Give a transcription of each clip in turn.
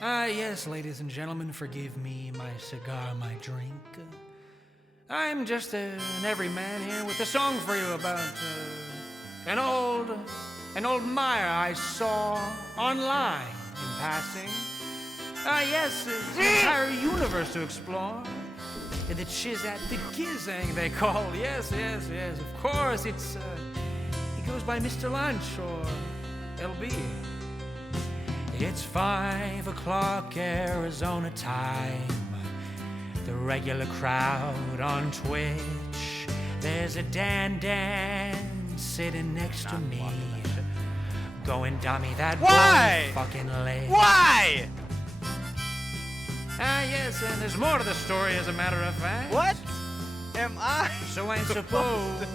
Yes, ladies and gentlemen, forgive me, my cigar, my drink. I'm just an everyman here with a song for you about an old mire I saw online in passing. Yes, it's an entire universe to explore. The chiz at the gizzang they call. Yes, of course, he goes by Mr. Lunch or LB. It's 5 o'clock Arizona time. The regular crowd on Twitch. There's a Dan sitting next to me. Going dummy that boy fucking late. Why? Yes, and there's more to the story as a matter of fact. What am I? So I suppose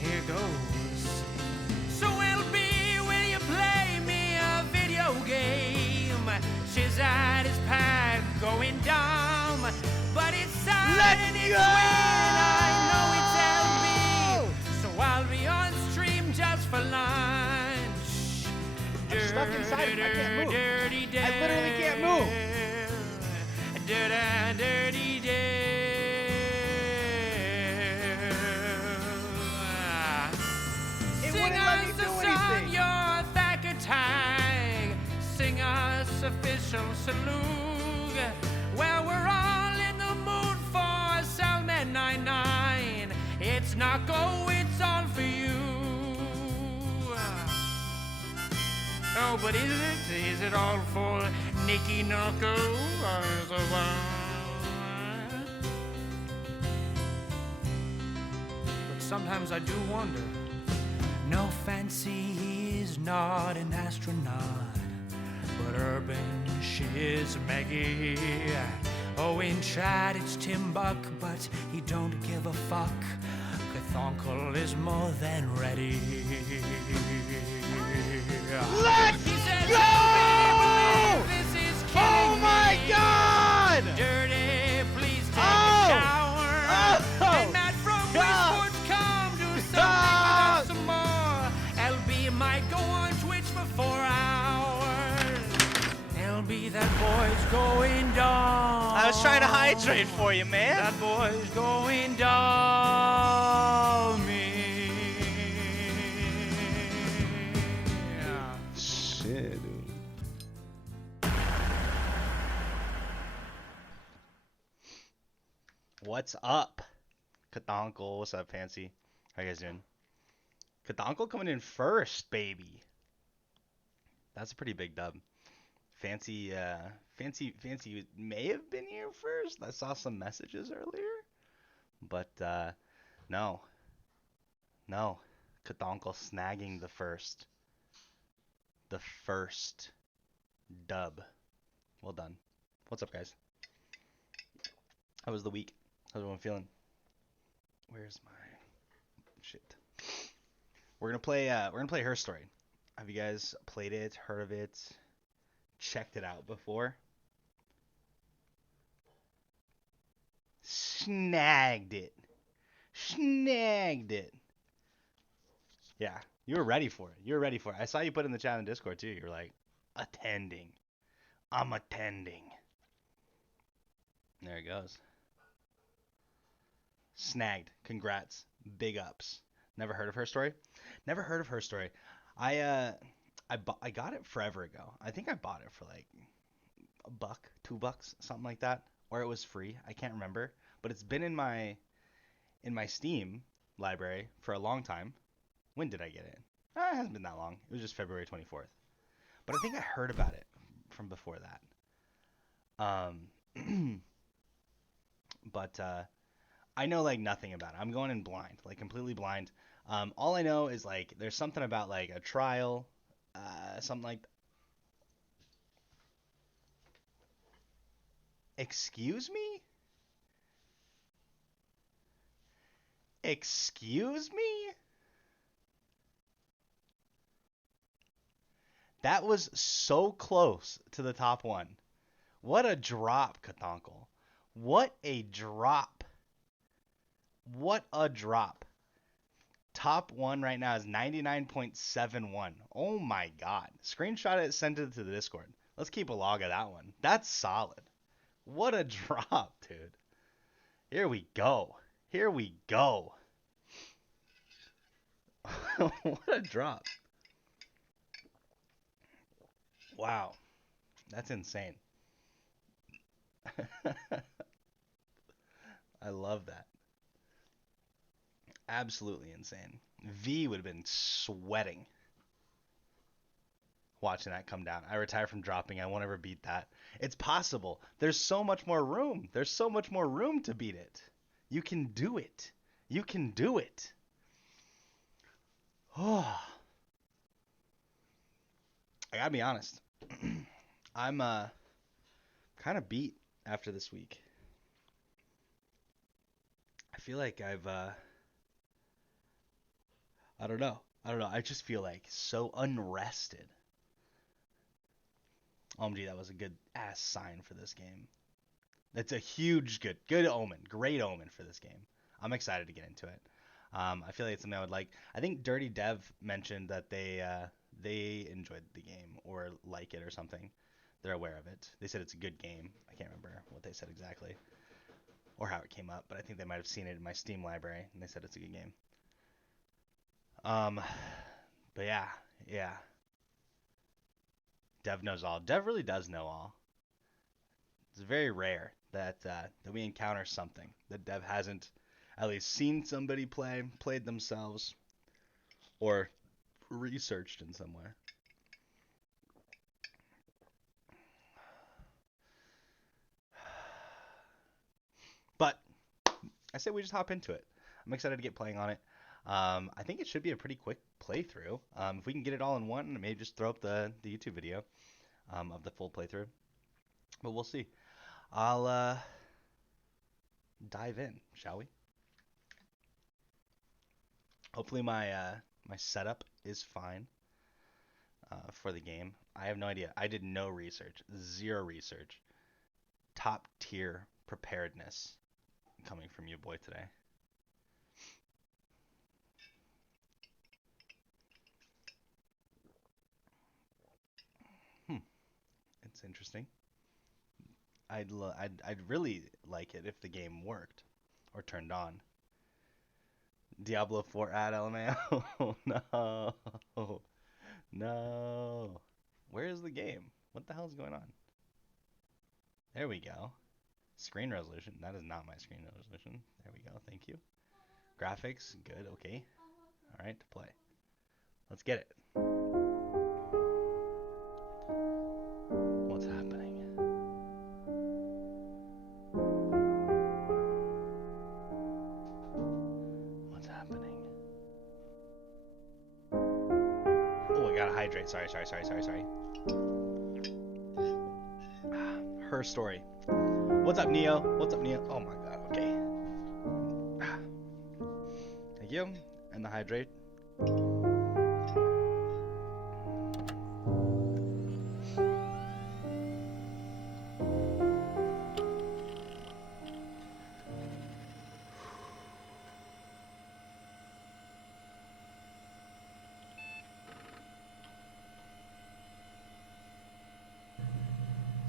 here goes. So LB, will you play me a video game? She's at his pad going dumb, but it's sad and it's when I know it's LB. So I'll be on stream just for lunch. I'm stuck inside him. I can't move. I literally can't move. Dirty Dale. Sing us a song, your Thacker tag. Sing us official salute. Well, we're all in the mood for Salmon 99. It's Naco, it's all for you. Oh, but is it all for Nicky Naco? But sometimes I do wonder. No fancy, he's not an astronaut, but urban shiz Maggie. Oh, in chat it's Tim Buck, but he don't give a fuck. Cathonkel is more than ready. Let's go! Oh my God! Dirty, please take a shower. And Matt from Westport's come do something with us some more. LB might go on Twitch for 4 hours. LB, that boy's going down. I was trying to hydrate for you, man. That boy's going down me. Shit, dude. What's up? Cathonkel, what's up, Fancy? How you guys doing? Cathonkel coming in first, baby. That's a pretty big dub. Fancy may have been here first. I saw some messages earlier. But, no. Cathonkel snagging the first dub. Well done. What's up, guys? How was the week? How's everyone feeling? Where's my shit? We're gonna play Her Story. Have you guys played it, heard of it, checked it out before? Snagged it. Yeah, you were ready for it. I saw you put in the chat in Discord too. You were like, attending. I'm attending. There it goes. Snagged. Congrats. Big ups. Never heard of Her Story? Never heard of Her Story. I got it forever ago. I think I bought it for like $1, $2, something like that, or it was free. I can't remember, but it's been in my Steam library for a long time. When did I get it? It hasn't been that long. It was just February 24th. But I think I heard about it from before that. But I know like nothing about it. I'm going in blind, like completely blind. All I know is like there's something about like a trial, something like. Excuse me? Excuse me? That was so close to the top one. What a drop, Cathonkel. What a drop. What a drop. Top one right now is 99.71. Oh my god. Screenshot it, send it to the Discord. Let's keep a log of that one. That's solid. What a drop, dude. Here we go. Here we go. What a drop. Wow. That's insane. I love that. Absolutely insane. V would have been sweating watching that come down. I retire from dropping. I won't ever beat that. It's possible. There's so much more room. There's so much more room to beat it. You can do it. You can do it. Oh. I gotta be honest. I'm kind of beat after this week. I feel like I don't know. I just feel like so unrested. OMG, that was a good ass sign for this game. That's a huge good omen. Great omen for this game. I'm excited to get into it. I feel like it's something I would like. I think Dirty Dev mentioned that they enjoyed the game or like it or something. They're aware of it. They said it's a good game. I can't remember what they said exactly or how it came up, but I think they might have seen it in my Steam library and they said it's a good game. But yeah. Dev knows all. Dev really does know all. It's very rare that we encounter something that Dev hasn't at least seen somebody play, played themselves, or researched in some way. But I say we just hop into it. I'm excited to get playing on it. I think it should be a pretty quick playthrough. If we can get it all in one, maybe just throw up the YouTube video of the full playthrough. But we'll see. I'll dive in, shall we? Hopefully my setup is fine for the game. I have no idea. I did no research, zero research. Top tier preparedness coming from you, boy, today. It's interesting. I'd really like it if the game worked or turned on. Diablo 4 ad LMAO. No. No. Where is the game? What the hell is going on? There we go. Screen resolution. That is not my screen resolution. There we go. Thank you. Graphics. Good. Okay. All right. To play. Let's get it. What's happening? What's happening? Oh, I gotta hydrate. Sorry. Her story. What's up, Neo? Oh my god. Okay. Thank you. And the hydrate.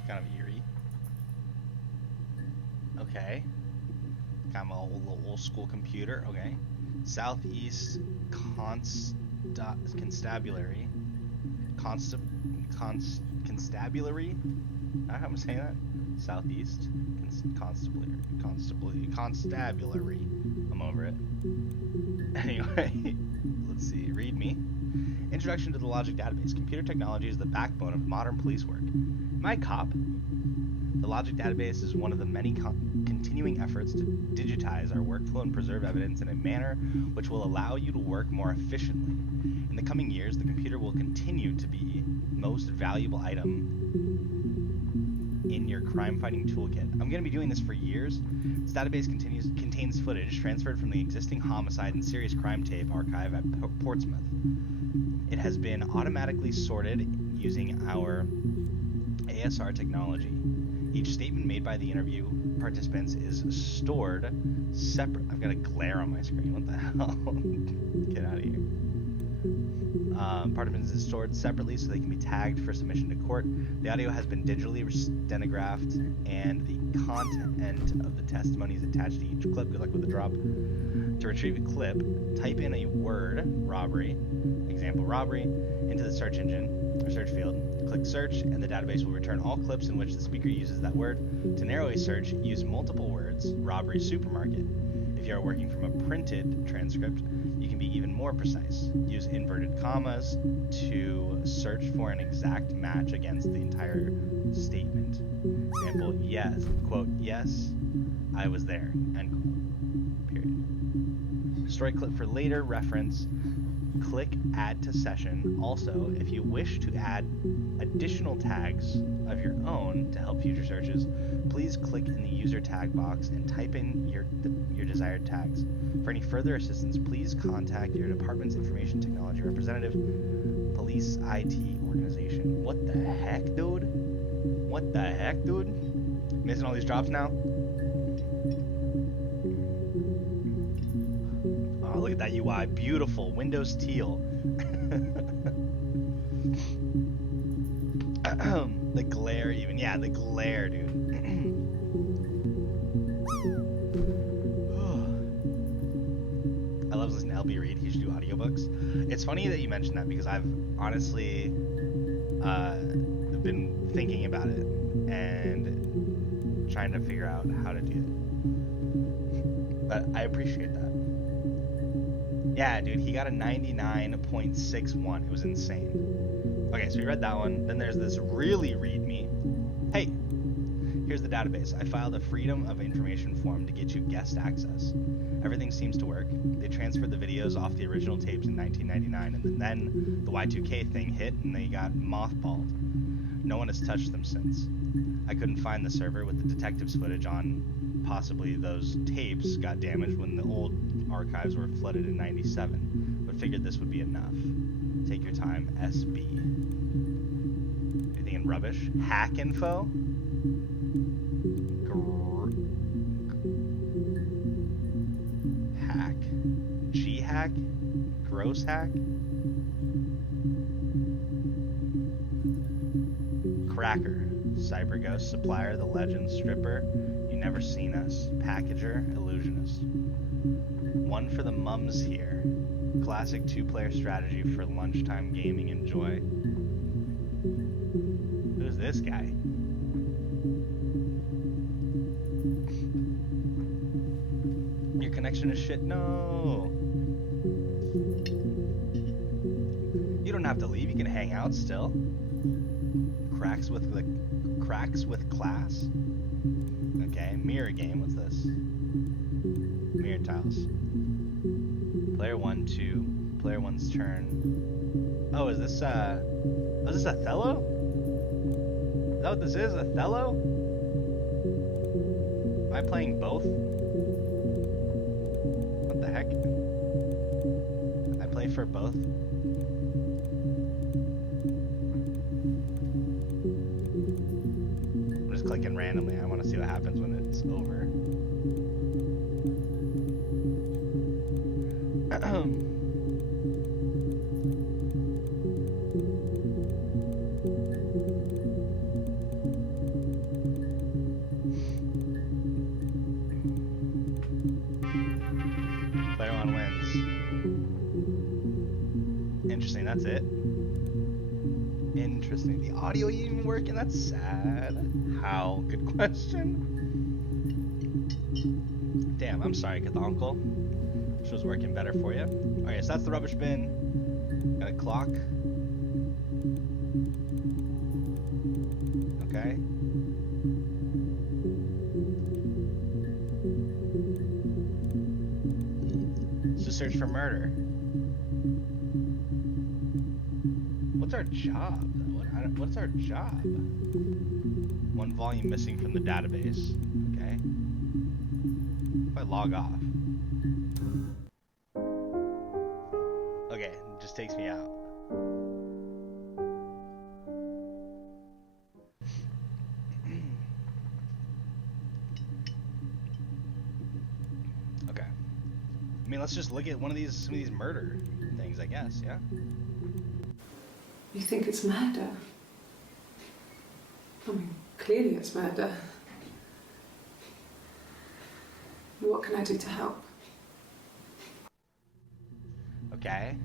Kind of eerie. Okay. Kind of an old school computer. Okay. Southeast Constabulary. Constabulary? I don't know how I'm saying that. Southeast Constabulary. I'm over it. Anyway, let's see. Read me. Introduction to the Logic Database. Computer technology is the backbone of modern police work. Am I a cop? The Logic Database is one of the many continuing efforts to digitize our workflow and preserve evidence in a manner which will allow you to work more efficiently. In the coming years, the computer will continue to be the most valuable item in your crime-fighting toolkit. I'm going to be doing this for years. This database contains footage transferred from the existing homicide and serious crime tape archive at Portsmouth. It has been automatically sorted using our ASR technology. Each statement made by the interview participants is stored separate. I've got a glare on my screen. What the hell? Get out of here. Part of it is stored separately so they can be tagged for submission to court. The audio has been digitally stenographed, and the content of the testimony is attached to each clip. Good luck with the drop. To retrieve a clip, type in a word, robbery, example robbery, into the search engine or search field. Click search, and the database will return all clips in which the speaker uses that word. To narrow a search, use multiple words, robbery supermarket. If you are working from a printed transcript, you can be even more precise. Use inverted commas to search for an exact match against the entire statement. Example, yes, quote, yes, I was there, end quote, period. Story clip for later reference. Click add to session. Also, if you wish to add additional tags of your own to help future searches, please click in the user tag box and type in your desired tags. For any further assistance, please contact your department's information technology representative, police IT organization. What the heck, dude? What the heck, dude? Missing all these drops now? Oh, look at that UI. Beautiful. Windows teal. The glare even. Yeah, the glare, dude. I love listening to LB Reed. He should do audiobooks. It's funny that you mentioned that because I've honestly been thinking about it and trying to figure out how to do it. But I appreciate that. Yeah, dude, he got a 99.61. It was insane. Okay, so we read that one. Then there's this really readme. Hey, here's the database. I filed a Freedom of Information form to get you guest access. Everything seems to work. They transferred the videos off the original tapes in 1999, and then the Y2K thing hit, and they got mothballed. No one has touched them since. I couldn't find the server with the detectives footage on. Possibly those tapes got damaged when the old archives were flooded in 97, but figured this would be enough. Take your time, SB. Anything in rubbish? Hack info? Hack. G-hack? Gross hack? Cracker. Cyberghost, supplier, the legend, stripper, you never seen us, packager, illusionist. One for the mums here. Classic two-player strategy for lunchtime gaming and joy. Who's this guy? Your connection is shit. No. You don't have to leave. You can hang out still. Cracks with class. Okay, mirror game. What's this? Mirror tiles. Player 1, 2. Player 1's turn. Oh, is this Othello? Is that what this is? Othello? Am I playing both? What the heck? I play for both? I'm just clicking randomly. I want to see what happens when it's over. Player 1 wins. Interesting, that's it. Interesting. The audio even working? That's sad. How? Good question. Damn, I'm sorry, Uncle. Which was working better for you. Okay, so that's the rubbish bin. Got a clock. Okay. So search for murder. What's our job? What's our job? One volume missing from the database. Okay. If I log off. Okay, it just takes me out. Okay. I mean, let's just look at some of these murder things, I guess, yeah? You think it's murder? I mean, clearly it's murder. What can I do to help? Okay.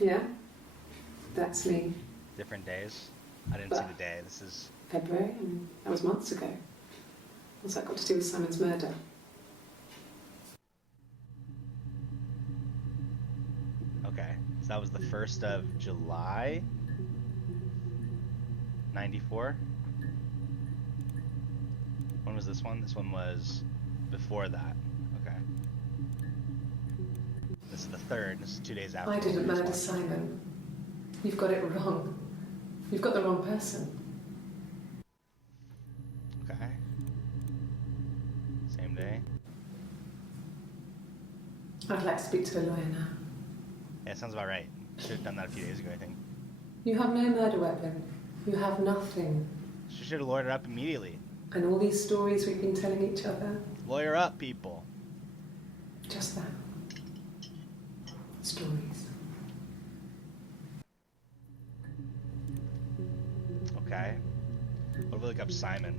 Yeah, that's me. Different days. I didn't see the day. This is February, I mean, that was months ago. What's that got to do with Simon's murder? okay. So that was the 1st of July, 94. When was this one? This one was before that. Okay. This is the 3rd. This is 2 days after. I didn't we just murder watched. Simon. You've got it wrong. You've got the wrong person. Okay. Same day. I'd like to speak to a lawyer now. Yeah, sounds about right. Should have done that a few days ago, I think. You have no murder weapon. You have nothing. She should have lawyered up immediately. And all these stories we've been telling each other, Lawyer up, people. just that. Stories. Okay. What if we look up Simon?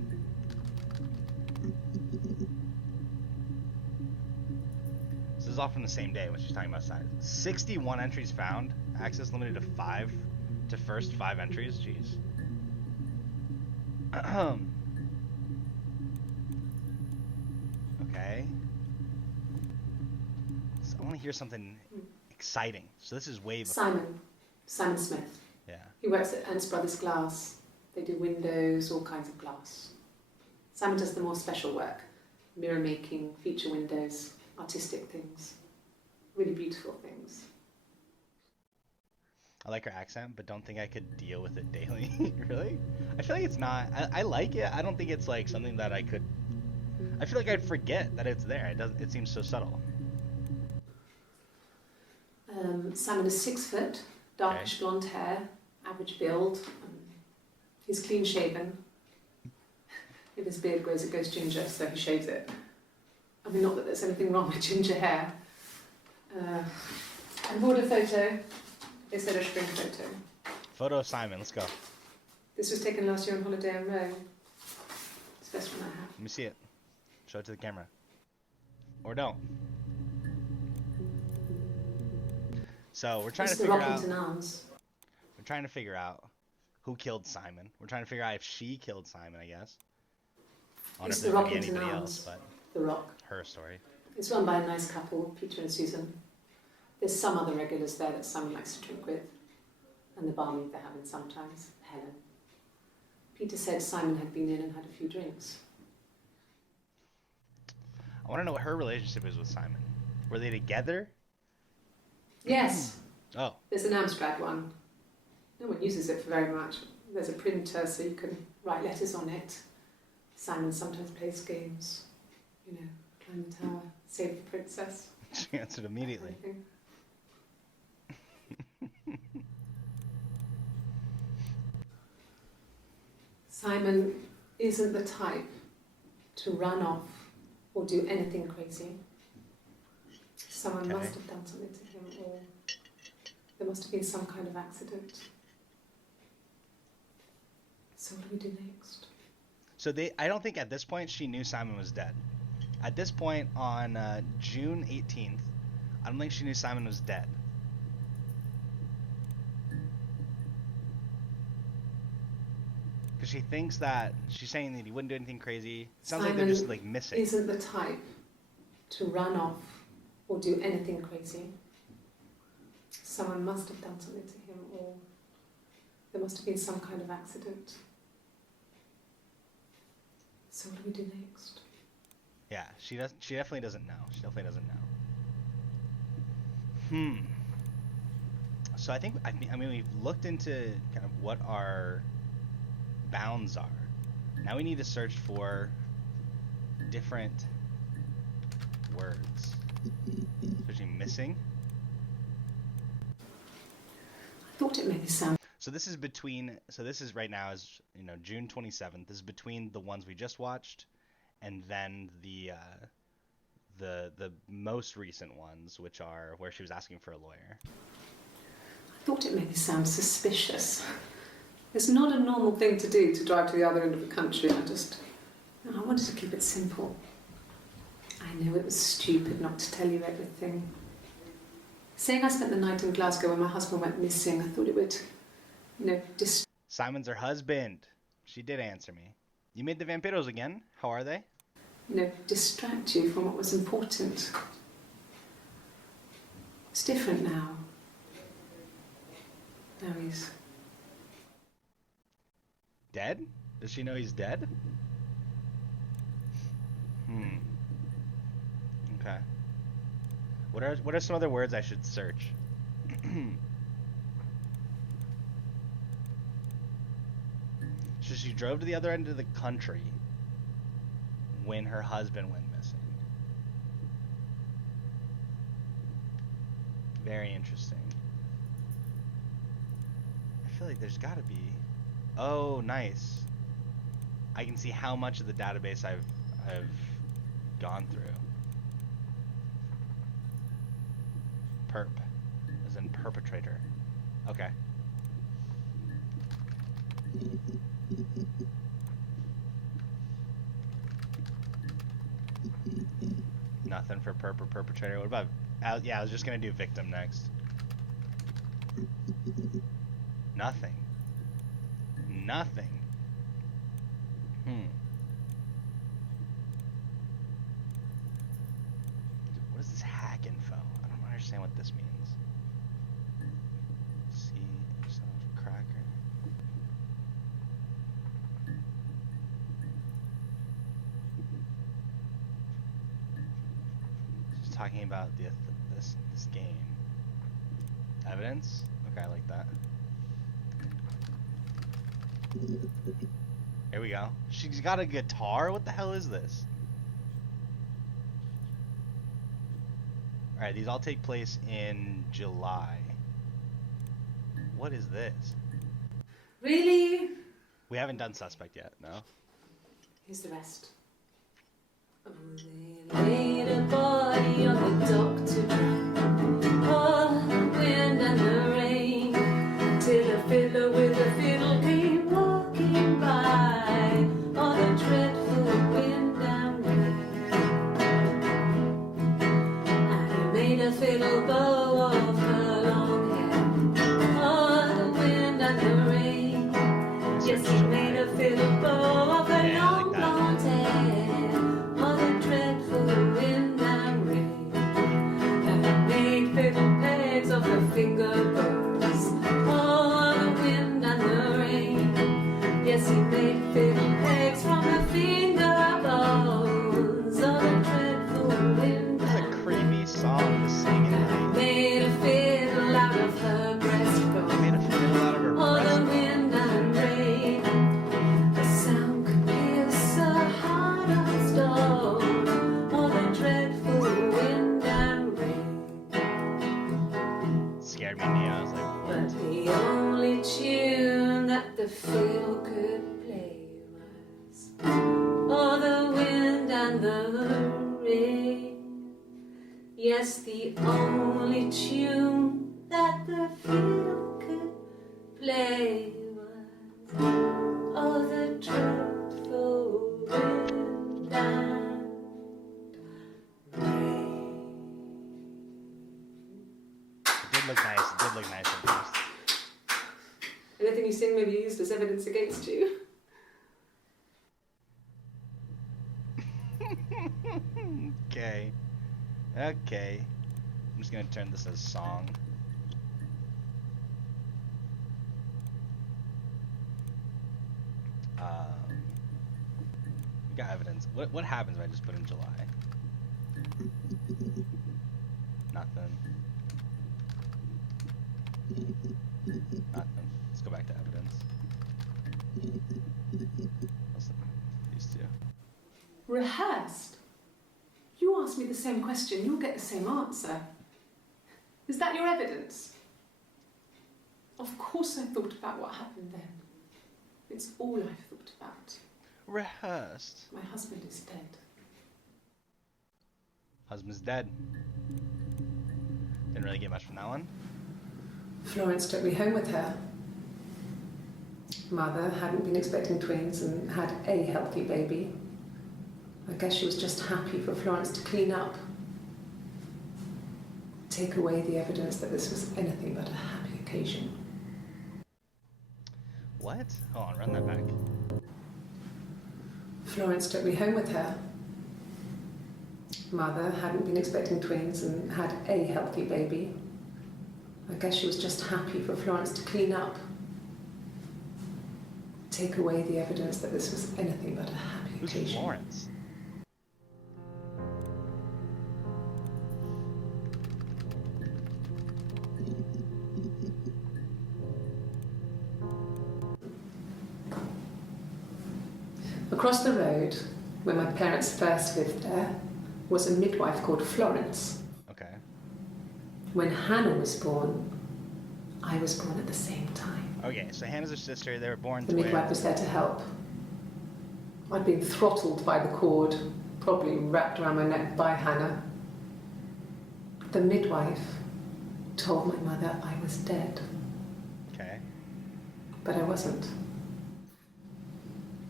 This is all from the same day, what she's talking about size. 61 entries found. Access limited to 5. To first 5 entries. Jeez. Okay. So I want to hear something exciting. So this is way before. Simon Smith. Yeah. He works at Ernst Brothers Glass. They do windows, all kinds of glass. Simon does the more special work. Mirror making, feature windows, artistic things. Really beautiful things. I like her accent, but don't think I could deal with it daily. Really? I feel like it's not. I like it. I don't think it's like something that I could. I feel like I'd forget that it's there. It doesn't. It seems so subtle. Simon is 6 foot, darkish blonde hair, average build. He's clean shaven. If his beard grows, it goes ginger, so he shaves it. I mean, not that there's anything wrong with ginger hair. And bought a photo. They said a spring photo. Photo of Simon. Let's go. This was taken last year on holiday in Rome. It's the best one I have. Let me see it. Show it to the camera. Or don't. So we're trying It's to the figure out. Rockington Arms. We're trying to figure out who killed Simon. We're trying to figure out if she killed Simon. I guess. I wonder It's if the there's gonna be Rockington anybody Arms. else, but The Rock. her story. It's run by a nice couple, Peter and Susan. There's some other regulars there that Simon likes to drink with. And the barmaid they're having sometimes, Helen. Peter said Simon had been in and had a few drinks. I want to know what her relationship is with Simon. Were they together? Yes, Oh. there's an Amstrad one. No one uses it for very much. There's a printer so you can write letters on it. Simon sometimes plays games. You know, climb the tower, save the princess. She answered immediately. Kind of thing. Simon isn't the type to run off or do anything crazy. Someone Okay. must have done something to him, or there must have been some kind of accident. So what do we do next? So I don't think at this point she knew Simon was dead. At this point on June 18th, I don't think she knew Simon was dead. Because she thinks that she's saying that he wouldn't do anything crazy. It sounds like they're Simon just like missing. Isn't the type to run off or do anything crazy. Someone must have done something to him, or there must have been some kind of accident. So what do we do next? Yeah, she definitely doesn't know. She definitely doesn't know. So I mean we've looked into kind of what our bounds are. Now we need to search for different words. Searching missing. I thought it made me sound. So this is right now is June 27th. This is between the ones we just watched and then the the most recent ones, which are where she was asking for a lawyer. I thought it made me sound suspicious. It's not a normal thing to do, to drive to the other end of the country. I wanted to keep it simple. I know it was stupid not to tell you everything. Saying I spent the night in Glasgow when my husband went missing, I thought it would, Simon's her husband. She did answer me. You made the vampiros again? How are they? Distract you from what was important. It's different now. Now he's dead? Does she know he's dead? Okay. What are some other words I should search? So she drove to the other end of the country when her husband went missing. Very interesting. I feel like there's gotta be... Oh, nice. I can see how much of the database I've gone through. Perp, as in perpetrator. Okay. Nothing for perp or perpetrator. What about... yeah, I was just gonna do victim next. Nothing. Nothing. What is this hack info? I don't understand what this means. See yourself, cracker. Just talking about this game. Evidence? Okay, I like that. Here we go. She's got a guitar? What the hell is this? Alright, these all take place in July. What is this? Really? We haven't done Suspect yet, no? Here's the rest. Oh, they laid a body on the dock to dry. Oh, the wind and the rain, till a fiddler with a fiddle came walking by. Oh, the dreadful wind and rain. And he made a fiddle bow of her long hair. Oh, the wind and the rain. Yes, he made a fiddle bow of her long blonde hair. Oh, the dreadful wind and rain. And he made fiddle pegs of her finger bows. Oh, the wind and the rain. Yes, he made fiddle pegs from her finger bows. Oh, the dreadful wind This is a creepy song to sing in and night. he made a fiddle out of her breastbone. Made a fiddle out of her Oh, the breast. wind and rain. The sound could pierce a heart of stone. Oh, the dreadful wind and rain. Scared me, Nia. I was like, But what? the only tune that the fiddle could play was oh, the wind and the rain. Yes, the only tune that the fiddle could play was oh, the dreadful wind and rain. It did look nice. It did look nice at first. Anything you sing may be used as evidence against you. Okay. Okay. I'm just gonna turn this as song. We got evidence. What happens if I just put in July? Nothing. Nothing. Let's go back to evidence. What's these two? Rehearsed? You ask me the same question, you'll get the same answer. Is that your evidence? Of course I thought about what happened then. It's all I've thought about. Rehearsed. My husband is dead. Husband's dead. Didn't really get much from that one. Florence took me home with her. Mother hadn't been expecting twins and had a healthy baby. I guess she was just happy for Florence to clean up. Take away the evidence that this was anything but a happy occasion. What? Hold on, run that back. Florence took me home with her. Mother hadn't been expecting twins and had a healthy baby. I guess she was just happy for Florence to clean up. Take away the evidence that this was anything but a happy Who's occasion. Florence? Across the road, where my parents first lived there, was a midwife called Florence. Okay. When Hannah was born, I was born at the same time. Okay, so Hannah's her sister. They were born The twins. midwife was there to help. I'd been throttled by the cord, probably wrapped around my neck by Hannah. The midwife told my mother I was dead, Okay. but I wasn't.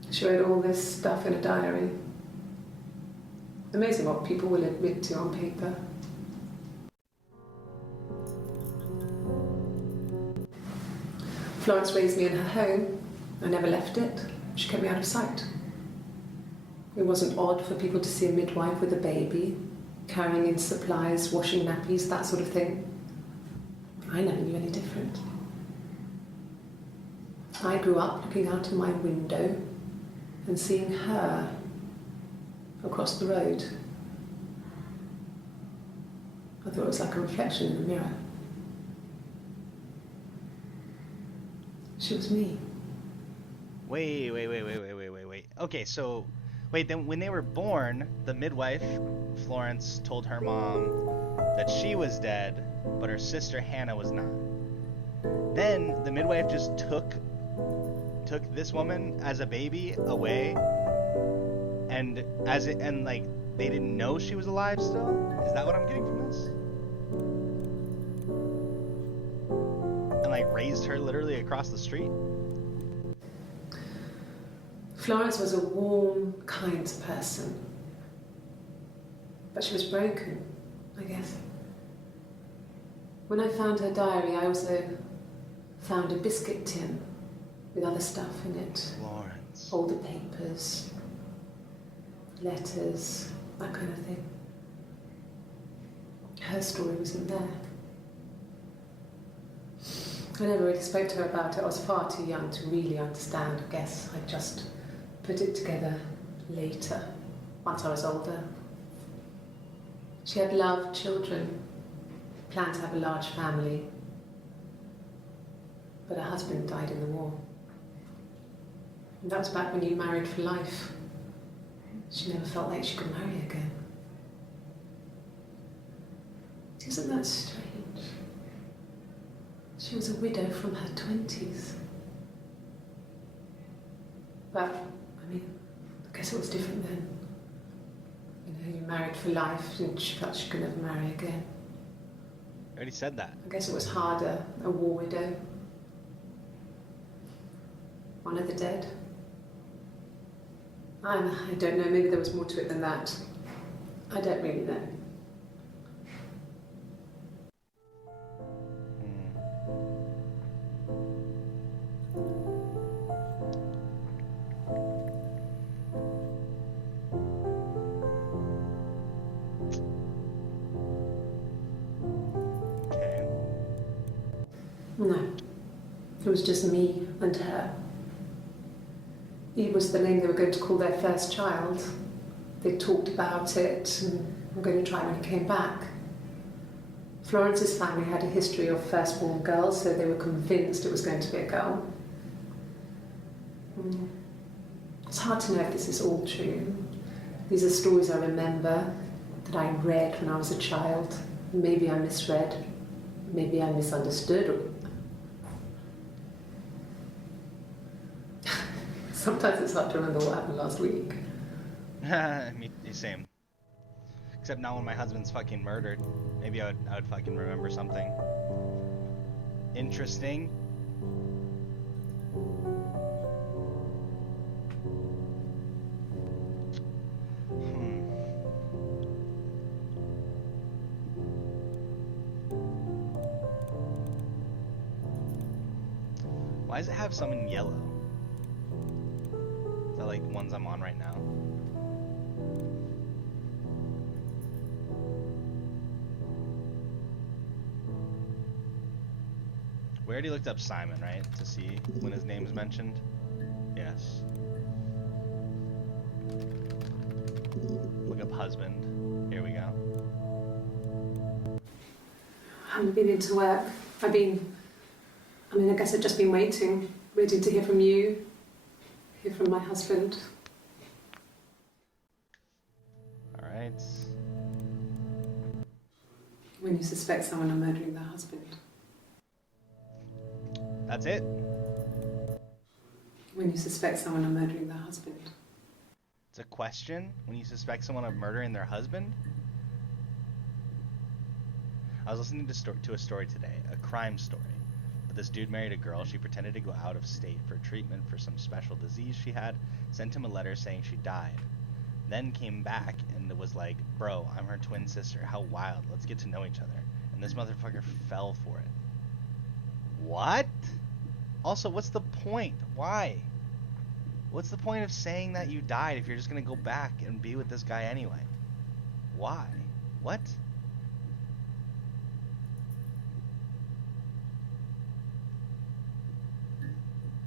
She wrote all this stuff in a diary. Amazing what people will admit to on paper. Florence raised me in her home. I never left it. She kept me out of sight. It wasn't odd for people to see a midwife with a baby, carrying in supplies, washing nappies, that sort of thing. I never knew any different. I grew up looking out of my window and seeing her across the road. I thought it was like a reflection in the mirror. She was me. Wait. Okay, so wait, then when they were born, the midwife, Florence, told her mom that she was dead, but her sister Hannah was not. Then the midwife just took this woman as a baby away, and like they didn't know she was alive still? Is that what I'm getting from this? And like raised her literally across the street? Florence was a warm, kind person. But she was broken, I guess. When I found her diary, I also found a biscuit tin with other stuff in it. Florence. Older papers, letters, that kind of thing. Her story wasn't there. I never really spoke to her about it. I was far too young to really understand, I guess. I just put it together later, once I was older. She had loved children, planned to have a large family, but her husband died in the war. And that was back when you married for life. She never felt like she could marry again. Isn't that strange? She was a widow from her 20s. But, I mean, I guess it was different then. You know, you married for life and she felt she could never marry again. I already said that. I guess it was harder, a war widow. One of the dead. I don't know, maybe there was more to it than that. I don't really know. Okay. No, it was just me and her. Eve was the name they were going to call their first child. They talked about it and were going to try when he came back. Florence's family had a history of firstborn girls, so they were convinced it was going to be a girl. It's hard to know if this is all true. These are stories I remember, that I read when I was a child. Maybe I misread, maybe I misunderstood. Sometimes it's hard to remember what happened last week. Me same. Except not when my husband's fucking murdered. Maybe I would fucking remember something. Interesting. Why does it have some in yellow? Is that like ones I'm on right now? We already looked up Simon, right? To see when his name is mentioned? Yes. Look up husband. Here we go. I haven't been into work. I guess I've just been waiting, ready to hear from you, hear from my husband. Alright. When you suspect someone of murdering their husband. That's it? When you suspect someone of murdering their husband. It's a question? When you suspect someone of murdering their husband? I was listening to a story today, a crime story. But this dude married a girl. She pretended to go out of state for treatment for some special disease she had, sent him a letter saying she died. Then came back and was like, bro, I'm her twin sister. How wild. Let's get to know each other. And this motherfucker fell for it. What? Also, what's the point? Why? What's the point of saying that you died if you're just gonna go back and be with this guy anyway? Why? What?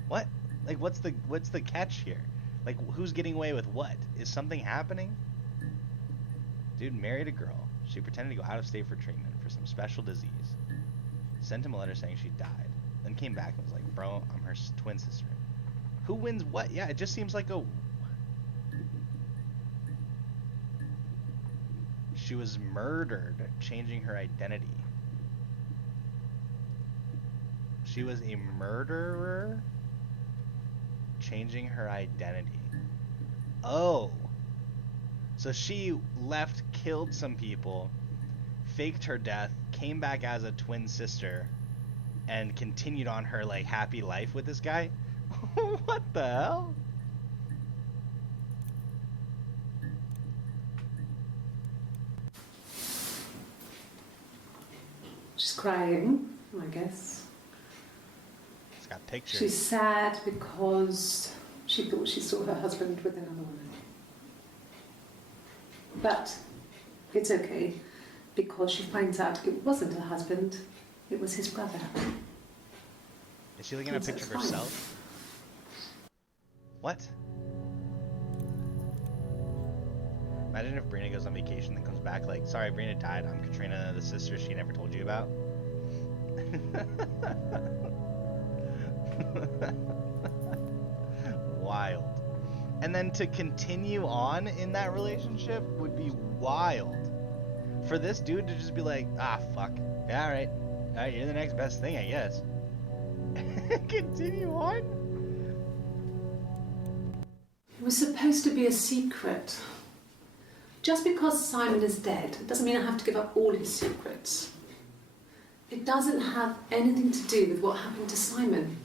What? Like, what's the catch here? Like, who's getting away with what? Is something happening? Dude married a girl. She pretended to go out of state for treatment for some special disease. Sent him a letter saying she died. Then came back and was like, bro, I'm her twin sister. Who wins what? Yeah, it just seems like a... She was murdered, changing her identity. She was a murderer, changing her identity. Oh. So she left, killed some people, faked her death, came back as a twin sister, and continued on her, like, happy life with this guy? What the hell? She's crying, I guess. It's got pictures. She's sad because she thought she saw her husband with another woman. But it's okay, because she finds out it wasn't her husband, it was his brother. Is she looking at a picture of herself? What? Imagine if Brina goes on vacation and comes back like, sorry, Brina died. I'm Katrina, the sister she never told you about. Wild. And then to continue on in that relationship would be wild. For this dude to just be like, ah, fuck. Yeah, alright. Alright, you're the next best thing, I guess. Continue on? It was supposed to be a secret. Just because Simon is dead doesn't mean I have to give up all his secrets. It doesn't have anything to do with what happened to Simon.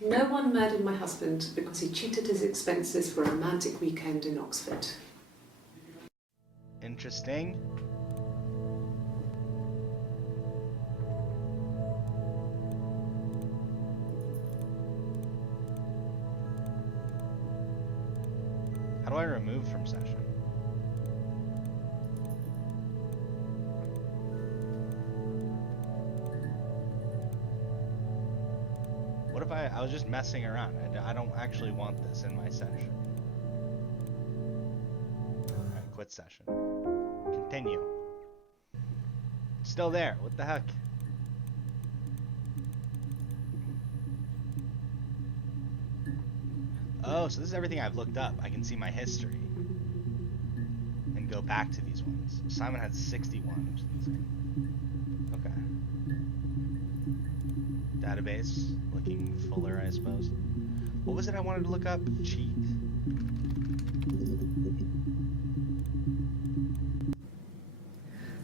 No one murdered my husband because he cheated his expenses for a romantic weekend in Oxford. Interesting. How do I remove from session? What if I was just messing around? I don't actually want this in my session. Alright, quit session. Continue. It's still there. What the heck? Oh, so this is everything I've looked up. I can see my history. And go back to these ones. Simon had 61, which is insane. Okay. Database. Looking fuller, I suppose. What was it I wanted to look up? Cheat.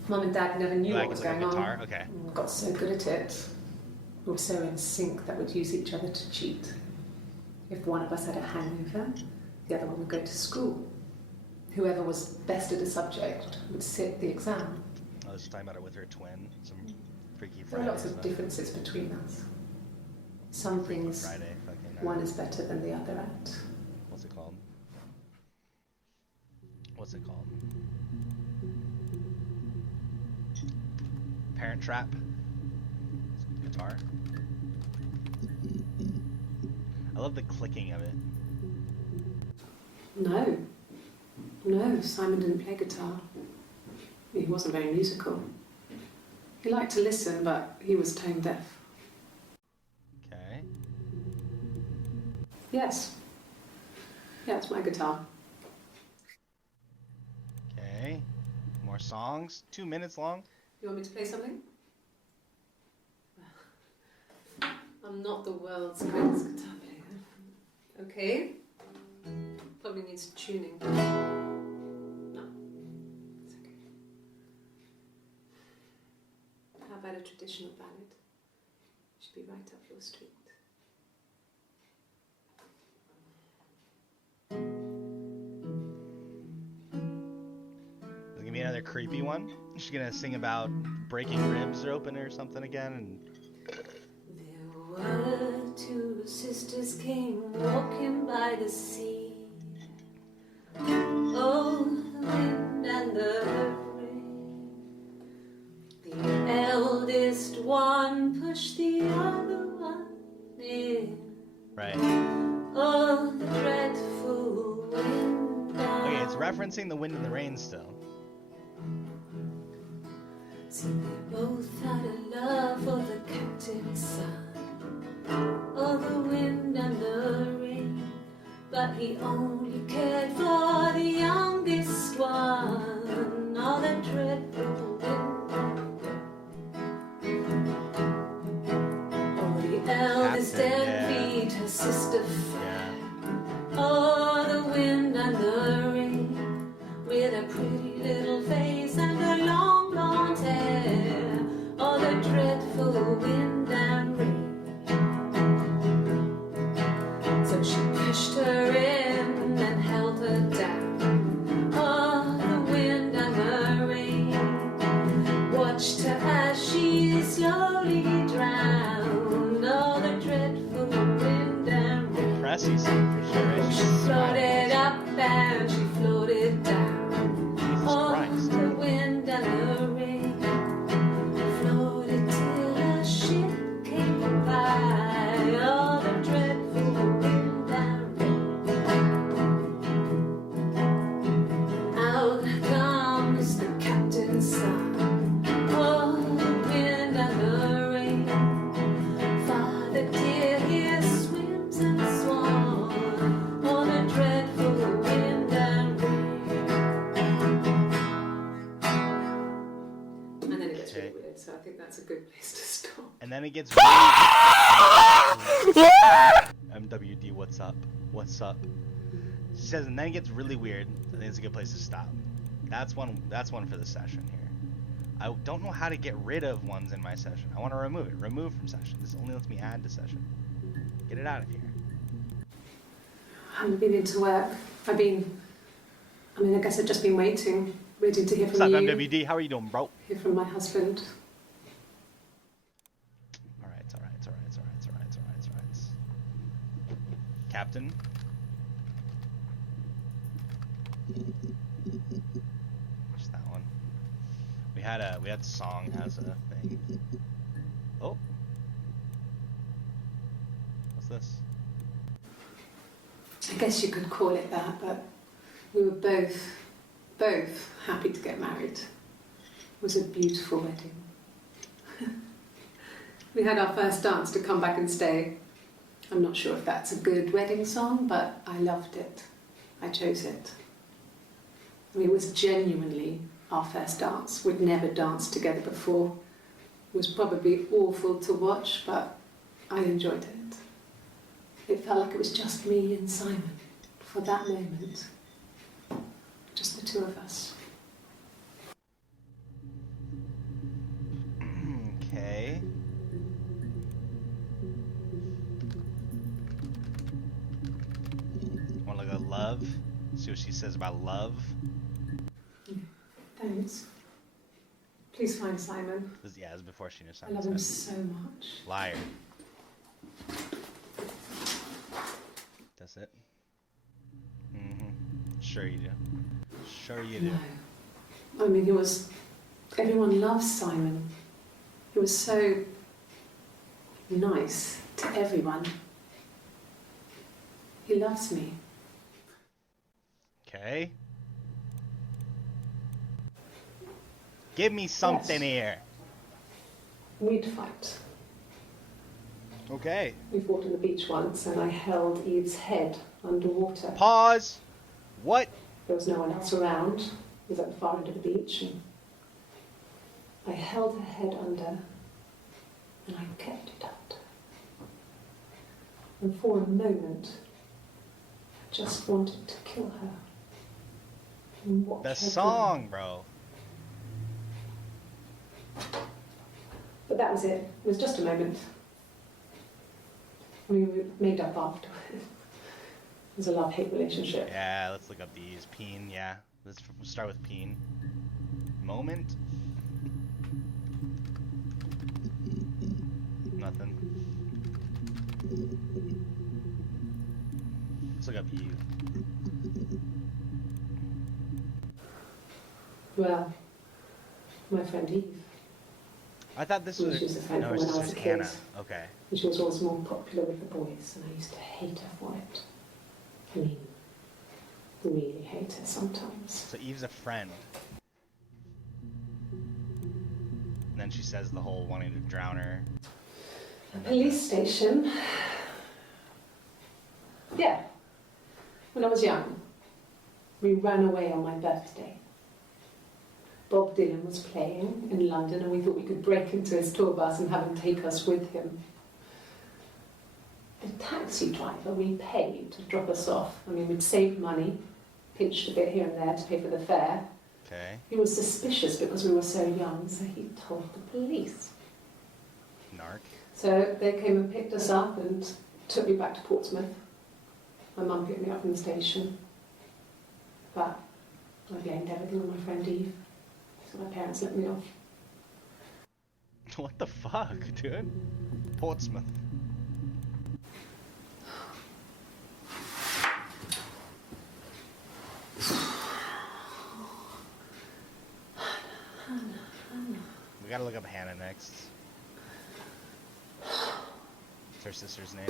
Mum and Dad never knew what was like going a guitar? on. Okay. Got so good at it. We were so in sync that we'd use each other to cheat. If one of us had a hangover, the other one would go to school. Whoever was best at a subject would sit the exam. I was talking about it with her twin. Some Freaky There Friday are lots of stuff. differences between us. Some Freaky things Friday, fucking, one is better than the other at. What's it called? What's it called? Parent Trap. Guitar. I love the clicking of it. No, Simon didn't play guitar. He wasn't very musical. He liked to listen, but he was tone deaf. Okay. Yes. Yeah, it's my guitar. Okay. More songs. 2 minutes long. You want me to play something? I'm not the world's greatest guitar player. Okay. Probably needs tuning. No, it's okay. How about a traditional ballad? Should be right up your street. There's gonna be another creepy one. She's gonna sing about breaking ribs open or something again, and There were two sisters came walking by the sea. Oh, the wind and the rain. The eldest one pushed the other one in. right. Oh, the dreadful wind. Okay, it's referencing the wind and the rain still. See, they both had a love for the captain's son. Oh, the wind and the rain. But he only cared for the youngest one. Oh, the dreadful wind and rain. Oh, the eldest Captain, envied her sister fair. Yeah. Oh, the wind and the rain, with a pretty little face and a long blonde hair. Oh, the dreadful wind and rain. So she pushed her in and held her down. Oh, the wind and the rain watched her as she slowly drowned. Oh, the dreadful wind and rain. Pressy scene for sure. She floated up and she floated down. Jesus Oh, Christ. the wind and the rain floated till a ship came by. Oh, the dreadful wind and rain. Out comes the captain's son. Oh, the wind and the rain. Father dear, here swims and swan. Oh, the dreadful wind and rain. And then it gets really Okay. weird, so I think that's a good place to stop. And then it gets really MWD, what's up? What's up? She says, and then it gets really weird. I think it's a good place to stop. That's one for the session here. I don't know how to get rid of ones in my session. I want to remove it. Remove from session. This only lets me add to session. Get it out of here. I haven't been into work. I guess I've just been waiting to hear What's from up, you. MWD? How are you doing, bro? Hear from my husband. Alright. Captain? Just that one. We had song as a thing. Oh. What's this? I guess you could call it that, but we were both happy to get married. It was a beautiful wedding. We had our first dance to Come Back and Stay. I'm not sure if that's a good wedding song, but I loved it. I chose it. I mean, it was genuinely our first dance. We'd never danced together before. It was probably awful to watch, but I enjoyed it. It felt like it was just me and Simon for that moment. Just the two of us. Okay. Want to look at love? See what she says about love. Thanks. Please find Simon. This is before she knew I love Simon him said. so much. Liar. That's it. Sure you do. Sure you do. No. I mean, he was... Everyone loves Simon. He was so nice to everyone. He loves me. Okay. Give me something Yes. here. We'd fight. Okay. We fought on the beach once and I held Eve's head underwater. Pause. What? There was no one else around. It was at the far end of the beach. And I held her head under and I kept it up. And for a moment, I just wanted to kill her. And watch The her song, bro. burn. But that was it. It was just a moment. We were made up afterwards. It was a love-hate relationship. Yeah, let's look up these. Peen, yeah. Let's start with Peen. Moment. Nothing. Let's look up Eve. Well, my friend Eve. I thought this Well, was... she was a friend No, from her when I was sister's a kid. Hannah. Okay. And she was always more popular with the boys, and I used to hate her for it. I mean, really hate her sometimes. So Eve's a friend. And then she says the whole wanting to drown her. A police station. Yeah. When I was young, we ran away on my birthday. Bob Dylan was playing in London and we thought we could break into his tour bus and have him take us with him. The taxi driver we paid to drop us off. I mean, we'd saved money, pinched a bit here and there to pay for the fare. Okay. He was suspicious because we were so young, so he told the police. Narc. So they came and picked us up and took me back to Portsmouth. My mum picked me up from the station. But I blamed everything on my friend Eve. So my parents let me off. What the fuck, dude? Portsmouth. We gotta look up Hannah next. It's her sister's name.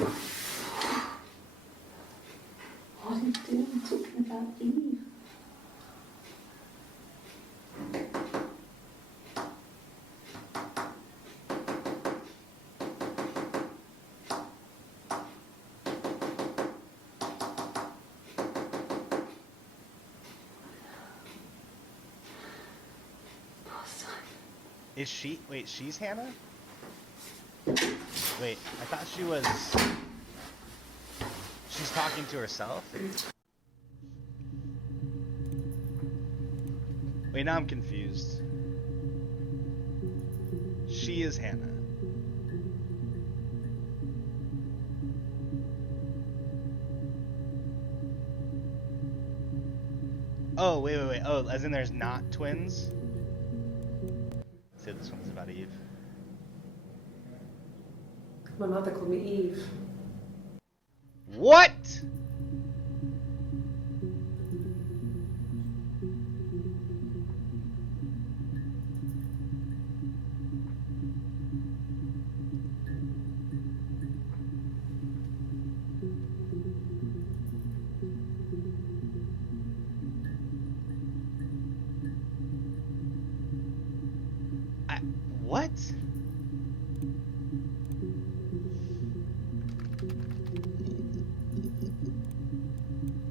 What are you doing talking about Eve? Is she? Wait, she's Hannah? Wait, I thought she was... She's talking to herself? Wait, now I'm confused. She is Hannah. Oh, wait. Oh, as in there's not twins? Say this one's about Eve. My mother called me Eve. What? What?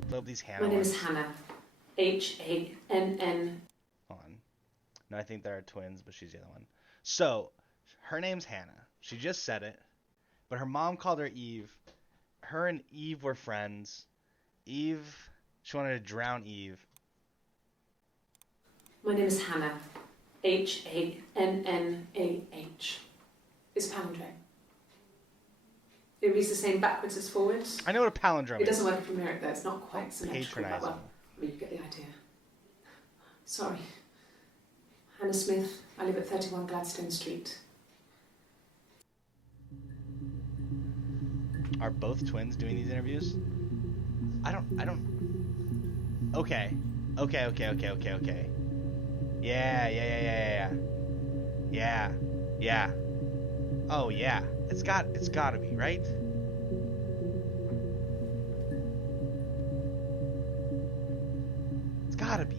Love these Hannah My name ones. is Hannah. H-A-N-N. Hold on. No, I think there are twins, but she's the other one. So, her name's Hannah. She just said it. But her mom called her Eve. Her and Eve were friends. Eve, she wanted to drown Eve. My name is Hannah. H-A-N-N-A-H. It's palindrome. It reads the same backwards as forwards. I know what a palindrome It is. doesn't work from Merrick though. It's not quite symmetrical. But Patronizing. well, I mean, you get the idea. Sorry. Hannah Smith. I live at 31 Gladstone Street. Are both twins doing these interviews? I don't. Okay. Yeah. Oh yeah. It's gotta be, right? It's gotta be.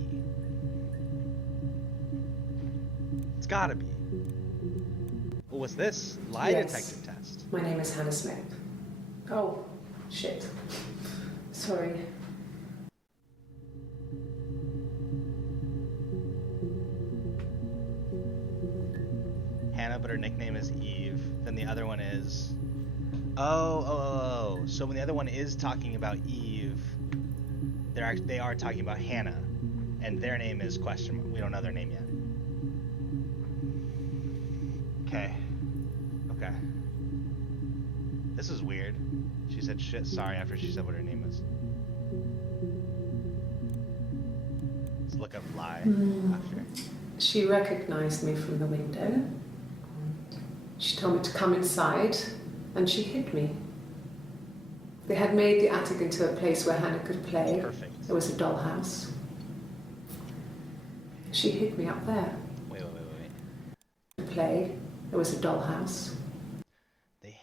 It's gotta be. What was this? Lie Yes. detector test. My name is Hannah Smith. Oh, shit. Sorry. Hannah, but her nickname is Eve. Then the other one is... Oh. So when the other one is talking about Eve, they are talking about Hannah. And their name is question mark. We don't know their name yet. Okay. This is weird. She said shit sorry after she said what her name was. Let's look up lie after. She recognized me from the window. She told me to come inside, and she hid me. They had made the attic into a place where Hannah could play. Perfect. There was a dollhouse. She hid me up there. Wait. To play. There was a dollhouse. They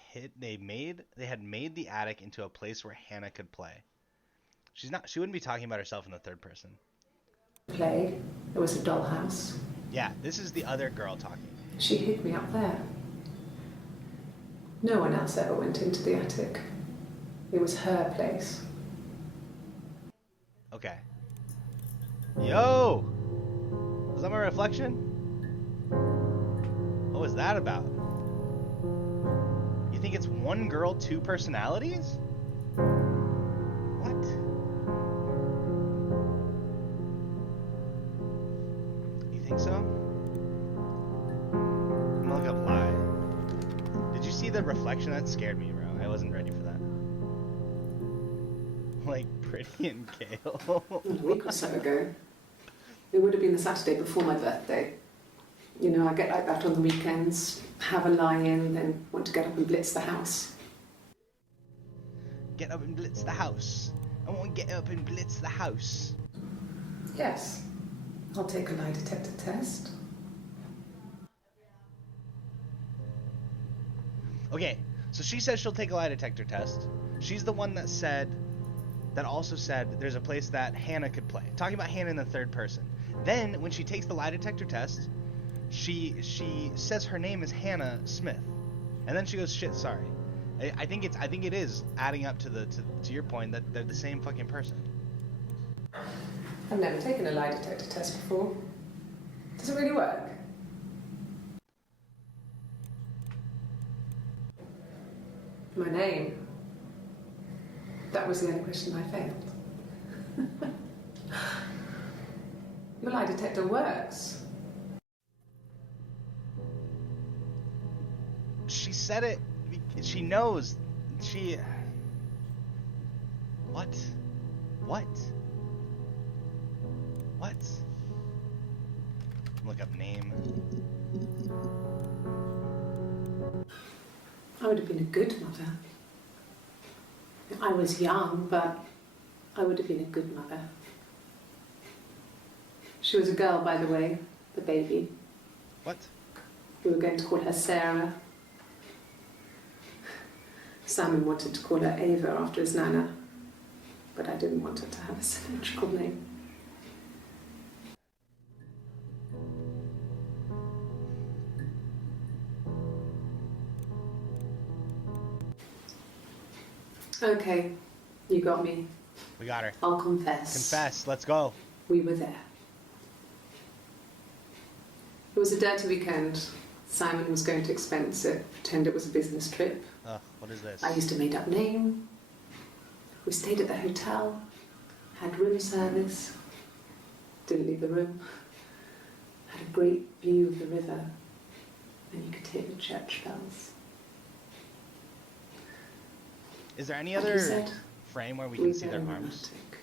had made the attic into a place where Hannah could play. She wouldn't be talking about herself in the third person. Play. There was a dollhouse. Yeah, this is the other girl talking. She hid me up there. No one else ever went into the attic. It was her place. Okay. Yo! Was that my reflection? What was that about? You think it's one girl, two personalities? What? You think so? I'm gonna look up lie. Did you see the reflection? That scared me, bro. I wasn't ready for that. Like Pretty and Kale. A week or so ago. It would have been the Saturday before my birthday. You know, I get like that on the weekends, have a lie-in, then want to get up and blitz the house. Get up and blitz the house. I want to get up and blitz the house. Yes. I'll take a lie detector test. Okay, so she says she'll take a lie detector test. She's the one that also said there's a place that Hannah could play. Talking about Hannah in the third person. Then, when she takes the lie detector test, she says her name is Hannah Smith. And then she goes, shit, sorry. I think it is adding up to your point that they're the same fucking person. I've never taken a lie detector test before. Does it really work? My name. That was the only question I failed. Your lie detector works. She said it. She knows. What? Look up name. I would have been a good mother. I was young, but I would have been a good mother. She was a girl, by the way, the baby. What? We were going to call her Sarah. Simon wanted to call her Ava after his nana, but I didn't want her to have a symmetrical name. Okay, you got me. We got her. I'll confess. Confess. Let's go. We were there. It was a dirty weekend. Simon was going to expense it, pretend it was a business trip. What is this? I used a made-up name. We stayed at the hotel, had room service, didn't leave the room, had a great view of the river. and you could hear the church bells. Is there any Like you other said, frame where we we're can see their very arms? romantic.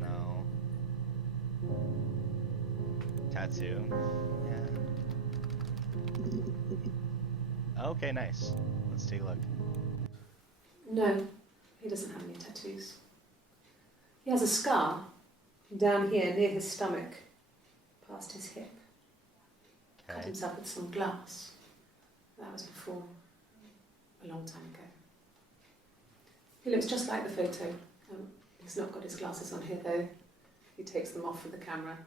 No. Tattoo? Yeah. Okay, nice. Let's take a look. No, he doesn't have any tattoos. He has a scar down here near his stomach, past his hip. Cut Okay. himself with some glass. That was before, a long time ago. He looks just like the photo. He's not got his glasses on here though. He takes them off for the camera.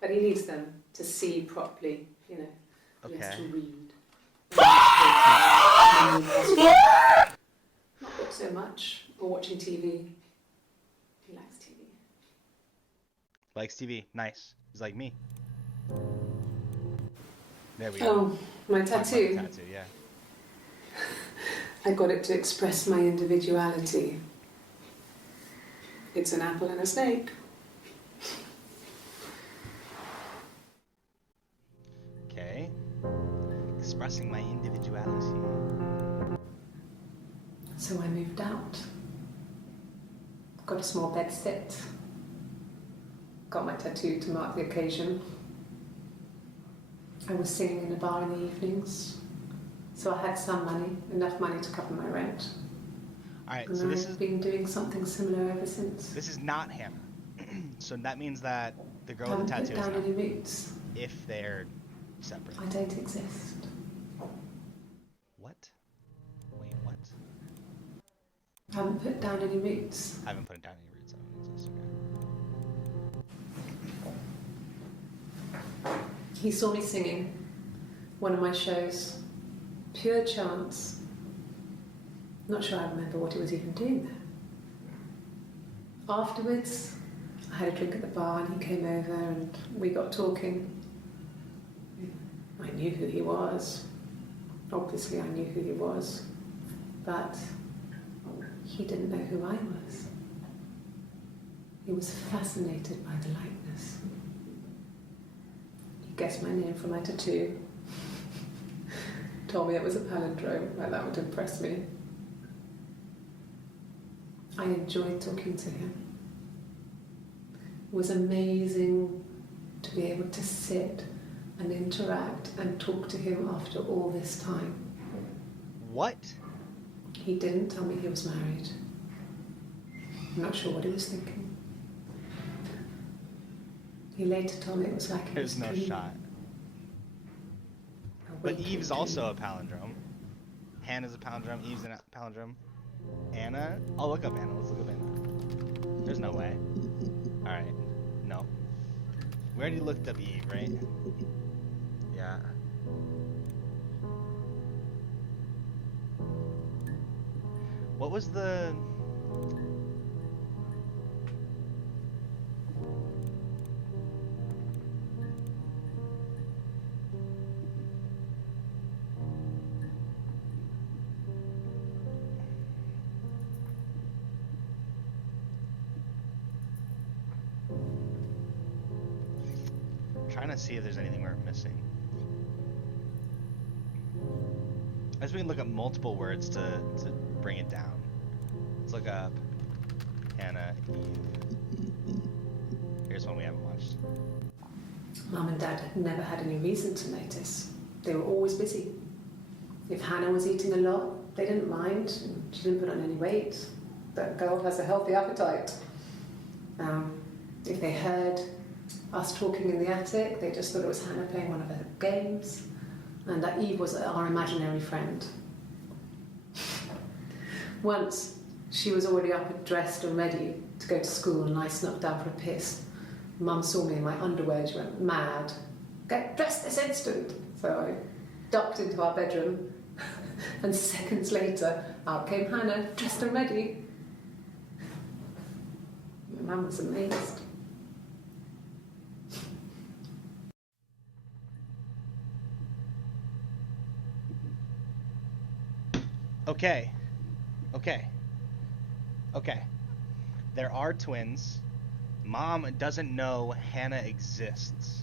But he needs them to see properly, you know. He has to Okay. read. Not book so much, or watching TV. He likes TV. Likes TV. Nice. He's like me. There we go. Oh, my Talk about the tattoo. tattoo, yeah. I got it to express my individuality. It's an apple and a snake. Okay. Expressing my individuality. So I moved out. Got a small bed sit. Got my tattoo to mark the occasion. I was singing in a bar in the evenings. So I had some money, enough money to cover my rent. Alright, And so this I've is been doing something similar ever since. not Hannah. So that means that the girl I with the haven't put tattoo is down not, any roots. if they're separate. I don't exist. What? Wait, what? I haven't put down any roots. I haven't put down any roots. I don't exist. Okay. He saw me singing one of my shows. Pure chance. Not sure I remember what he was even doing there. Afterwards, I had a drink at the bar and he came over and we got talking. I knew who he was. Obviously I knew who he was. But he didn't know who I was. He was fascinated by the likeness. He guessed my name from my tattoo. Told me it was a palindrome, like that would impress me. I enjoyed talking to him. It was amazing to be able to sit and interact and talk to him after all this time. What? He didn't tell me he was married. I'm not sure what he was thinking. He later told me it was like he There's was no dreaming. shot. A But waking Eve's dream. also a palindrome. Hannah's a palindrome. Eve's a palindrome. Anna? I'll look up Anna. Let's look up Anna. There's no way. Alright. No. We already looked up Eve, right? Yeah. What was the... trying to see if there's anything we're missing. I guess we can look up multiple words to bring it down. Let's look up Hannah, Eve. Here's one we haven't watched. Mum and Dad had never had any reason to notice. They were always busy. If Hannah was eating a lot, they didn't mind. She didn't put on any weight. That girl has a healthy appetite. If they heard us talking in the attic, they just thought it was Hannah playing one of her games, and that Eve was our imaginary friend. Once, she was already up and dressed and ready to go to school, and I snuck down for a piss. Mum saw me in my underwear and she went mad. Get dressed this instant! So I ducked into our bedroom, and seconds later, out came Hannah, dressed and ready. My mum was amazed. Okay. Okay. Okay. There are twins. Mom doesn't know Hannah exists.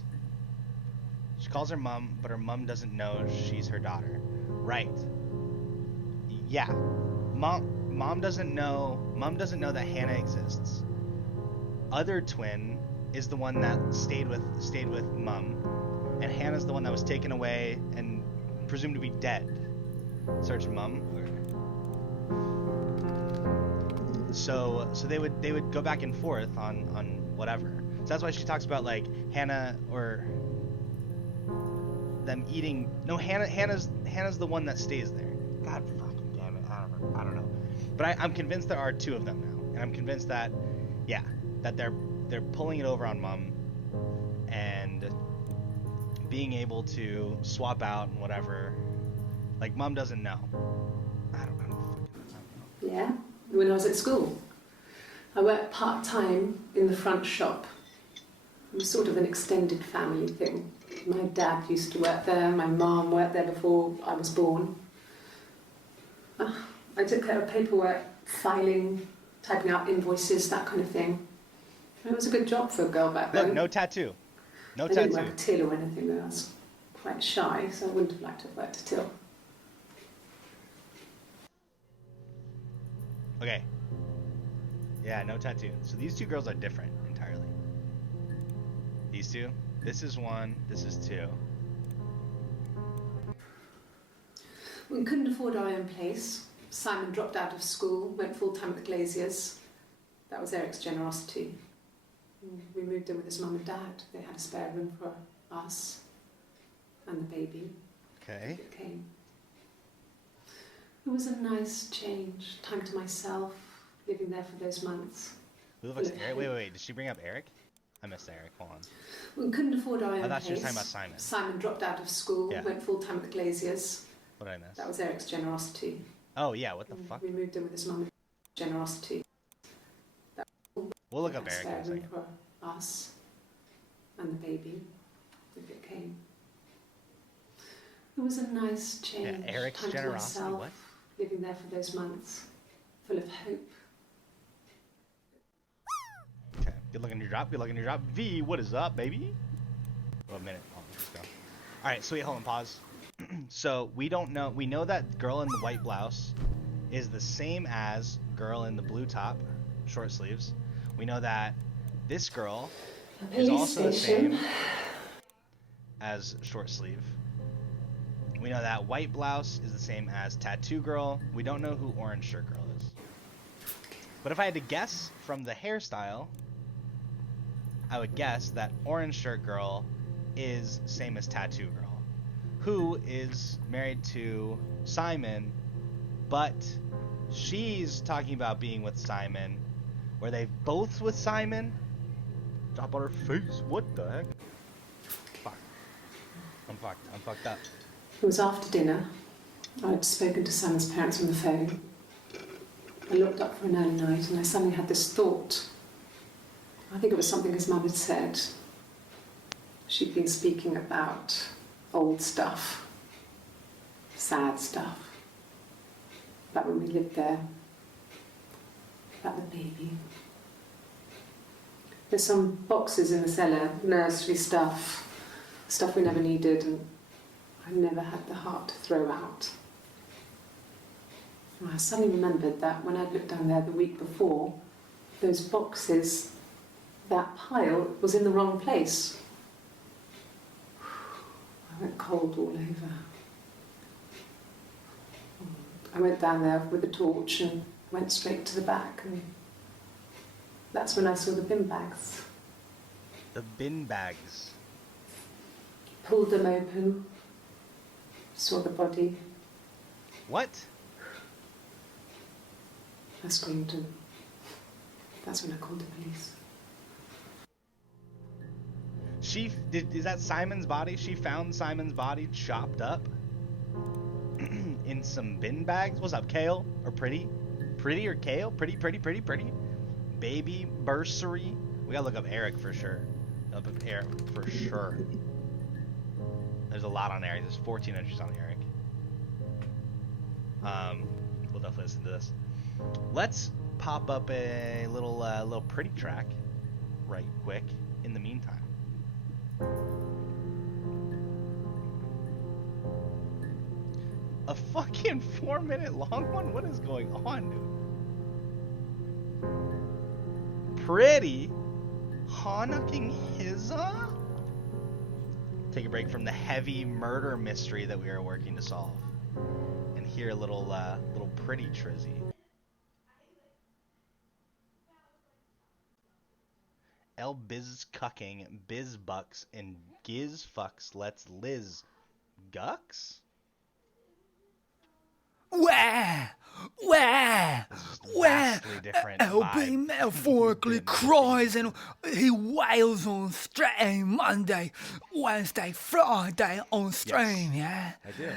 She calls her mom, but her mom doesn't know she's her daughter. Right. Yeah. Mom doesn't know that Hannah exists. Other twin is the one that stayed with mom, and Hannah's the one that was taken away and presumed to be dead. Search mom. So they would go back and forth on whatever. So that's why she talks about like Hannah or them eating. No, Hannah's the one that stays there. God fucking damn it! I don't know. But I'm convinced there are two of them now, and I'm convinced that that they're pulling it over on mom and being able to swap out and whatever. Like mom doesn't know. I don't know. Yeah, when I was at school. I worked part-time in the front shop. It was sort of an extended family thing. My dad used to work there, my mum worked there before I was born. I took care of paperwork, filing, typing out invoices, that kind of thing. It was a good job for a girl back then. No tattoo. No I tattoo. didn't work a till or anything though. I was quite shy, so I wouldn't have liked to have worked a till. Okay. Yeah, no tattoo. So these two girls are different entirely. These two. This is one. This is two. We couldn't afford our own place. Simon dropped out of school, went full-time at the Glaziers. That was Eric's generosity. We moved in with his mum and dad. They had a spare room for us and the baby. Okay. It came. It was a nice change. Time to myself, living there for those months. Who the fuck's Eric? Wait. Did she bring up Eric? I missed Eric. Hold on. We couldn't afford our own I thought place. she was talking about Simon. Simon dropped out of school, Yeah. went full-time at the Glaziers. What did I miss? That was Eric's generosity. Oh, yeah. What the fuck? We moved in with his mum and generosity. We'll look They up had a Eric in a spare room second. for us and the baby, if it came. It was a nice change. Yeah, Eric's Time to generosity. myself, What? living there for those months, full of hope. Okay. Good luck on your drop. Good luck on your drop. V, what is up, baby? Oh, a minute. Oh, let's go. All right. So wait, hold on. Pause. So we don't know. We know that girl in the white blouse is the same as girl in the blue top, short sleeves. We know that this girl is also the same as short sleeve. We know that white blouse is the same as tattoo girl. We don't know who orange shirt girl is. But if I had to guess from the hairstyle, I would guess that orange shirt girl is same as tattoo girl, who is married to Simon, but she's talking about being with Simon. Were they both with Simon? Drop on her face. What the heck? Fuck. I'm fucked up. It was after dinner. I'd spoken to Simon's parents on the phone. I looked up for an early night and I suddenly had this thought. I think it was something his mum had said. She'd been speaking about old stuff, sad stuff, about when we lived there, about the baby. There's some boxes in the cellar, nursery stuff we never needed, and I never had the heart to throw out. And I suddenly remembered that when I'd looked down there the week before, those boxes, that pile was in the wrong place. I went cold all over. I went down there with a torch and went straight to the back, and that's when I saw the bin bags. The bin bags. Pulled them open, saw the body. What? I screamed, and that's when I called the police. Is that Simon's body? She found Simon's body chopped up in some bin bags. What's up, Kale? Or Pretty? Pretty or Kale? Pretty. Baby bursary. We gotta look up Eric for sure. Look up Eric for sure. There's a lot on Eric. There's 14 entries on Eric. We'll definitely listen to this. Let's pop up a little pretty track right quick in the meantime. A fucking 4-minute long one? What is going on, dude? Pretty Hanukkah Hizza? Take a break from the heavy murder mystery that we are working to solve, and hear a little pretty trizzy. El Biz cucking, Biz bucks, and Giz fucks lets Liz gucks? Where? Vastly different LB vibe. metaphorically cries and he wails on stream Monday, Wednesday, Friday on stream, yeah? I do.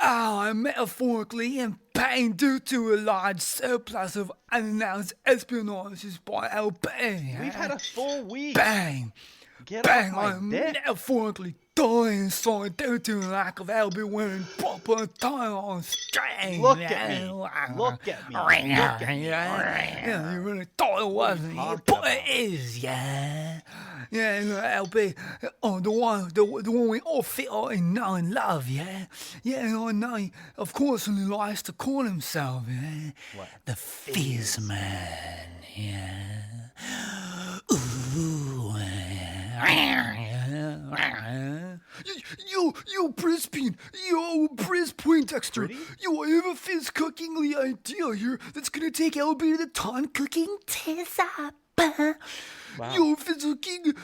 I'm metaphorically in pain due to a large surplus of unannounced espionages by LB. Yeah? We've had a full week. Bang! Get Bang! off my I'm dick. metaphorically dying inside due to the lack of LB wearing proper attire on stream. Look at me. Look at me. Look at me. Yeah, you really thought it wasn't, talking but about? it is, yeah. Yeah, LB, the one we all fit in know and love, yeah. Yeah, I know. Of course, he likes to call himself, yeah. What? The Fizz Man, yeah. Ooh. Yo, Brisbane, Poindexter, Pretty? yo, I have a Fizz cookingly idea here that's gonna take LB to the ton cooking tis up. Wow. Yo, Fizz King,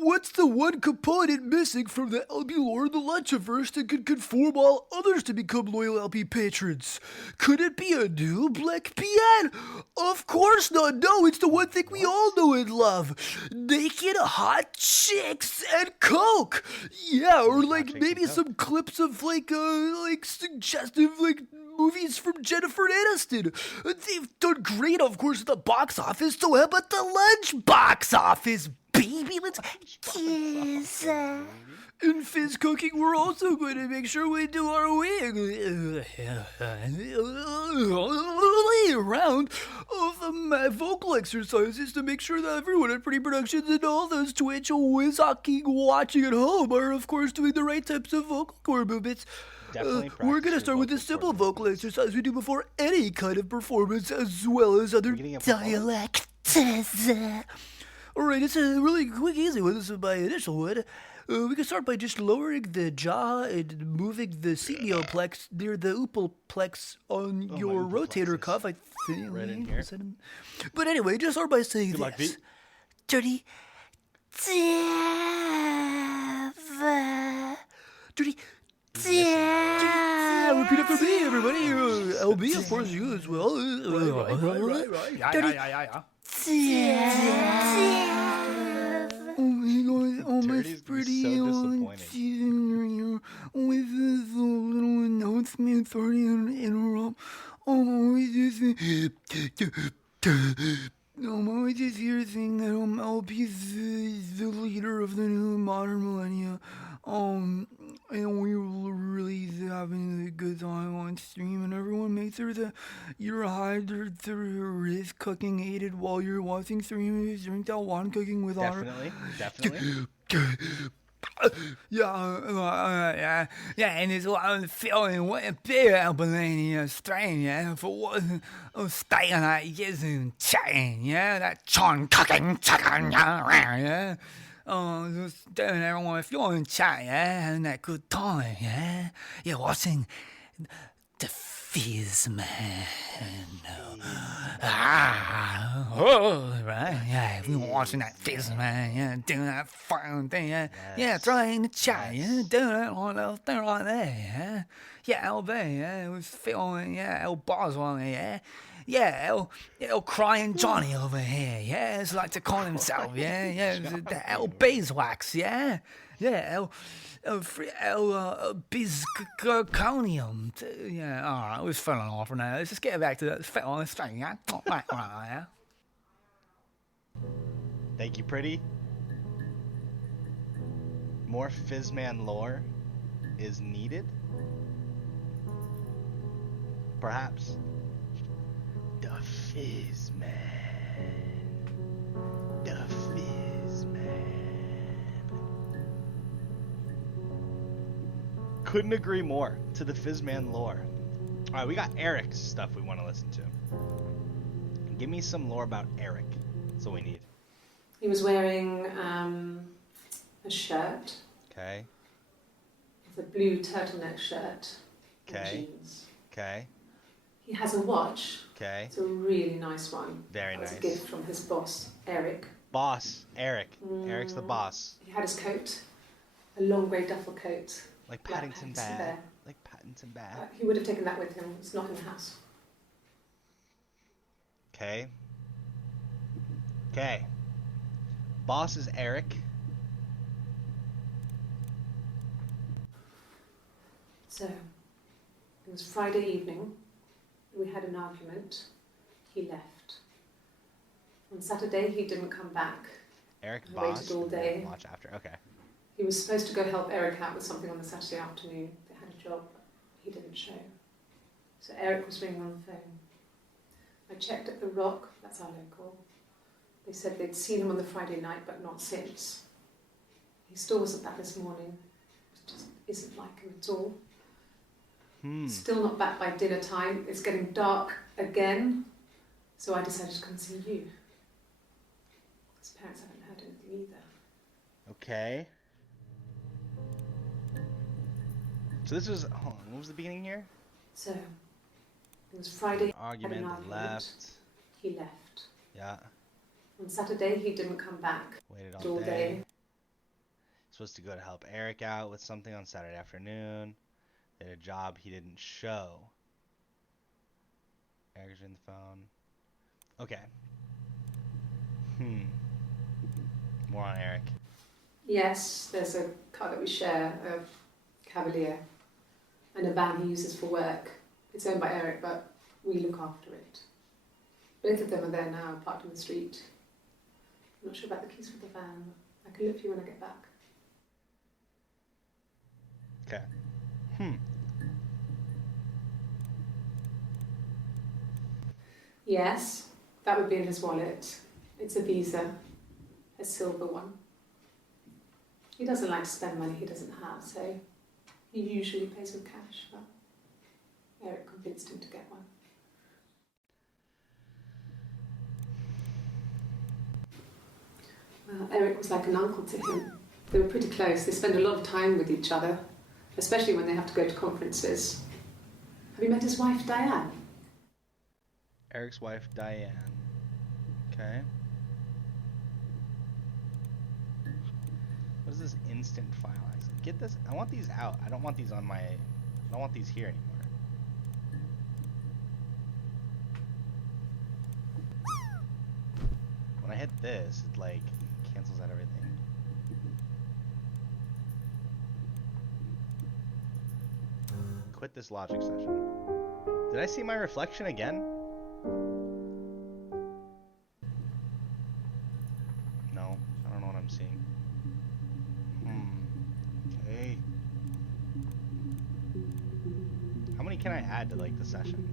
what's the one component missing from the LB lore of the Lunchiverse that could conform all others to become loyal LB patrons? Could it be a new Black Pian? Of course not. No, it's the one thing we all know and love. Naked hot chicks and coke. Yeah, or like chicks maybe and some clips of like suggestive like movies from Jennifer Aniston. They've done great, of course, at the box office. So how about the lunch box office, baby? Let's kiss. In Fizz Cooking, we're also going to make sure we do our round of vocal exercises to make sure that everyone at Pretty Productions and all those Twitch whiz-hocking watching at home are, of course, doing the right types of vocal cord movements. Definitely We're going practice to start your with the vocal simple cord vocal movements. exercise we do before any kind of performance, as well as other getting a performance? dialects. Alright, it's a really quick, easy one. This is my initial one. We can start by just lowering the jaw and moving the cebioplex near the upalplex on your my rotator upaplexus. cuff, I think. Right in here. But anyway, just start by saying Good luck, this. Pete. Dirty. Dirty. Repeat after me, everybody. LB, of course, you as well. Oh my Dirty's gonna be pretty so old disappointed. children, with this little announcement sorry interrupt. I'm always just here saying that LP's the leader of the new modern millennia. And we were really having a good time on stream, and everyone make sure that you're hydrated through your wrist cooking aided while you're watching stream. Drink that wine cooking with honor. Definitely. Yeah, and it's a lot of feeling what a big Albania strain, yeah, for what staying at using chatting, yeah, that chon cooking chicken, yeah. Just doing everyone feeling chat, yeah, having that good time, yeah. Yeah, watching the Fizz Man. Right, yeah, we were watching that Fizz Man, yeah, doing that fun thing, yeah. Yeah, trying to chat, yeah, doing that on the thing right there, yeah. Yeah, LB, yeah, it was feeling, yeah, El Boswell, yeah. Yeah, El Crying Johnny over here, yeah, it's like to call himself, yeah, the El Beeswax, yeah. Yeah, El Bizconium. Yeah, alright, we're falling off for now. Let's just get back to that fit on this thing, yeah? Yeah. Thank you, Pretty. More Fizzman lore is needed. Perhaps. The Fizz Man. The Fizz Man. Couldn't agree more to the Fizz Man lore. Alright, we got Eric's stuff we want to listen to. Give me some lore about Eric. That's what we need. He was wearing a shirt. Okay. It's a blue turtleneck shirt. And Okay. jeans. Okay. He has a watch. Okay. It's a really nice one. Very It was nice. a gift from his boss, Eric. Boss. Eric. Eric's the boss. He had his coat, a long grey duffel coat. Like black Paddington Paddington Bear. Bear. Like Paddington Bear. He would have taken that with him. It's not in the house. Okay. Okay. Boss is Eric. So, it was Friday evening. We had an argument. He left. On Saturday, he didn't come back. Eric I Boss. waited all day. Watch after. Okay. He was supposed to go help Eric out with something on the Saturday afternoon. They had a job, but he didn't show. So Eric was ringing on the phone. I checked at the Rock, that's our local. They said they'd seen him on the Friday night, but not since. He still wasn't back this morning. It just isn't like him at all. Still not back by dinner time. It's getting dark again. So I decided to come and see you. His parents haven't heard anything either. Okay. So this was. Hold on. What was the beginning here? So, it was Friday. Argument. Had an They argument. left. He left. Yeah. On Saturday, he didn't come back. Waited all all day. day. Supposed to go to help Eric out with something on Saturday afternoon. They had a job he didn't show. Eric's in the phone. Okay. More on Eric. Yes, there's a car that we share, a Cavalier, and a van he uses for work. It's owned by Eric, but we look after it. Both of them are there now, parked in the street. I'm not sure about the keys for the van. I can look for you when I get back. Okay. Yes, that would be in his wallet. It's a Visa, a silver one. He doesn't like to spend money he doesn't have, so he usually pays with cash, but Eric convinced him to get one. Well, Eric was like an uncle to him. They were pretty close. They spend a lot of time with each other, especially when they have to go to conferences. Have you met his wife, Diane? Eric's wife, Diane. Okay. What is this instant file access? Get this. I want these out. I don't want these on my. I don't want these here anymore. When I hit this, it like cancels out everything. Quit this logic session. Did I see my reflection again? No, I don't know what I'm seeing. Okay. How many can I add to like the session?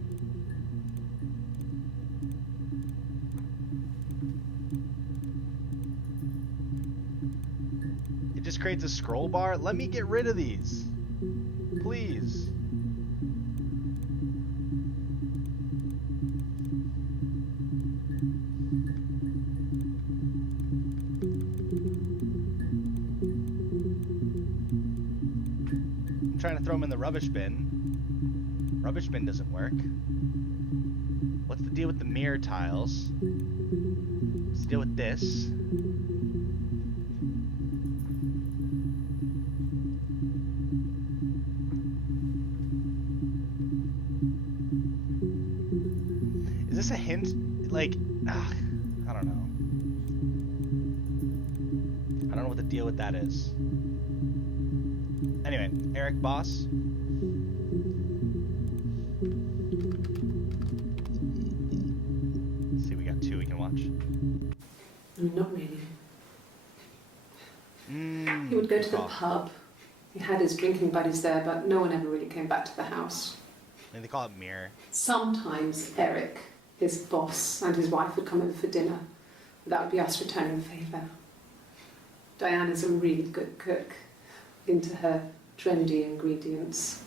It just creates a scroll bar. Let me get rid of these, please. Trying to throw them in the rubbish bin. Rubbish bin doesn't work. What's the deal with the mirror tiles? What's the deal with this? Is this a hint? Like, I don't know. I don't know what the deal with that is. Anyway, Eric Boss. Let's see, we got two we can watch. Not really. He would go to the Oh. pub. He had his drinking buddies there, but no one ever really came back to the house. I mean, they call it mirror. Sometimes Eric, his boss, and his wife would come over for dinner. That would be us returning the favour. Diana's a really good cook, into her trendy ingredients.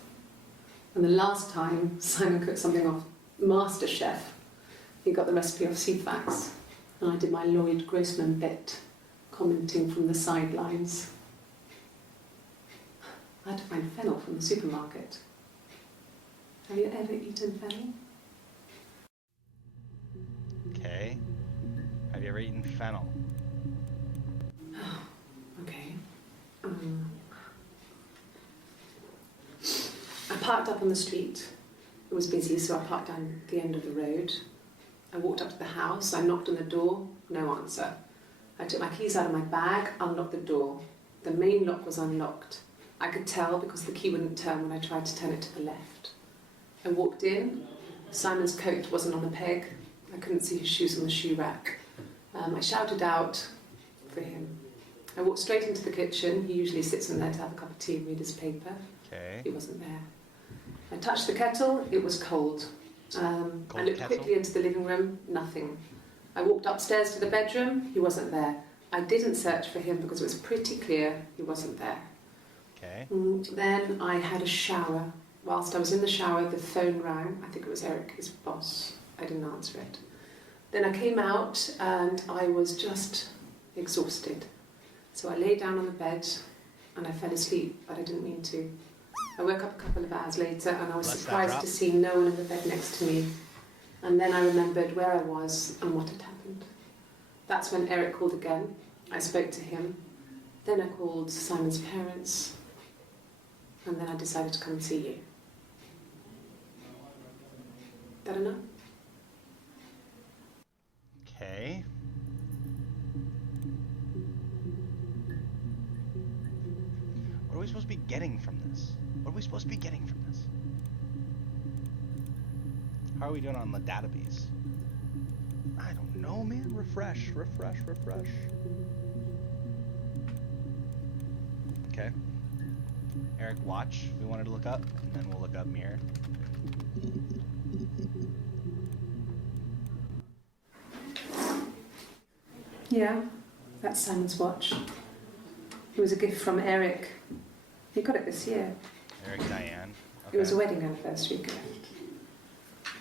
And the last time Simon cooked something off MasterChef, he got the recipe off CFAX, and I did my Lloyd Grossman bit, commenting from the sidelines. I had to find fennel from the supermarket. Have you ever eaten fennel? Okay. Have you ever eaten fennel? Okay. I parked up on the street. It was busy, so I parked down the end of the road. I walked up to the house, I knocked on the door, no answer. I took my keys out of my bag, unlocked the door. The main lock was unlocked. I could tell because the key wouldn't turn when I tried to turn it to the left. I walked in, Simon's coat wasn't on the peg. I couldn't see his shoes on the shoe rack. I shouted out for him. I walked straight into the kitchen. He usually sits in there to have a cup of tea and read his paper. Okay. He wasn't there. I touched the kettle, it was cold. I looked quickly into the living room, nothing. I walked upstairs to the bedroom, he wasn't there. I didn't search for him because it was pretty clear he wasn't there. Okay. Then I had a shower. Whilst I was in the shower, the phone rang. I think it was Eric, his boss. I didn't answer it. Then I came out and I was just exhausted. So I lay down on the bed and I fell asleep, but I didn't mean to. I woke up a couple of hours later and I was surprised to see no one in the bed next to me. And then I remembered where I was and what had happened. That's when Eric called again. I spoke to him. Then I called Simon's parents. And then I decided to come and see you. That enough? Okay. What are we supposed to be getting from this? What are we supposed to be getting from this? How are we doing on the database? I don't know, man. Refresh. Okay. Eric, watch. We wanted to look up, and then we'll look up mirror. Yeah, that's Simon's watch. It was a gift from Eric. He got it this year. Eric, Diane. Okay. It was a wedding anniversary gift.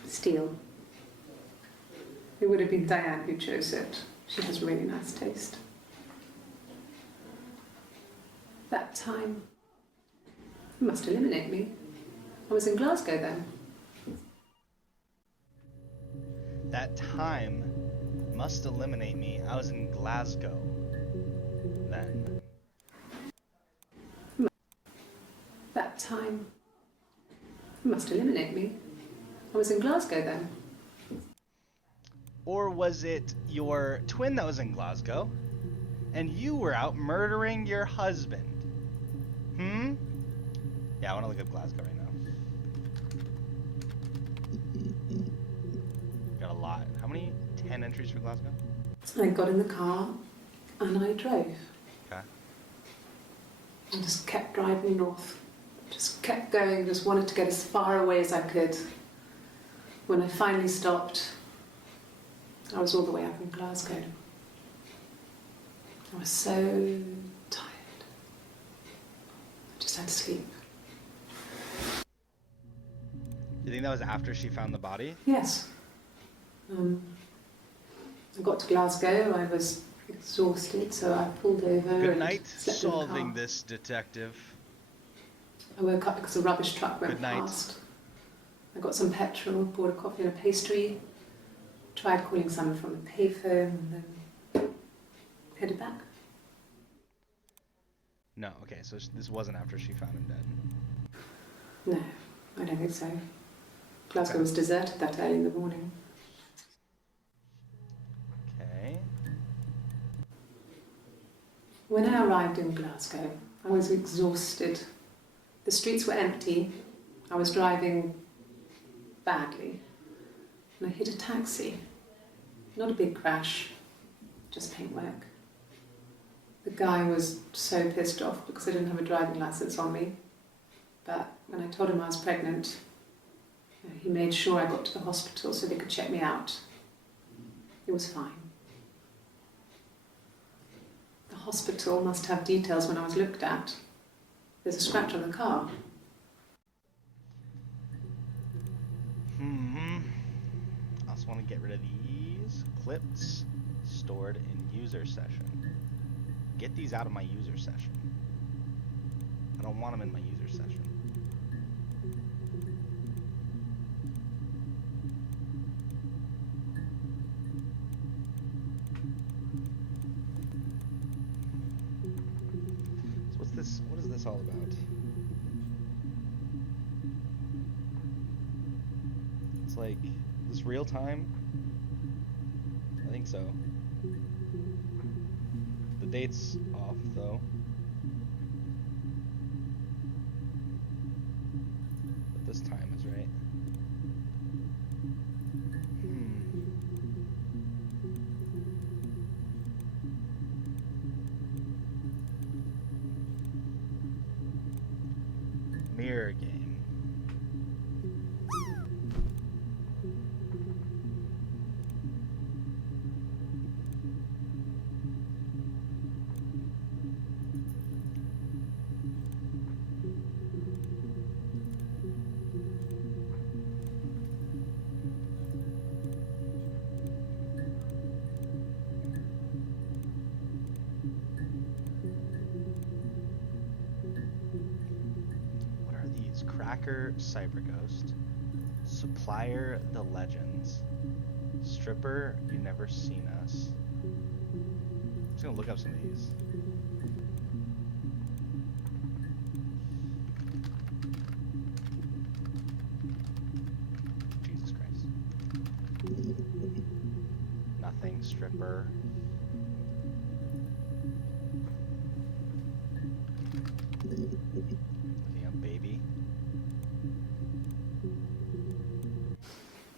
Steel. It would have been Diane who chose it. She has really nice taste. That time, it must eliminate me. I was in Glasgow then. That time must eliminate me. I was in Glasgow then. That time, it must eliminate me. I was in Glasgow then. Or was it your twin that was in Glasgow and you were out murdering your husband? Yeah, I want to look up Glasgow right now. Got a lot. How many? 10 entries for Glasgow? I got in the car and I drove. Okay. I just kept driving north. Just kept going, just wanted to get as far away as I could. When I finally stopped, I was all the way up in Glasgow. I was so tired. I just had to sleep. Do you think that was after she found the body? Yes. I got to Glasgow, I was exhausted, so I pulled over. Good and night, slept in the solving car. this detective. I woke up because a rubbish truck went Good night. past. I got some petrol, bought a coffee and a pastry, tried calling someone from the payphone, and then headed back. No, okay, so this wasn't after she found him dead. No, I don't think so. Glasgow Okay. was deserted that early in the morning. Okay. When I arrived in Glasgow, I was exhausted. The streets were empty. I was driving badly. And I hit a taxi. Not a big crash, just paintwork. The guy was so pissed off because I didn't have a driving license on me. But when I told him I was pregnant, He made sure I got to the hospital so they could check me out. It was fine. The hospital must have details when I was looked at. There's a scratch on the car. I also want to get rid of these clips stored in user session. Get these out of my user session. I don't want them in my user session. So what's this? What is this all about? It's like, is this real time? I think so. The date's off though. But this time is right. Mirror game. What are these? Cracker Cyberghost. Supplier The Legends. Stripper You Never Seen Us. I'm just gonna look up some of these. Jesus Christ. Nothing. Stripper. Looking up baby.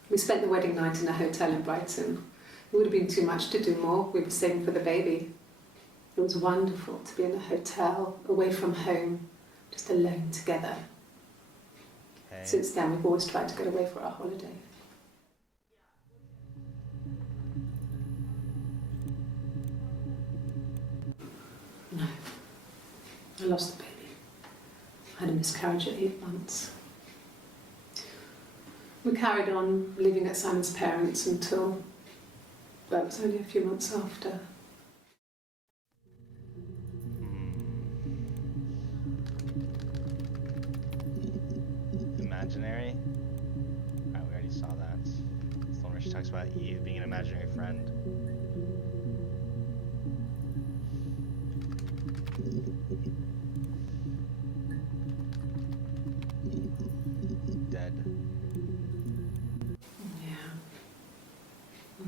We spent the wedding night in a hotel in Brighton. It would have been too much to do more. We were saving for the baby. It was wonderful to be in a hotel, away from home, just alone together. Okay. Since then, we've always tried to get away for our holiday. No. I lost the baby. I had a miscarriage at 8 months. We carried on living at Simon's parents until, well, it was only a few months after. Imaginary? Alright, we already saw that. It's the one where she talks about Eve being an imaginary friend. Dead. Yeah.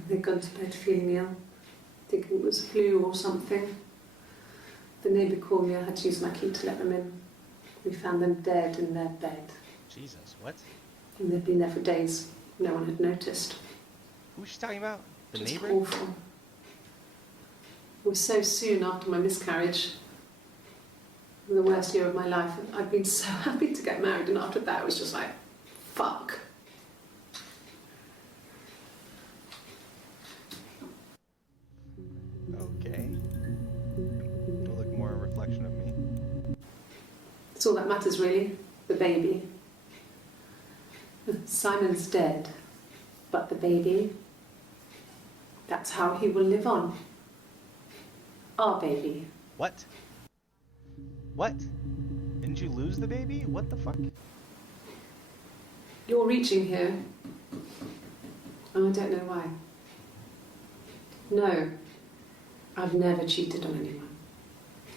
They'd gone to bed feeling ill, thinking it was flu or something. The neighbour called me, I had to use my key to let them in. We found them dead in their bed. Jesus, what? And they'd been there for days. No one had noticed. Who's she talking about? The Just neighbor? awful. It was so soon after my miscarriage. The worst year of my life. I'd been so happy to get married, and after that it was just like, fuck. Okay. It'll look more a reflection of me. It's all that matters really, the baby. Simon's dead, but the baby, that's how he will live on. Our baby. What? What? Didn't you lose the baby? What the fuck? You're reaching here. And I don't know why. No, I've never cheated on anyone.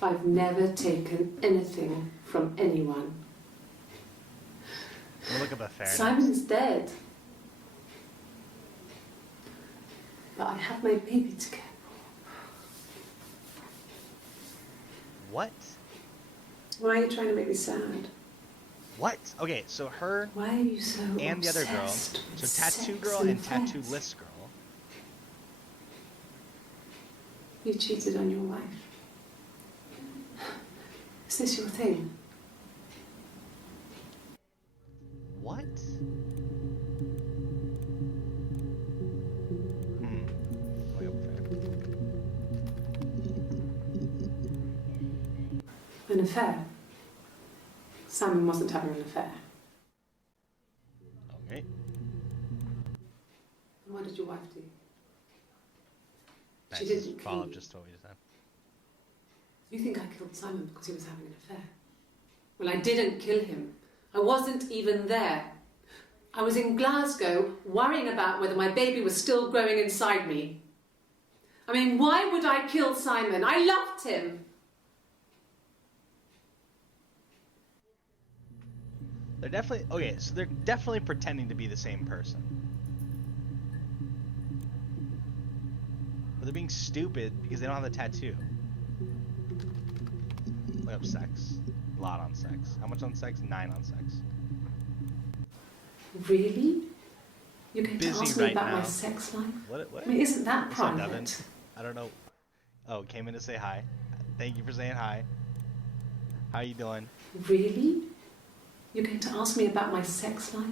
I've never taken anything from anyone. We'll look up a fairness. Simon's dead. But I have my baby to care for. What? Why are you trying to make me sad? What? Okay, so her Why are you so and the other girl, obsessed with so tattoo sex girl and and tattoo friends? list girl. You cheated on your wife. Is this your thing? What? An affair. Simon wasn't having an affair. Okay. And what did your wife do? Nice. She didn't kill Follow up you. just what we just said. You think I killed Simon because he was having an affair? Well, I didn't kill him. I wasn't even there. I was in Glasgow worrying about whether my baby was still growing inside me. I mean, why would I kill Simon? I loved him. They're definitely okay. So they're definitely pretending to be the same person, but they're being stupid because they don't have the tattoo. Look up sex. A lot on sex. How much on sex? 9 on sex. Really? You're going to Busy ask me right about now. my sex life? What? I mean, isn't that What's up, Devin? private? I don't know. Oh, came in to say hi. Thank you for saying hi. How you doing? Really? You're going to ask me about my sex life?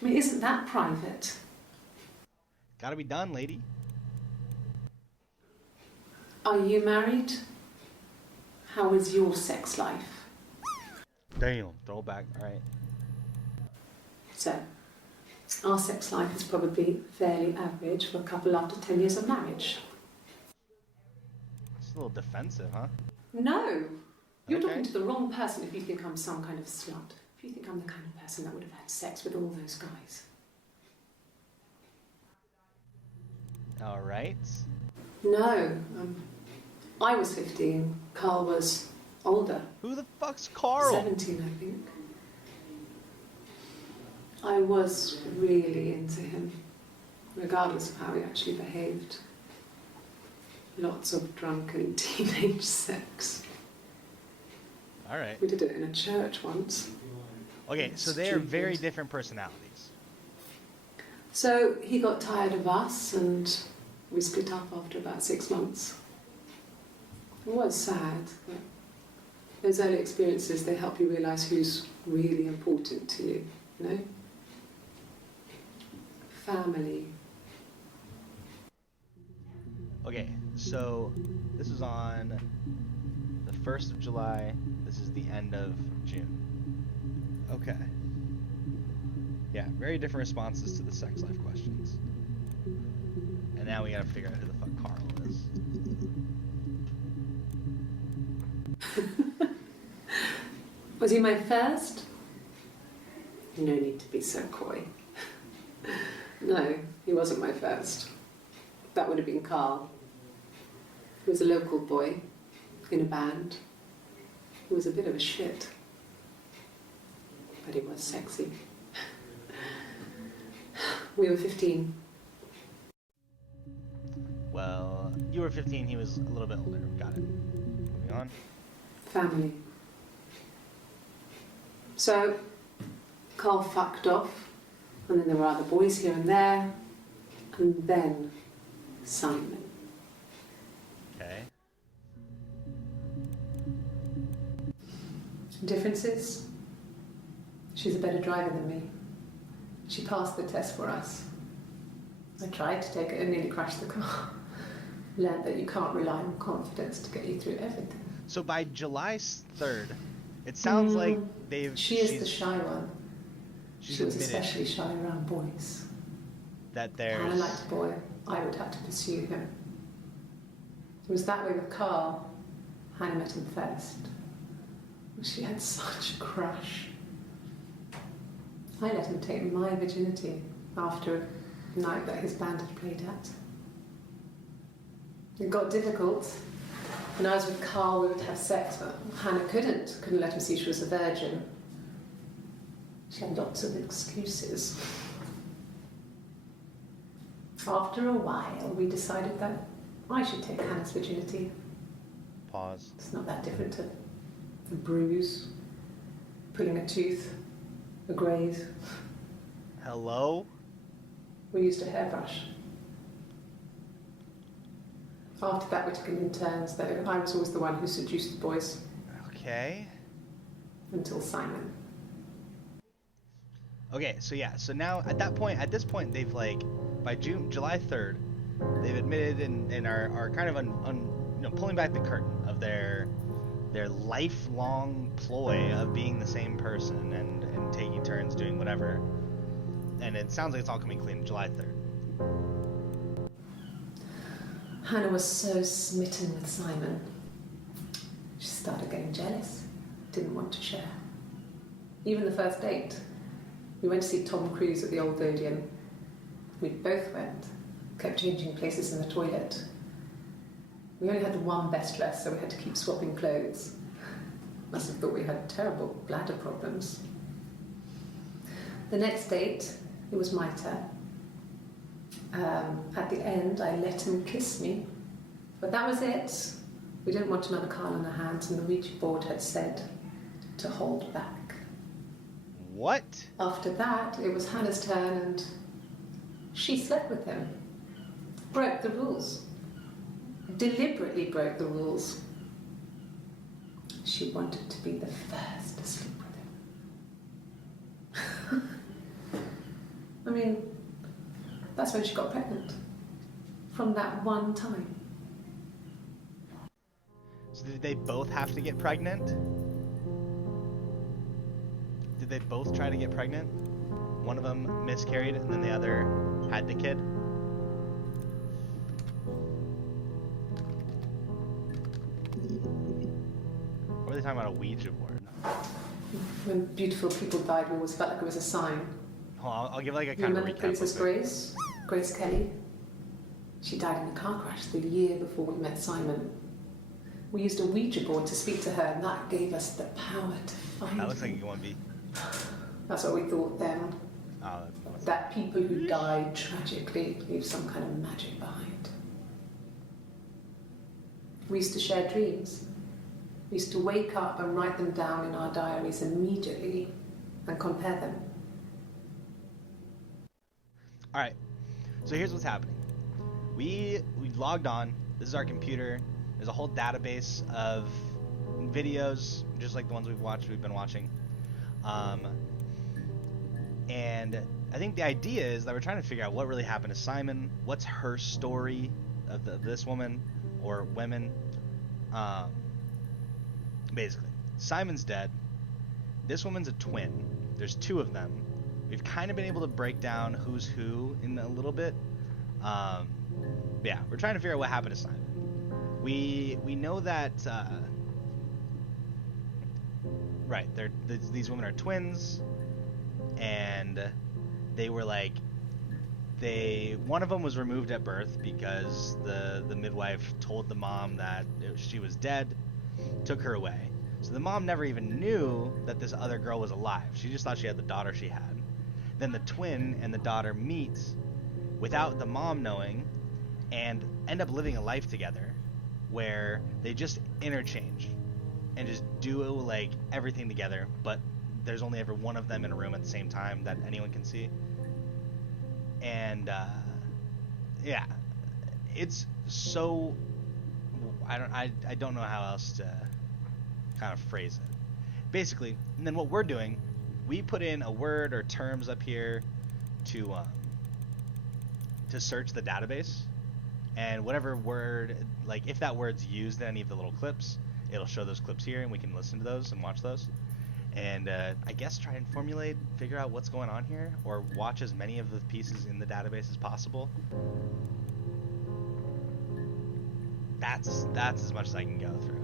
I mean, isn't that private? Gotta be done, lady. Are you married? How is your sex life? Damn. Throw it back. All right. So, our sex life is probably fairly average for a couple after 10 years of marriage. It's a little defensive, huh? No! You're Okay. talking to the wrong person if you think I'm some kind of slut. If you think I'm the kind of person that would have had sex with all those guys. All right. No. I was 15. Carl was older. Who the fuck's Carl? 17, I think. I was really into him, regardless of how he actually behaved. Lots of drunken teenage sex. All right. We did it in a church once. Okay, so they are very different personalities. So he got tired of us and we split up after about 6 months. It was sad, but those early experiences, they help you realise who's really important to you, you know? Family. Okay, so this is on the 1st of July. This is the end of June. Okay. Yeah, very different responses to the sex life questions. And now we gotta figure out who the fuck Carl is. Was he my first? No need to be so coy. No, he wasn't my first. That would have been Carl. He was a local boy in a band. He was a bit of a shit. But he was sexy. We were 15. Well, you were 15, he was a little bit older. Got it. Moving on. Family. So, Carl fucked off, and then there were other boys here and there, and then Simon. Okay. Differences? She's a better driver than me. She passed the test for us. I tried to take it and nearly crashed the car. Learned that you can't rely on confidence to get you through everything. So by July 3rd, it sounds like they've... She is the shy one. She's She was admitted especially shy around boys. that Hannah there's... liked a boy. I would have to pursue him. It was that way with Carl. Hannah met him first. She had such a crush. I let him take my virginity after a night that his band had played at. It got difficult. When I was with Carl, we would have sex, but Hannah couldn't let him see she was a virgin. She had lots of excuses. After a while, we decided that I should take Hannah's virginity. Pause. It's not that different to a bruise, pulling a tooth, a graze. Hello? We used a hairbrush. After that, we took it in turns, though. I was always the one who seduced the boys. Okay. Until Simon. Okay, so yeah, so now at this point, they've like, by July 3rd, they've admitted and are kind of pulling back the curtain of their their lifelong ploy of being the same person and taking turns doing whatever. And it sounds like it's all coming clean July 3rd. Hannah was so smitten with Simon. She started getting jealous, didn't want to share. Even the first date, we went to see Tom Cruise at the Old Odeon. We both went, kept changing places in the toilet. We only had one best dress, so we had to keep swapping clothes. Must have thought we had terrible bladder problems. The next date, it was my turn. At the end, I let him kiss me. But that was it. We didn't want another card on our hands, and the Ouija board had said to hold back. What? After that, it was Hannah's turn, and she slept with him. Broke the rules. Deliberately broke the rules. She wanted to be the first to sleep with him. I mean, that's when she got pregnant. From that one time. So did they both have to get pregnant? Did they both try to get pregnant? One of them miscarried and then the other had the kid? Or are they talking about a Ouija board? When beautiful people died, we always felt like it was a sign. Hold on, I'll give like a You kind of remember recap. Princess Grace? Grace Kelly? She died in a car crash the year before we met Simon. We used a Ouija board to speak to her, and that gave us the power to find That looks like him. a 1B. That's what we thought then. Oh, That people who died tragically leave some kind of magic behind. We used to share dreams. We used to wake up and write them down in our diaries immediately and compare them. all right. So here's what's happening. We logged on. This is our computer. There's a whole database of videos, just like the ones we've been watching. And I think the idea is that we're trying to figure out what really happened to Simon. What's her story of this woman or women? Basically, Simon's dead. This woman's a twin. There's two of them. We've kind of been able to break down who's who in a little bit. Yeah, we're trying to figure out what happened to Simon. We know that right, these women are twins, and they were like one of them was removed at birth because the midwife told the mom that she was dead, took her away. So the mom never even knew that this other girl was alive. She just thought she had the daughter she had. Then the twin and the daughter meet without the mom knowing and end up living a life together where they just interchange and just do like everything together, but there's only ever one of them in a room at the same time that anyone can see. And yeah, it's so I don't know how else to kind of phrase it. Basically, and then what we're doing, we put in a word or terms up here to search the database, and whatever word, like if that word's used in any of the little clips, it'll show those clips here, and we can listen to those and watch those. And I guess try and figure out what's going on here, or watch as many of the pieces in the database as possible. That's as much as I can go through.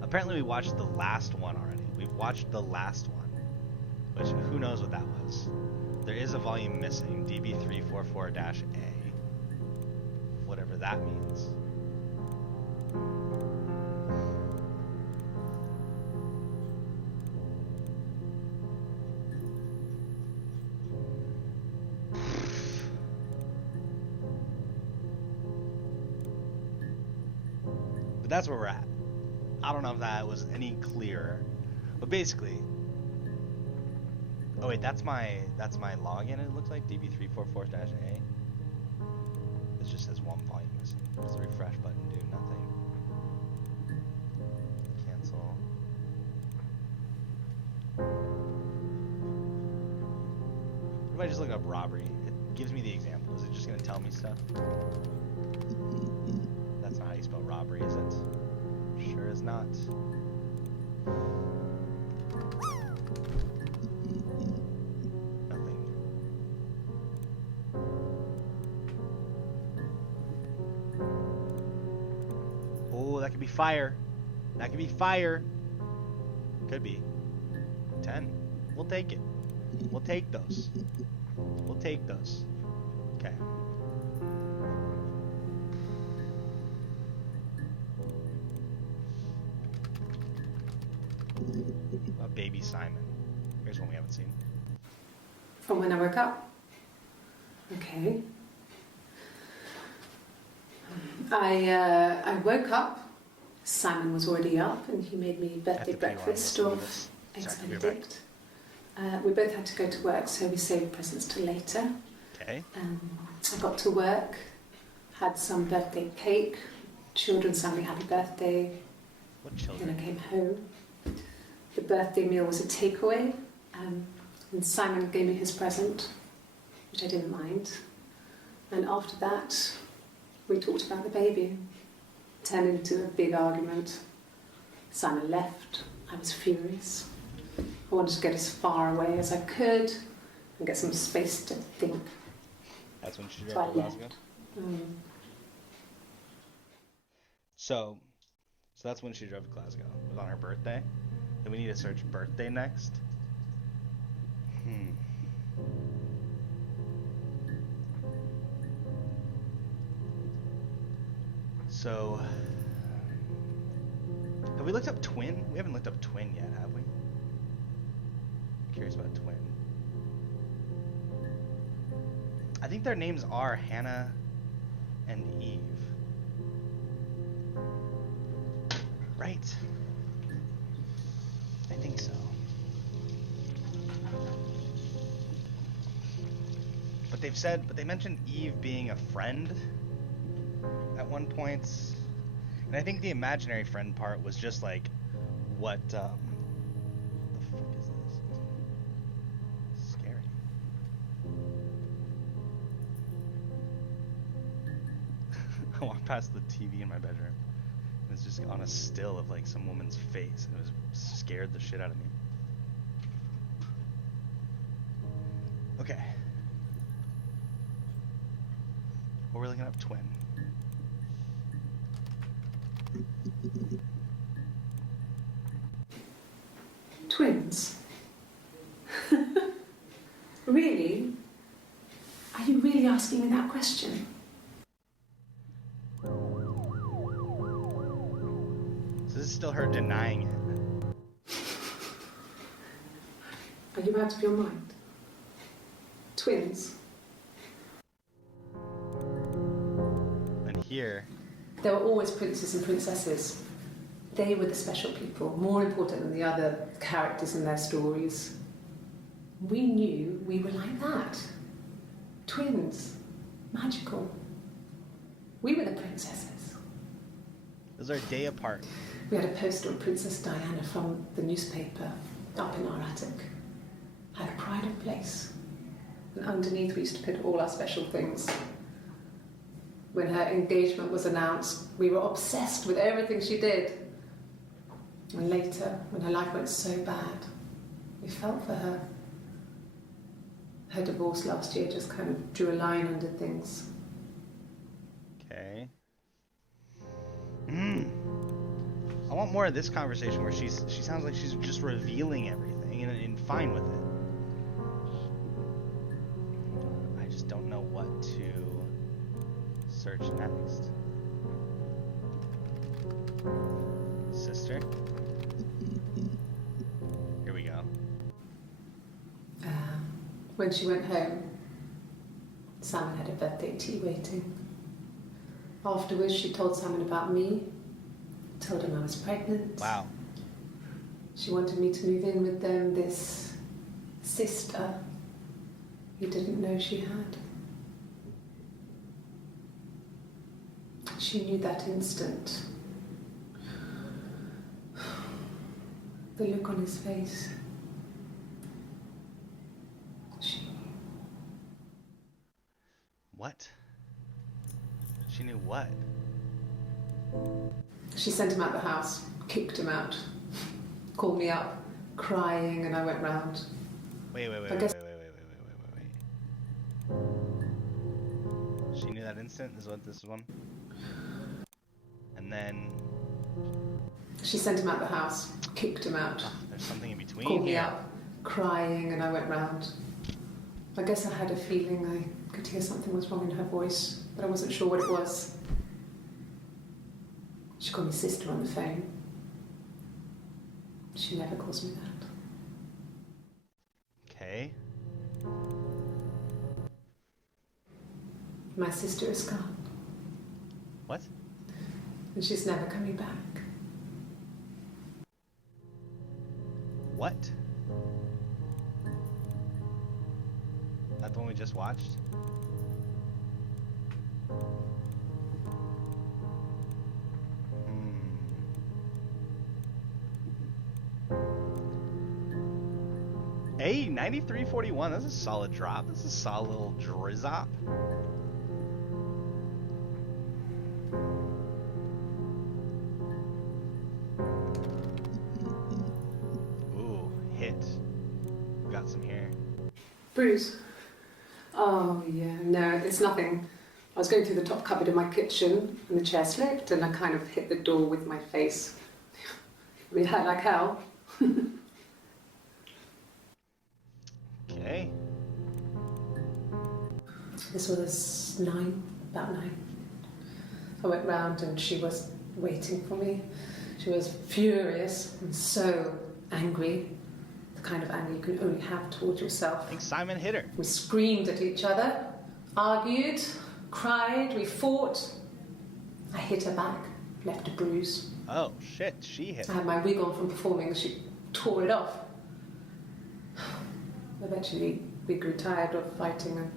Apparently we watched the last one already. We've watched the last one, which who knows what that was. There is a volume missing, DB344-A, whatever that means. But that's where we're at. I don't know if that was any clearer, but basically, oh wait, that's my login. It looks like DB344-A. It just says one volume missing. What does the refresh button do? Nothing. Cancel. What if I just look up robbery? It gives me the example. Is it just gonna tell me stuff? That's not how you spell robbery, is it? Sure is not. Nothing. Oh, that could be fire. That could be fire. Could be. 10. We'll take it. We'll take those. We'll take those. Okay. A baby Simon. Here's one we haven't seen. From when I woke up. Okay. I woke up. Simon was already up, and he made me birthday breakfast of eggs Benedict. We both had to go to work, so we saved presents till later. Okay. I got to work, had some birthday cake. Children sang me happy birthday. What children? Then I came home. The birthday meal was a takeaway, and Simon gave me his present, which I didn't mind. And after that, we talked about the baby. Turned into a big argument. Simon left. I was furious. I wanted to get as far away as I could and get some space to think. That's when she So drove I to Glasgow? left. So that's when she drove to Glasgow. It was on her birthday. Then we need to search birthday next. So, have we looked up twin? We haven't looked up twin yet, have we? I'm curious about twin. I think their names are Hannah and Eve. Right. I think so. But they mentioned Eve being a friend at one point, and I think the imaginary friend part was just like, what the fuck is this? Scary. I walked past the TV in my bedroom, and it's just on a still of like some woman's face, and it was scared the shit out of me. Okay. Well, we're looking up twin. Twins? Really? Are you really asking me that question? So this is still her denying it. Are you out of your mind? Twins? And here, There were always princes and princesses. They were the special people, more important than the other characters in their stories. We knew we were like that. Twins. Magical. We were the princesses. those are a day apart. We had a poster of Princess Diana from the newspaper up in our attic. Had a pride of place. And underneath we used to put all our special things. When her engagement was announced, we were obsessed with everything she did. And later, when her life went so bad, we felt for her. Her divorce last year just kind of drew a line under things. Okay. I want more of this conversation where she sounds like she's just revealing everything and fine with it. I just don't know what to search next. Sister? Here we go. When she went home, Simon had a birthday tea waiting. Afterwards, she told Simon about me, told him I was pregnant. Wow. She wanted me to move in with them, this sister he didn't know she had. She knew that instant. The look on his face. She knew. What? She knew what? She sent him out the house, kicked him out, called me up, crying, and I went round. Wait. I guess She knew that instant. Is what this one. And then she sent him out the house, kicked him out, there's something in between called me here. up, crying, and I went round. I guess I had a feeling I could hear something was wrong in her voice, but I wasn't sure what it was. She called me sister on the phone. She never calls me that. Okay. My sister is gone, What? and she's never coming back. What? That the one we just watched? Hey, 93.41. That's a solid drop. That's a solid little drizzop. Ooh, hit. We got some here. Bruce? Oh, yeah, no, it's nothing. I was going through the top cupboard in my kitchen, and the chair slipped, and I kind of hit the door with my face. I mean, it hurt like hell. Okay. This was about 9. I went round and she was waiting for me. She was furious and so angry, the kind of anger you can only have towards yourself. I think Simon hit her. We screamed at each other, argued, cried, we fought. I hit her back, left a bruise. Oh, shit. She hit I her. had my wig on from performing and she tore it off. Eventually, we grew tired of fighting and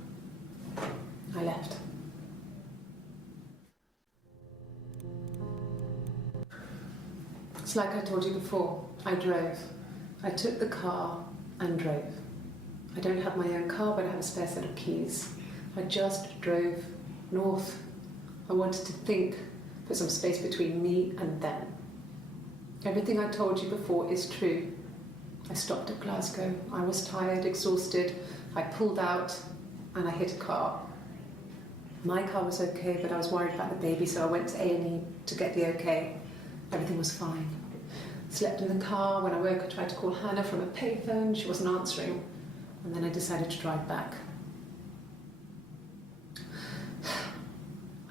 I left. It's like I told you before, I drove. I took the car and drove. I don't have my own car, but I have a spare set of keys. I just drove north. I wanted to think, put some space between me and them. Everything I told you before is true. I stopped at Glasgow. I was tired, exhausted. I pulled out and I hit a car. My car was okay, but I was worried about the baby, so I went to A&E to get the okay. Everything was fine. Slept in the car. When I woke, I tried to call Hannah from a payphone. She wasn't answering. And then I decided to drive back.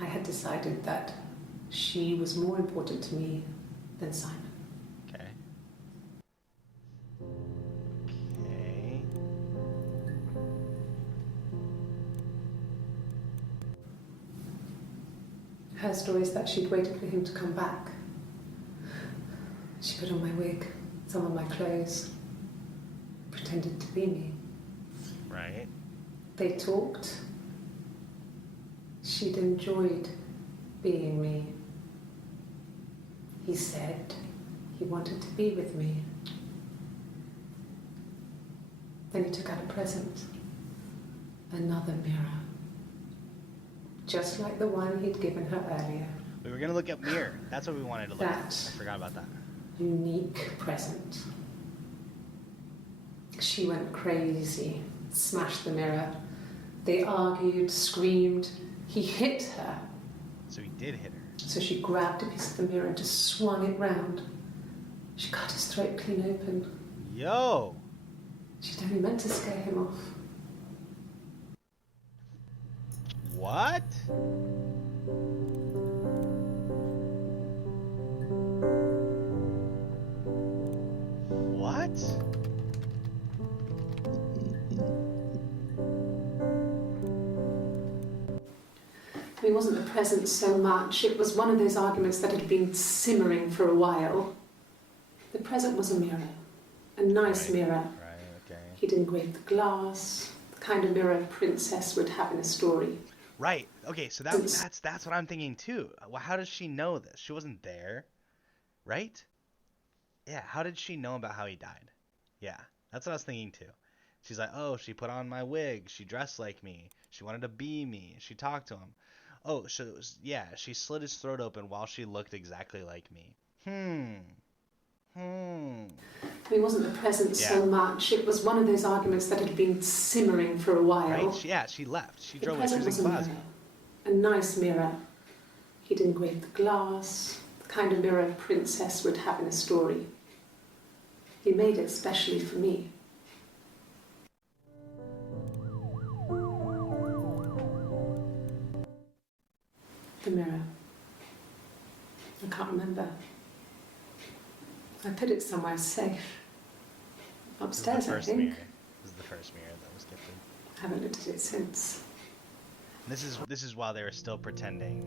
I had decided that she was more important to me than Simon. Okay. Okay. Her story is that she'd waited for him to come back. She put on my wig, some of my clothes, pretended to be me. Right. They talked. She'd enjoyed being me. He said he wanted to be with me. Then he took out a present. Another mirror. Just like the one he'd given her earlier. We were going to look at mirror. That's what we wanted to look at. That I forgot about that. unique present. She went crazy, smashed the mirror. They argued, screamed. He hit her. So he did hit her. So she grabbed a piece of the mirror and just swung it round. She cut his throat clean open. Yo! She'd only meant to scare him off. What? What? It wasn't the present so much. It was one of those arguments that had been simmering for a while. The present was a mirror. A nice mirror. Right, okay. He'd engraved the glass. The kind of mirror a princess would have in a story. Right. Okay, so that's what I'm thinking too. Well, how does she know this? She wasn't there, right? Yeah, how did she know about how he died? Yeah, that's what I was thinking too. She's like, oh, she put on my wig. She dressed like me. She wanted to be me. She talked to him. Oh, so it was, yeah, she slit his throat open while she looked exactly like me. He wasn't present Yeah. so much. It was one of those arguments that had been simmering for a while. Right? Yeah, she left. She The drove away. She present was in was a closet. mirror. A nice mirror. He'd engraved the glass, the kind of mirror a princess would have in a story. He made it specially for me. The mirror. I can't remember. I put it somewhere safe. Upstairs, I think. This is the first mirror that was gifted. I haven't looked at it since. This is while they were still pretending.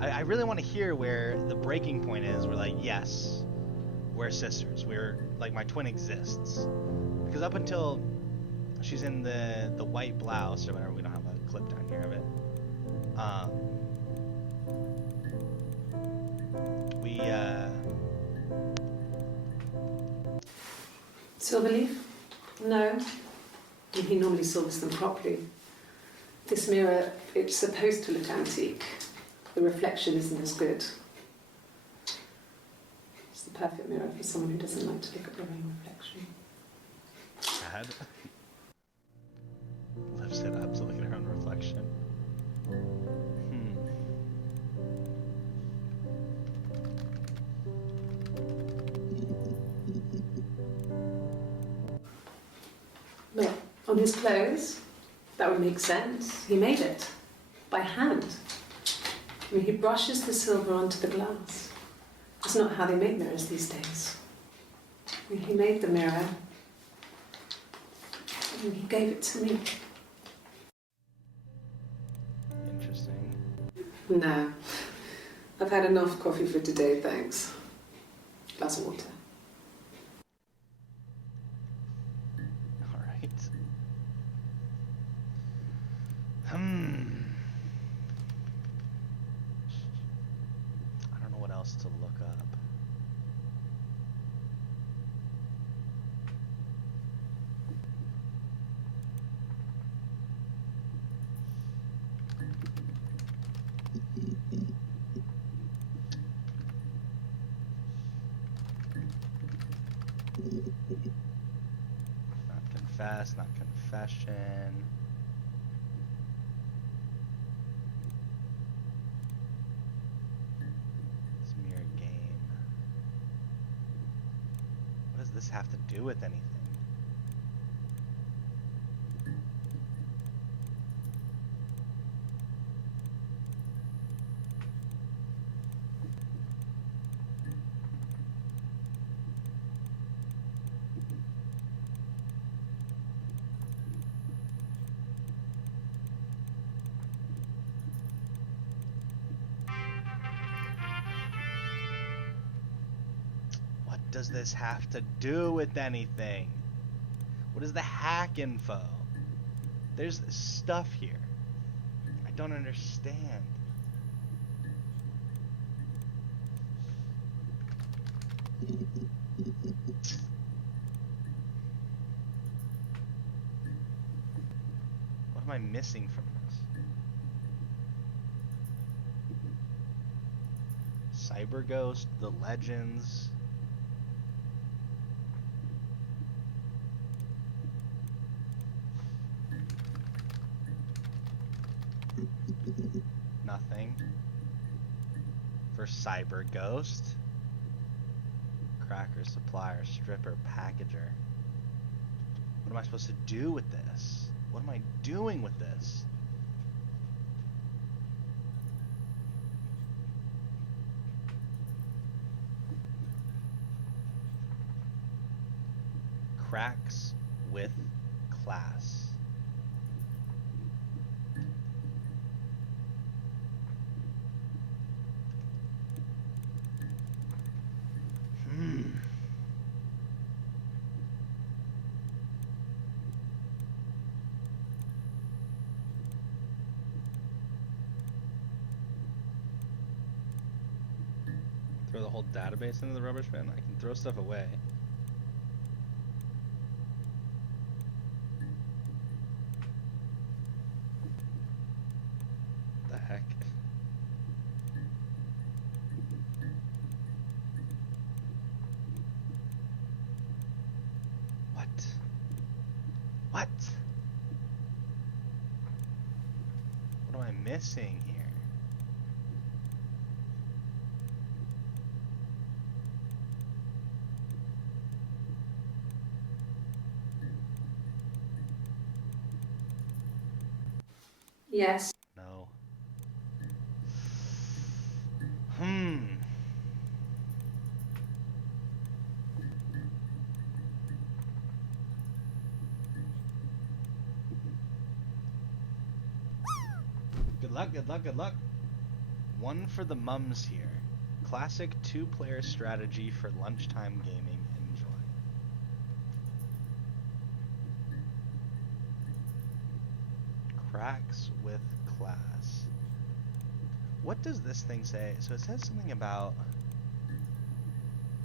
I really want to hear where the breaking point is. We're like, yes, we're sisters. We're like, my twin exists. Because up until she's in the white blouse or whatever, we don't have a clip down here of it. Silverleaf? No. He normally silvers them properly. This mirror, it's supposed to look antique. The reflection isn't as good. It's the perfect mirror for someone who doesn't like to look at their own reflection. Bad. Lifts it up to look at her own reflection. Look, on his clothes, that would make sense. He made it. By hand. I mean, he brushes the silver onto the glass. That's not how they make mirrors these days. I mean, he made the mirror, and he gave it to me. Interesting. No. I've had enough coffee for today, thanks. Glass of water. Alright. I don't know what else to look up. Not confess, not confession. It's mirror game. What does this have to do with anything? What does this have to do with anything? What is the hack info? There's stuff here. I don't understand. What am I missing from this? Cyber Ghost, the legends. Nothing. For Cyber Ghost. Cracker, supplier, stripper, packager. What am I supposed to do with this? What am I doing with this? Cracks with class. Throw the whole database into the rubbish bin? I can throw stuff away. The heck? What? What am I missing here? Yes. No. Good luck, good luck, good luck. One for the mums here. Classic two-player strategy for lunchtime gaming. Enjoy. Cracks with class. What does this thing say? So it says something about...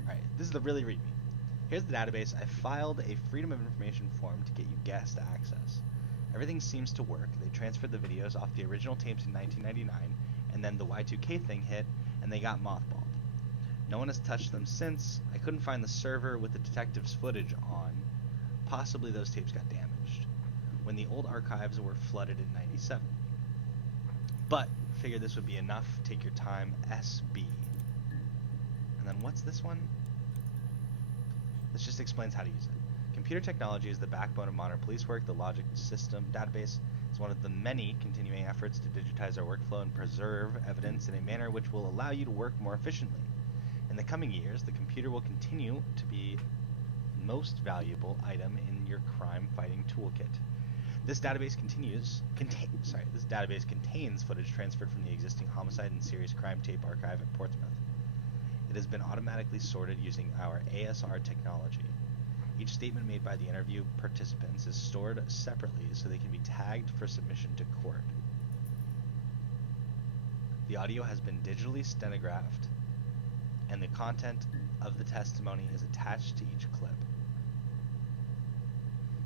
Alright, this is the really readme. Here's the database. I filed a Freedom of Information form to get you guest access. Everything seems to work. They transferred the videos off the original tapes in 1999, and then the Y2K thing hit, and they got mothballed. No one has touched them since. I couldn't find the server with the detective's footage on. Possibly those tapes got damaged when the old archives were flooded in 97. But figured this would be enough. Take your time. SB. And then what's this one? This just explains how to use it. Computer technology is the backbone of modern police work. The logic system database is one of the many continuing efforts to digitize our workflow and preserve evidence in a manner which will allow you to work more efficiently. In the coming years, the computer will continue to be the most valuable item in your crime-fighting toolkit. This database contains footage transferred from the existing homicide and serious crime tape archive at Portsmouth. It has been automatically sorted using our ASR technology. Each statement made by the interview participants is stored separately so they can be tagged for submission to court. The audio has been digitally stenographed, and the content of the testimony is attached to each clip.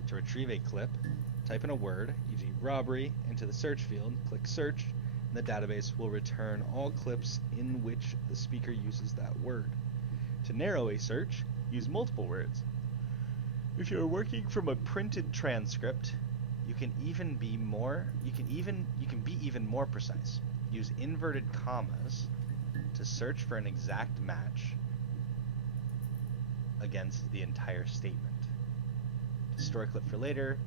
To retrieve a clip, type in a word, e.g. robbery, into the search field, click search, and the database will return all clips in which the speaker uses that word. To narrow a search, use multiple words. If you are working from a printed transcript, you can be even more precise. Use inverted commas to search for an exact match against the entire statement. To store a clip for later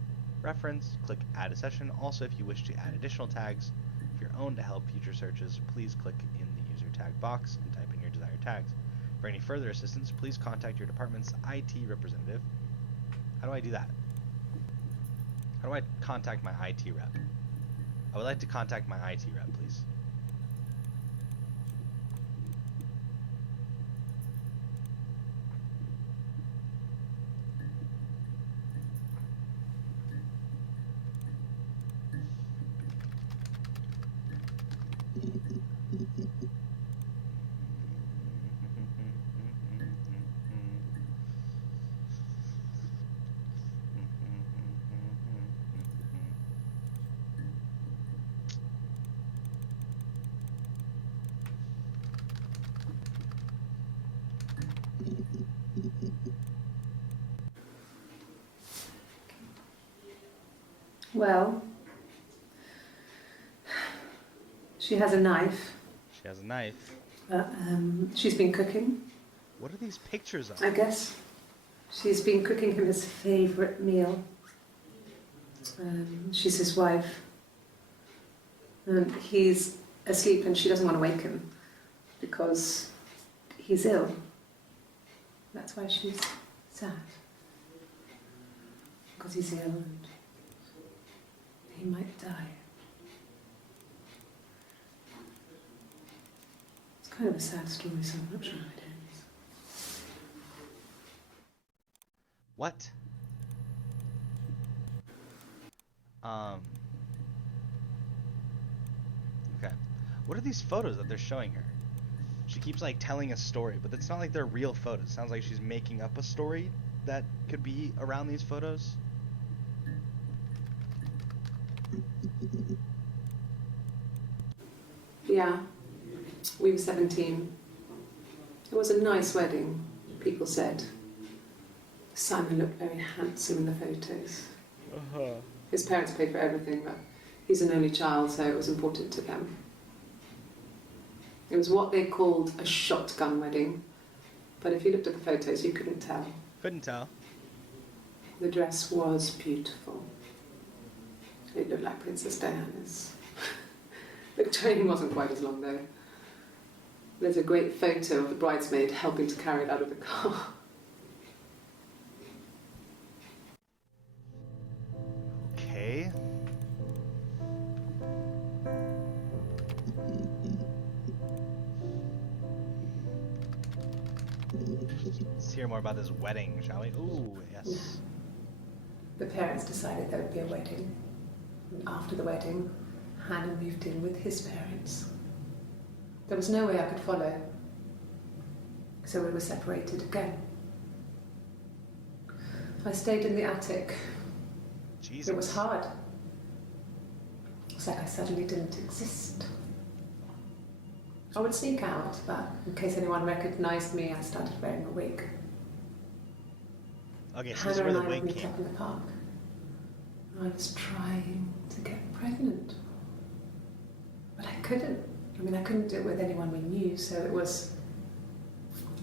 reference, click add a session. Also, if you wish to add additional tags of your own to help future searches, please click in the user tag box and type in your desired tags. For any further assistance, please contact your department's IT representative. How do I do that? How do I contact my IT rep? I would like to contact my IT rep, please. Well, she has a knife. She has a knife. She's been cooking, What are these pictures of? I guess. She's been cooking him his favourite meal. She's his wife. And he's asleep and she doesn't want to wake him because he's ill. That's why she's sad. Because he's ill and he might die. It's kind of a sad story, so I'm not sure how it ends. What? Okay. What are these photos that they're showing her? She keeps like telling a story, but it's not like they're real photos. It sounds like she's making up a story that could be around these photos. Yeah, we were 17. It was a nice wedding, people said. Simon looked very handsome in the photos. His parents paid for everything, but he's an only child, so it was important to them. It was what they called a shotgun wedding, but if you looked at the photos, you couldn't tell. Couldn't tell. The dress was beautiful. It looked like Princess Diana's. The train wasn't quite as long, though. There's a great photo of the bridesmaid helping to carry it out of the car. Okay. Let's hear more about this wedding, shall we? Ooh, yes. The parents decided there would be a wedding. And after the wedding, Hannah moved in with his parents. There was no way I could follow, so we were separated again. I stayed in the attic. Jesus. It was hard. It's like I suddenly didn't exist. I would sneak out, but in case anyone recognized me, I started wearing a wig. Okay, so this is Hannah where the and I would wig meet came. up in the park. I was trying to get pregnant, but I couldn't. I mean, I couldn't do it with anyone we knew, so it was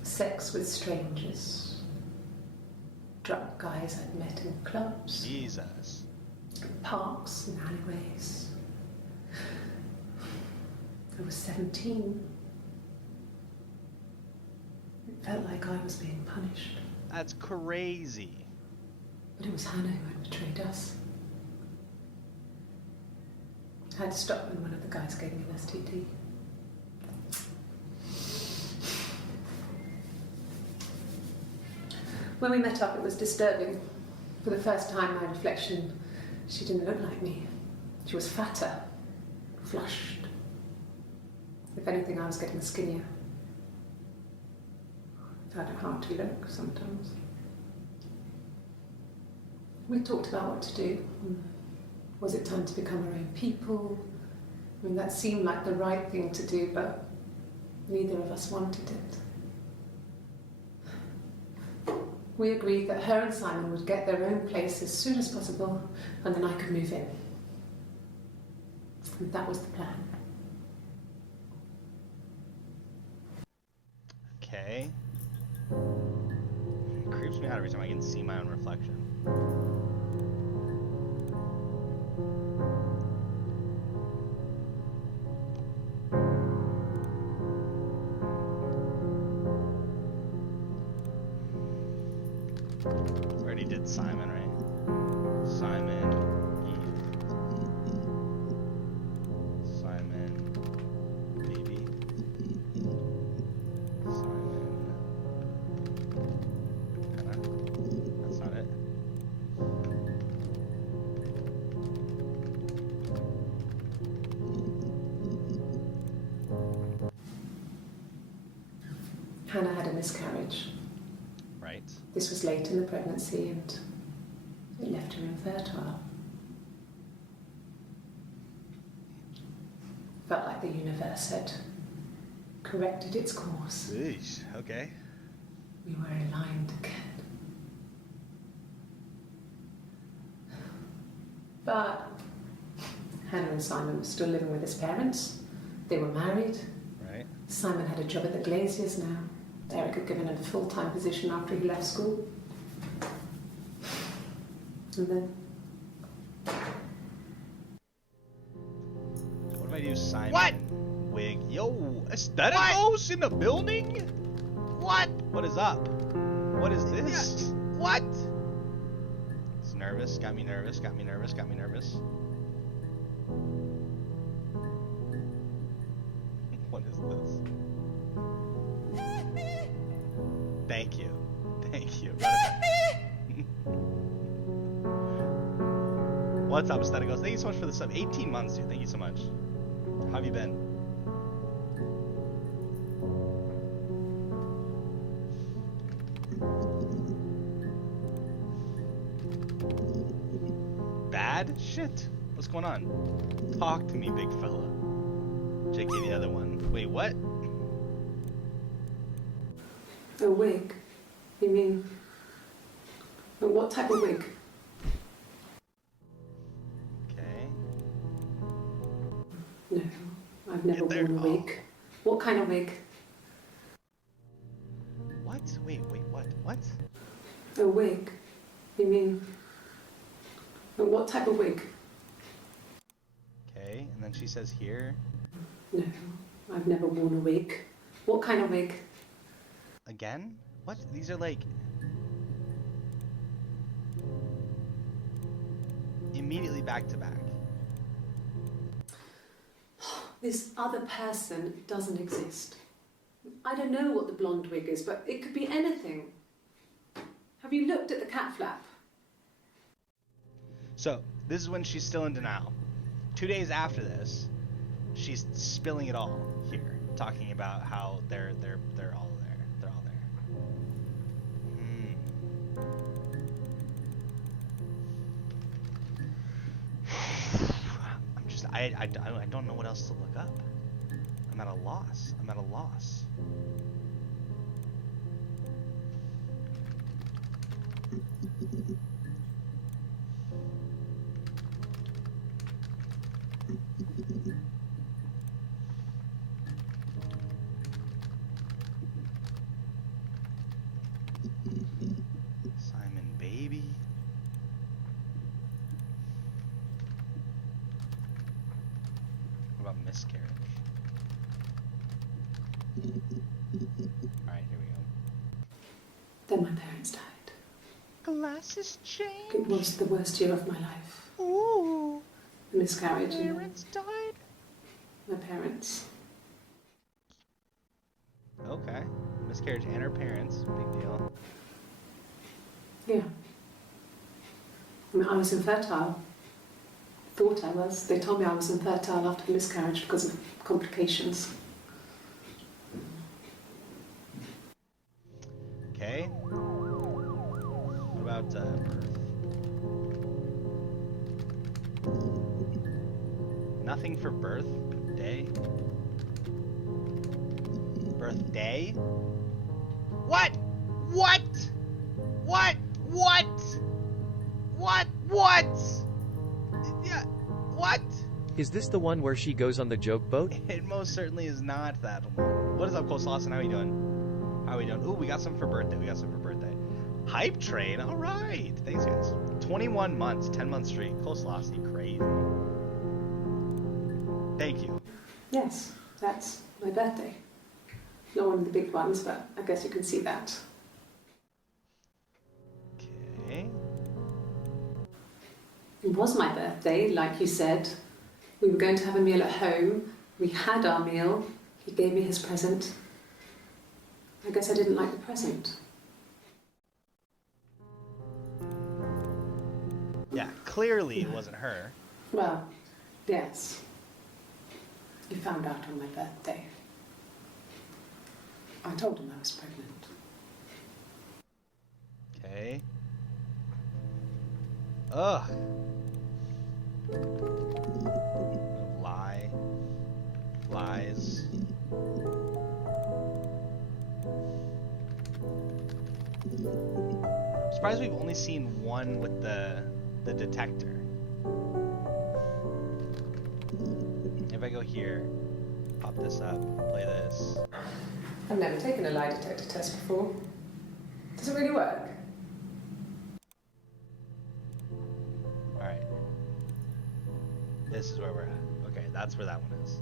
sex with strangers, drunk guys I'd met in clubs, Jesus. parks and alleyways. I was 17. It felt like I was being punished. That's crazy. But it was Hannah who had betrayed us. I had to stop when one of the guys gave me an STD. When we met up, it was disturbing. For the first time, my reflection, she didn't look like me. She was fatter, flushed. If anything, I was getting skinnier. I had a hard to look sometimes. We talked about what to do. Was it time to become our own people? I mean, that seemed like the right thing to do, but neither of us wanted it. We agreed that her and Simon would get their own place as soon as possible, and then I could move in. And that was the plan. Okay. It creeps me out every time I can see my own reflection. Already did Simon, right? Simon, Eve. Simon, baby. Simon. Hannah. That's not it. Hannah had a miscarriage. Right. This was late in the pregnancy and it left her infertile. Felt like the universe had corrected its course. Eesh, okay. We were aligned again. But Hannah and Simon were still living with his parents. They were married. Right. Simon had a job at the Glaziers now. Eric had given him a full-time position after he left school. And then... What if I do Simon? What? Wig. Yo, aestheticos in the building? What? What is up? What is this? What? It's nervous. Got me nervous. Got me nervous. Got me nervous. What is this? Thank you. Thank you. What's up, aestheticos? Thank you so much for the sub. 18 months, dude. Thank you so much. How have you been? Bad? Shit. What's going on? Talk to me, big fella. JK, the other one. Wait, what? A wig? You mean... What type of wig? I've never There- worn a wig. What kind of wig? What? Wait, what? A wig? You mean... What type of wig? Okay, and then she says here, No, I've never worn a wig. What kind of wig? again? What? These are like... immediately back to back. This other person doesn't exist. I don't know what the blonde wig is, but it could be anything. Have you looked at the cat flap? So, this is when she's still in denial. 2 days after this, she's spilling it all here, talking about how they're all there. They're all there. I don't know what else to look up. I'm at a loss. Simon Baby. What about miscarriage? Alright, here we go. Then my parents died. Glasses change. It was the worst year of my life. Ooh. A miscarriage. And Parents died. my parents. Okay. Miscarriage and her parents. Big deal. Yeah. I mean, I was infertile. Thought I was. They told me I was infertile after the miscarriage because of complications. Okay. What about birth? Nothing for birth day. Birthday? What? What? What? What? What? What? Yeah. What? Is this the one where she goes on the joke boat? It most certainly is not that one. What is up, Cole Slauson? How are you doing? How are we doing? Ooh, we got some for birthday. Hype train. All right. Thanks, guys. 21 months, 10 months straight. Cole Slauson, crazy. Thank you. Yes, that's my birthday. Not one of the big ones, but I guess you can see that. Okay. It was my birthday, like you said. We were going to have a meal at home. We had our meal. He gave me his present. I guess I didn't like the present. Yeah, clearly it wasn't her. Well, yes. He found out on my birthday. I told him I was pregnant. Okay. Ugh. Lie. Lies. I'm surprised we've only seen one with the detector. If I go here, pop this up, play this. I've never taken a lie detector test before. Does it really work? Alright. This is where we're at. Okay, that's where that one is.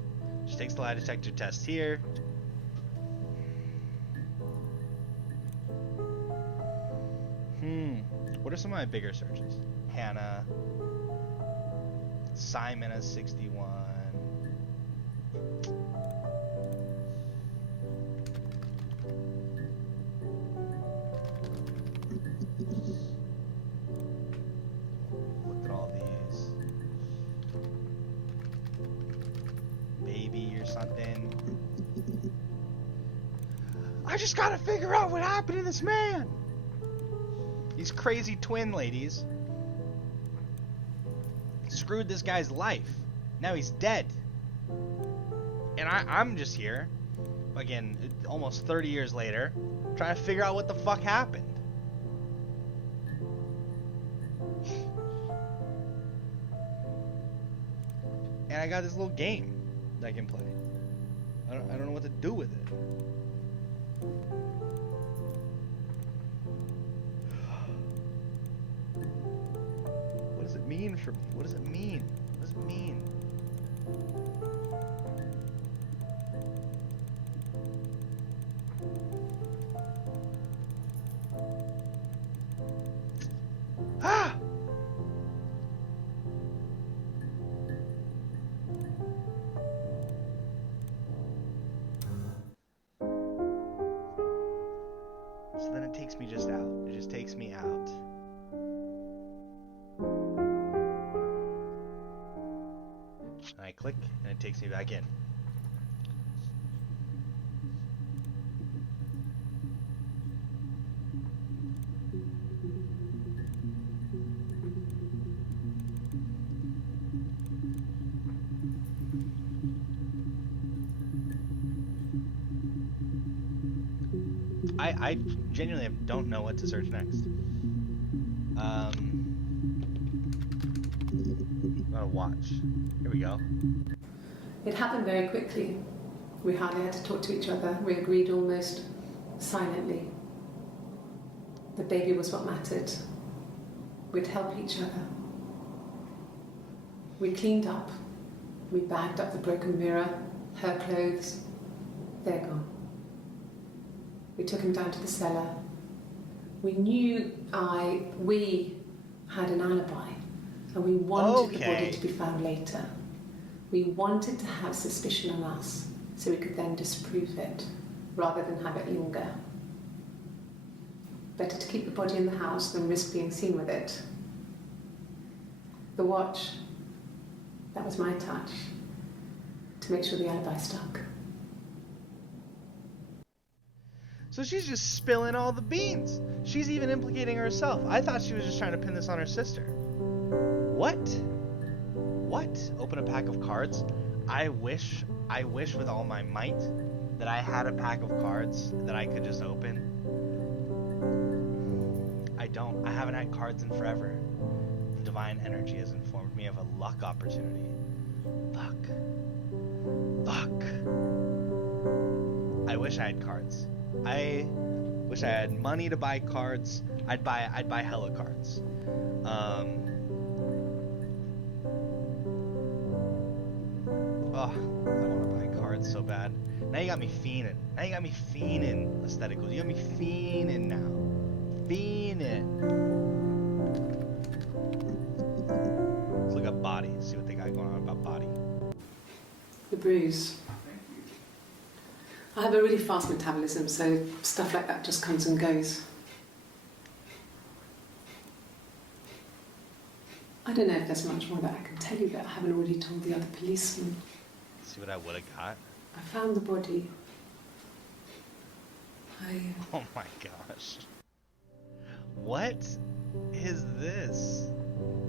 She takes the lie detector test here. What are some of my bigger searches? Hannah. Simon has 61. Look at all these. Baby or something. I just gotta figure out what happened to this man. These crazy twin ladies screwed this guy's life. Now he's dead. And I'm just here, again, almost 30 years later, trying to figure out what the fuck happened. And I got this little game that I can play. I don't know what to do with it. What does it mean for me? What does it mean? What does it mean? Ah! So then it takes me just out. It just takes me out. And I click, and it takes me back in. I genuinely don't know what to search next. Gotta watch. Here we go. It happened very quickly. We hardly had to talk to each other. We agreed almost silently. The baby was what mattered. We'd help each other. We cleaned up. We bagged up the broken mirror, her clothes. They're gone. We took him down to the cellar. We knew we had an alibi, and we wanted the body to be found later. We wanted to have suspicion on us, so we could then disprove it, rather than have it linger. Better to keep the body in the house than risk being seen with it. The watch, that was my touch, to make sure the alibi stuck. So she's just spilling all the beans. She's even implicating herself. I thought she was just trying to pin this on her sister. What? What? Open a pack of cards? I wish with all my might that I had a pack of cards that I could just open. I don't. I haven't had cards in forever. The divine energy has informed me of a luck opportunity. Luck. Luck. I wish I had cards. I wish I had money to buy cards. I'd buy hella cards. Oh, I want to buy cards so bad. Now you got me fiending. Now you got me fiending, aestheticals. You got me fiending now. Fiending. Let's look up body. See what they got going on about body. The bruise. I have a really fast metabolism, so stuff like that just comes and goes. I don't know if there's much more that I can tell you that I haven't already told the other policemen. See what I would have got. I found the body. Oh my gosh. What is this?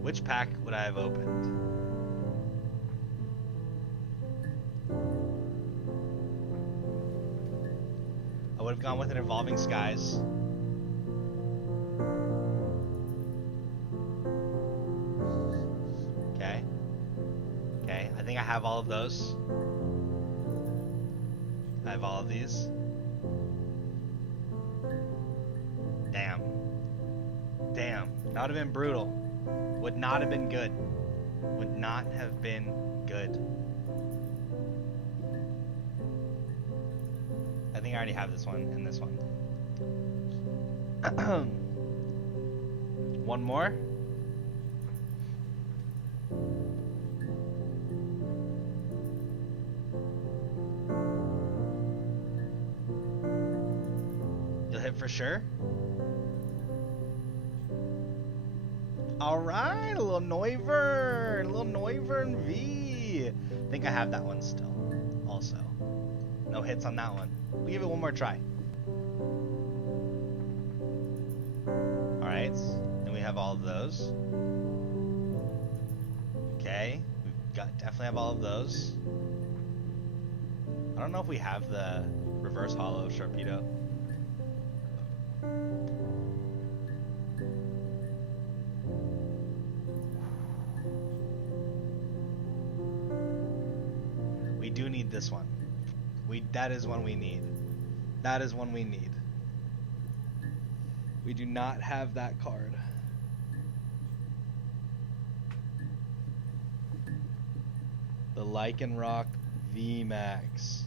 Which pack would I have opened? I would have gone with an Evolving Skies. Okay. Okay, I think I have all of those. I have all of these. Damn. Damn. That would have been brutal. Would not have been good. Would not have been good. I think I already have this one and this one. One more. You'll hit for sure. All right, a little Noivern V. I think I have that one still. Also, no hits on that one. We'll give it one more try. All right, then we have all of those. Okay, we've got definitely have all of those. I don't know if we have the reverse hollow Sharpedo. We do need this one. We That is one we need. That is one we need. We do not have that card. The Lycanroc VMAX.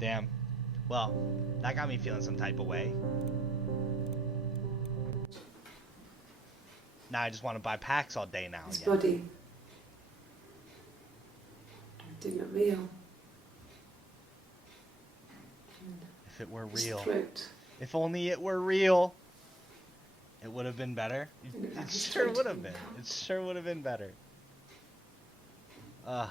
Damn. Well, that got me feeling some type of way. Now I just want to buy packs all day now. His Again. body didn't look real. If it were His real. throat. If only it were real. It would have been better. Didn't look like It his sure throat would have had been. cut. It sure would have been better. I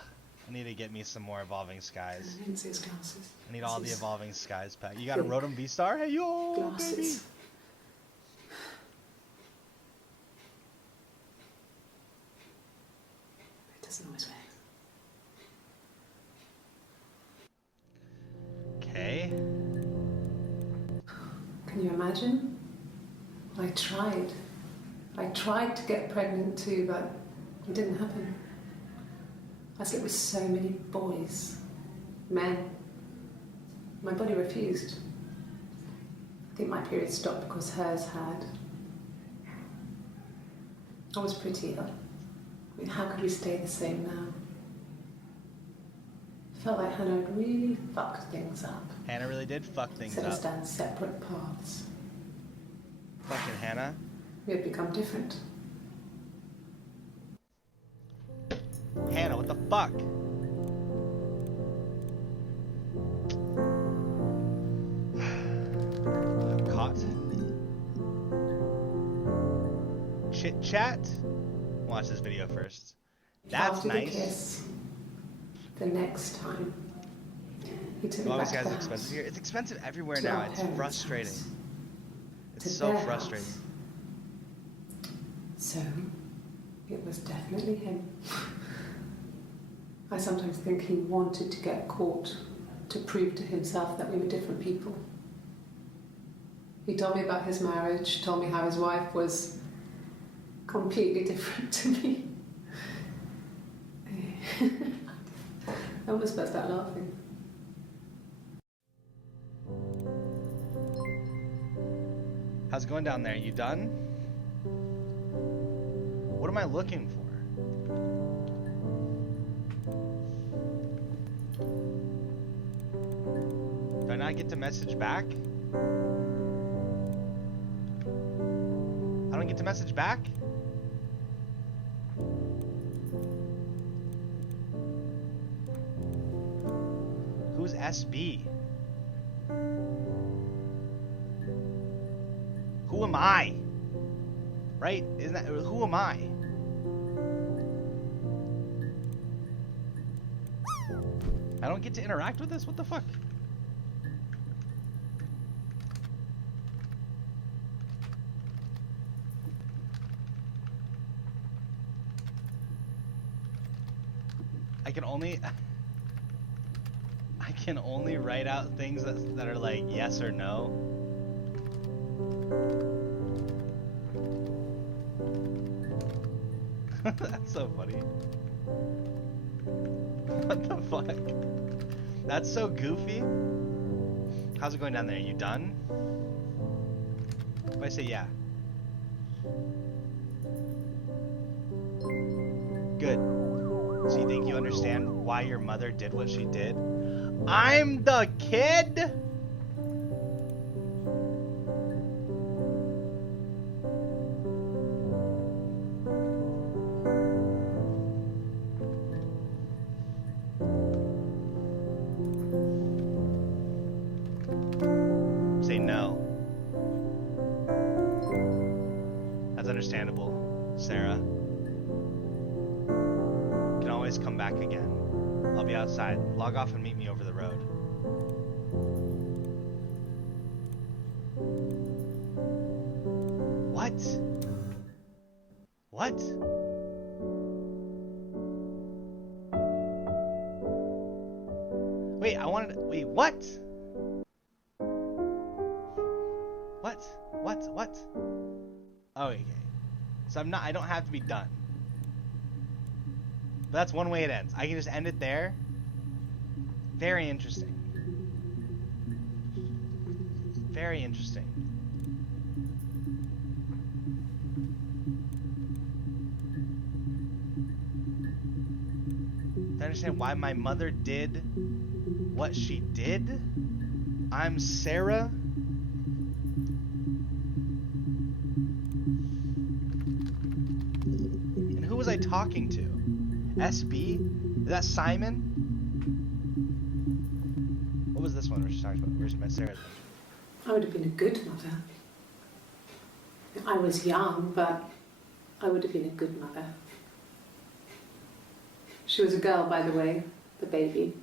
need to get me some more Evolving Skies. I didn't see his glasses. I need all the His Evolving Skies pack. You got a thick Rotom V-Star? Hey, yo, baby! glasses. It doesn't always work. Okay. Can you imagine? I tried. I tried to get pregnant too, but it didn't happen. I slept with so many boys, men. My body refused. I think my period stopped because hers had. I was prettier. I mean, how could we stay the same now? Felt like Hannah had really fucked things up. Hannah really did fuck things Set us up. down separate paths. Fucking Hannah. We had become different. Hannah, what the fuck? Caught. Chit chat? Watch this video first. That's After nice. the kiss, the next time, he took me All back these to guys the are house. expensive here. It's expensive everywhere To now. our It's parents' frustrating. house. It's To so their frustrating. house. So, it was definitely him. I sometimes think he wanted to get caught to prove to himself that we were different people. He told me about his marriage, told me how his wife was completely different to me. I almost burst out laughing. How's it going down there? You done? What am I looking for? Do I not get to message back? I don't get to message back? Who's SB? Who am I? Right? Isn't that who am I? I don't get to interact with this? What the fuck? I can only write out things that are like yes or no. That's so funny. What the fuck? That's so goofy. How's it going down there? You done? If I say yeah. Good. So you think you understand why your mother did what she did? I'm the kid? Say no. That's understandable, Sarah. You can always come back again. I'll be outside. Log off and meet me over the road. What? What? Wait, wait, what? What? Oh, okay. So I don't have to be done. But that's one way it ends. I can just end it there. Very interesting. Very interesting. To understand why my mother did what she did, I'm Sarah. And who was I talking to? SB? Is that Simon? What was this one where she's talking about? Where's my Sarah? I would have been a good mother. I was young, but I would have been a good mother. She was a girl, by the way, the baby.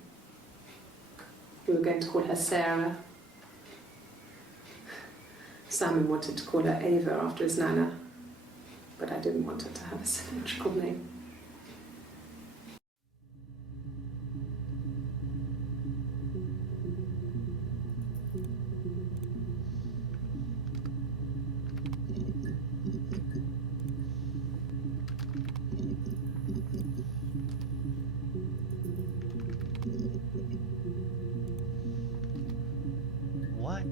We were going to call her Sarah. Simon wanted to call her Ava after his nana, but I didn't want her to have a symmetrical name. What?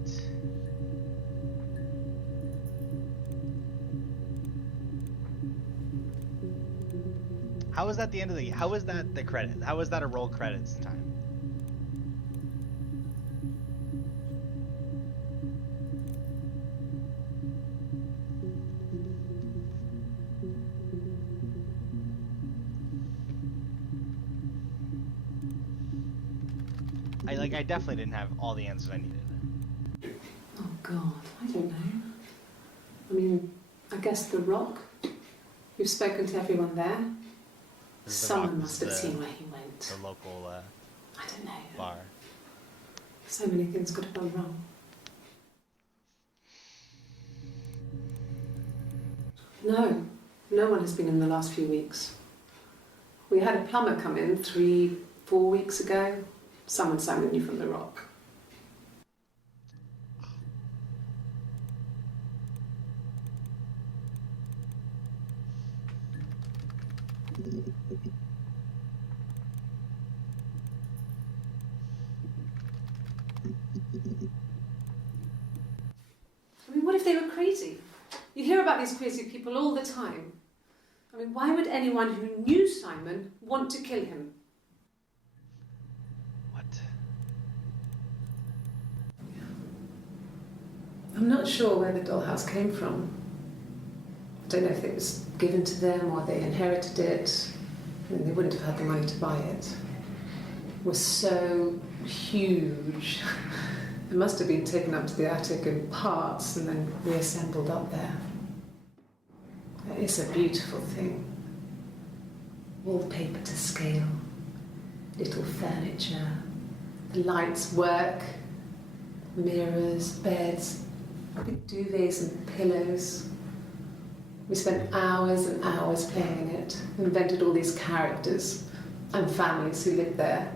How was that the end of the? How was that the credit? How was that a roll credits time? I definitely didn't have all the answers I needed. Oh God, I don't know. I mean, I guess the Rock. You've spoken to everyone there. This is the Someone Rock, must this have is seen where he went. The local I don't know. bar. So many things could have gone wrong. No one has been in the last few weeks. We had a plumber come in 3-4 weeks ago. Someone summoned you from the Rock. I mean, what if they were crazy? You hear about these crazy people all the time. I mean, why would anyone who knew Simon want to kill him? What? I'm not sure where the dollhouse came from. I don't know if it was given to them or they inherited it. I mean, they wouldn't have had the money to buy it. It was so huge. It must have been taken up to the attic in parts and then reassembled up there. It's a beautiful thing. Wallpaper to scale, little furniture, the lights work, mirrors, beds, big duvets and pillows. We spent hours and hours playing in it, invented all these characters and families who lived there.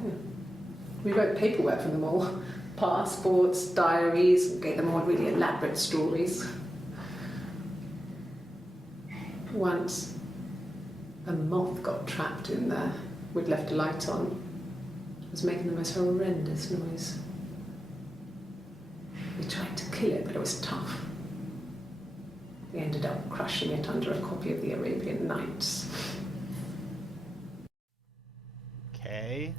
We wrote paperwork for them all, passports, diaries, and gave them all really elaborate stories. Once, a moth got trapped in there. We'd left a light on. It was making the most horrendous noise. We tried to kill it, but it was tough. We ended up crushing it under a copy of the Arabian Nights. Okay.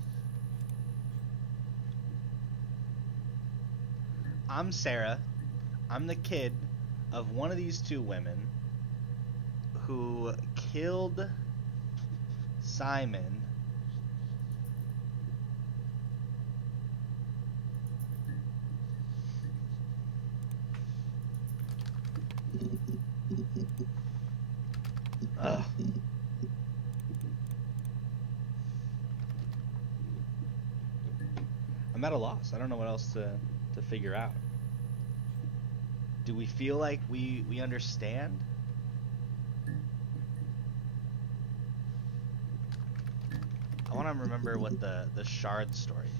I'm Sarah. I'm the kid of one of these two women who killed Simon. Ugh. I'm at a loss. I don't know what else to figure out. Do we feel like we understand? I want to remember what the shard story.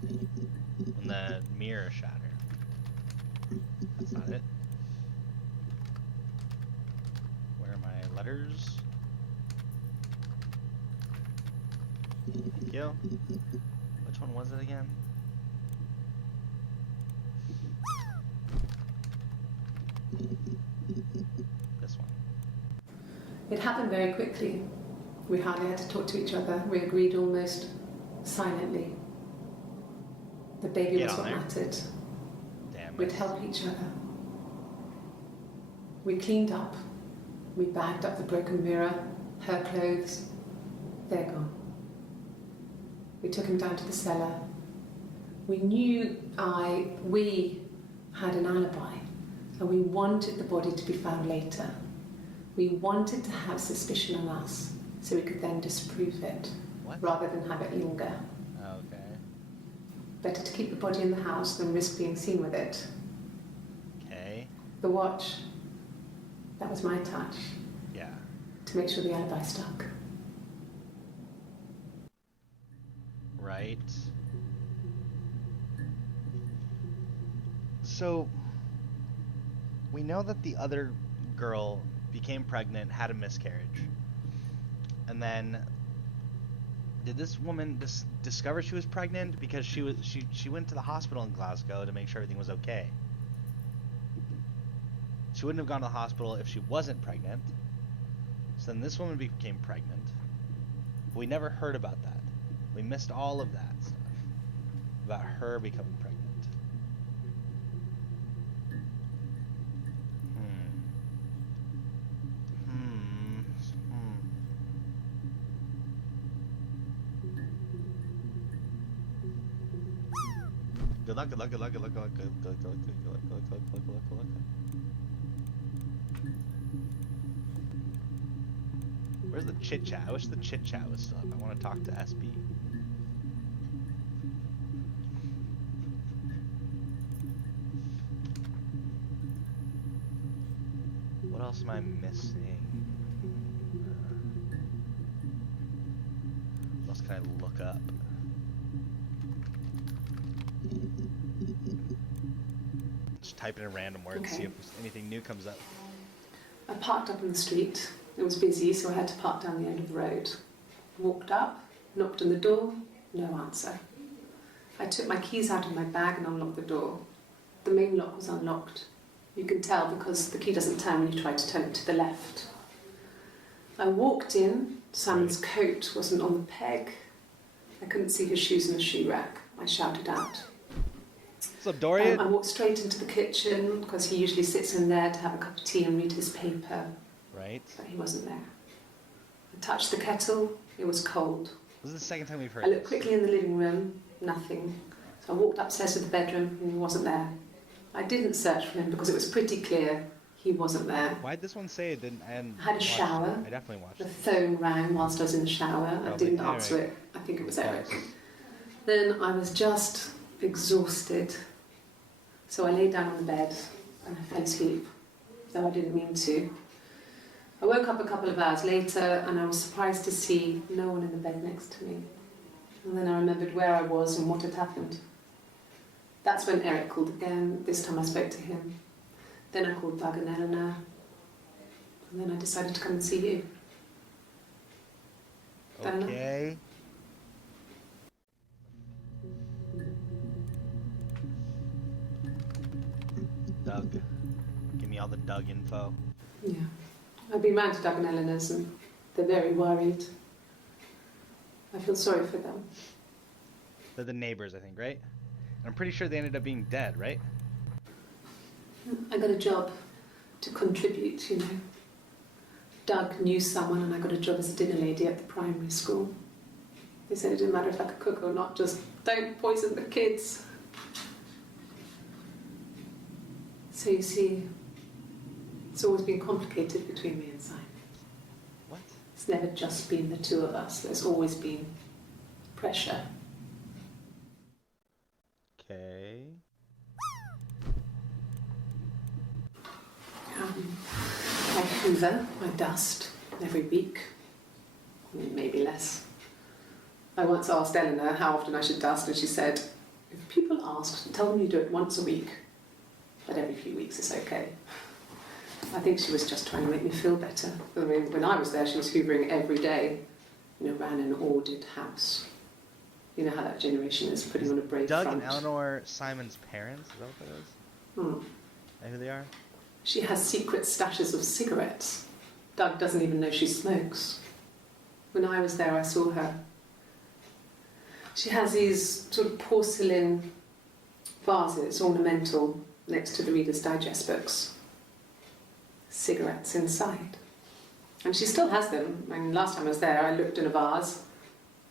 When the mirror shattered. That's not it. Where are my letters? Thank you. one was it again? This one. It happened very quickly. We hardly had to talk to each other. We agreed almost silently. The baby Get was on what there. mattered. Damn. We'd help each other. We cleaned up. We bagged up the broken mirror, her clothes. They're gone. We took him down to the cellar. We knew we had an alibi, and we wanted the body to be found later. We wanted to have suspicion on us, so we could then disprove it, What? rather than have it linger. Okay. Better to keep the body in the house than risk being seen with it. Okay. The watch, that was my touch, Yeah. to make sure the alibi stuck. Right. So, we know that the other girl became pregnant, had a miscarriage. And then, did this woman discover she was pregnant because she went to the hospital in Glasgow to make sure everything was okay? She wouldn't have gone to the hospital if she wasn't pregnant. So then this woman became pregnant. We never heard about that. We missed all of that stuff about her becoming pregnant. Good luck, good luck, good luck, good luck, good luck, good luck, good luck, good luck, good luck, good luck, good luck, good luck, good luck. Where's the chit chat? I wish the chit chat was still up. I want to talk to SB. What else am I missing? What else can I look up? Just type in a random word and see if anything new comes up. I parked up on the street. It was busy, so I had to park down the end of the road. Walked up, knocked on the door, no answer. I took my keys out of my bag and unlocked the door. The main lock was unlocked. You can tell because the key doesn't turn when you try to turn it to the left. I walked in. Simon's coat wasn't on the peg. I couldn't see his shoes in the shoe rack. I shouted out. What's up, Dorian? I walked straight into the kitchen because he usually sits in there to have a cup of tea and read his paper. Right. But he wasn't there. I touched the kettle. It was cold. This is the second time we've heard I looked this. quickly in the living room. Nothing. So I walked upstairs to the bedroom and he wasn't there. I didn't search for him because it was pretty clear he wasn't there. Why'd this one say it didn't? And I had a shower. I definitely watched The it. phone rang whilst I was in the shower. I Probably didn't answer Eric. it. I think it was Eric. Then I was just exhausted. So I lay down on the bed and I fell asleep, though I didn't mean to. I woke up a couple of hours later and I was surprised to see no one in the bed next to me. And then I remembered where I was and what had happened. That's when Eric called again. This time I spoke to him. Then I called Doug and Eleanor. And then I decided to come and see you. Okay. Doug. Give me all the Doug info. Yeah. I've been round to Doug and Eleanor's and they're very worried. I feel sorry for them. They're the neighbors, I think, right? And I'm pretty sure they ended up being dead, right? I got a job to contribute, you know. Doug knew someone and I got a job as a dinner lady at the primary school. They said it didn't matter if I could cook or not, just don't poison the kids. So you see, it's always been complicated between me and Simon. What? It's never just been the two of us. There's always been pressure. Okay. I hoover, I dust every week, maybe less. I once asked Eleanor how often I should dust, and she said, if people ask, tell them you do it once a week, but every few weeks is okay. I think she was just trying to make me feel better. I mean, when I was there, she was hoovering every day, ran an ordered house. You know how that generation is putting on a brave Doug front. and Eleanor Simon's parents? Is that what that is? Hmm. Know who they are? She has secret stashes of cigarettes. Doug doesn't even know she smokes. When I was there, I saw her. She has these sort of porcelain vases, ornamental, next to the Reader's Digest books. Cigarettes inside. And she still has them. I mean, last time I was there, I looked in a vase.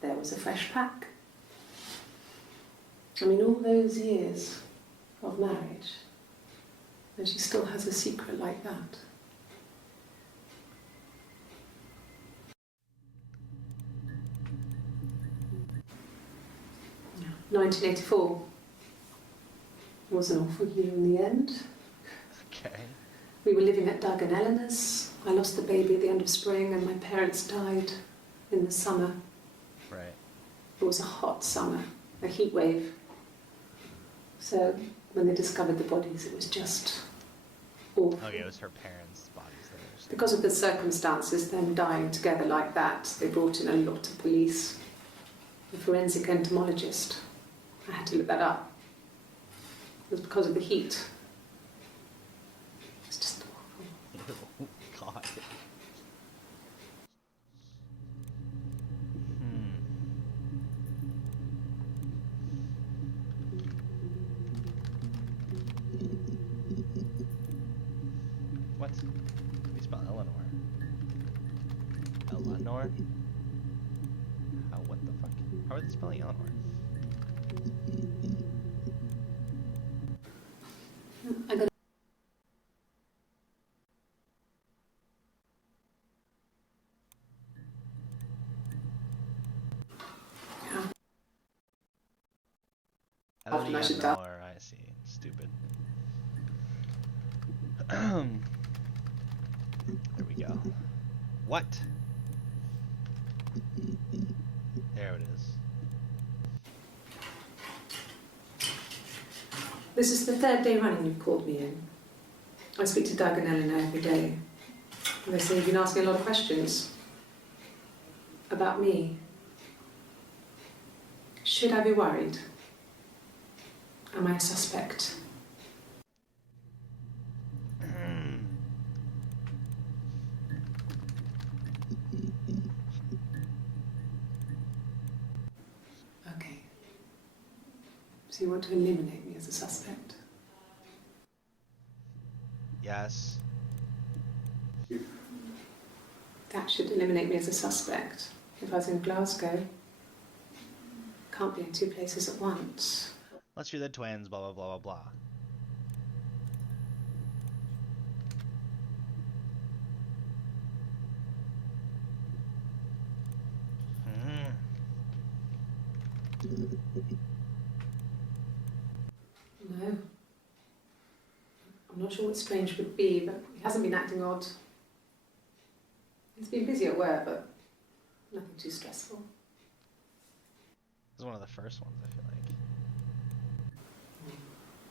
There was a fresh pack. I mean, all those years of marriage, and she still has a secret like that. Yeah. 1984 was an awful year in the end. Okay. We were living at Doug and Eleanor's. I lost the baby at the end of spring and my parents died in the summer. Right. It was a hot summer, a heat wave. So when they discovered the bodies, it was just awful. Okay, it was her parents' bodies that were... Because of the circumstances, them dying together like that, they brought in a lot of police. A forensic entomologist. I had to look that up. It was because of the heat. It's just awful. Oh, God. What? How do you spell Eleanor? Eleanor? How, what the fuck? How are they spelling Eleanor? I got Often I should die. Eleanor, I see. Stupid. There we go. What? There it is. This is the third day running you've called me in. I speak to Doug and Eleanor every day. And they say you've been asking a lot of questions about me. Should I be worried? Am I a suspect? Okay. So you want to eliminate me as a suspect? Yes. That should eliminate me as a suspect. If I was in Glasgow, can't be in two places at once. Unless you're the twins, blah, blah, blah, blah, blah. No. I'm not sure what Strange would be, but he hasn't been acting odd. He's been busy at work, but nothing too stressful. This is one of the first ones, I feel like.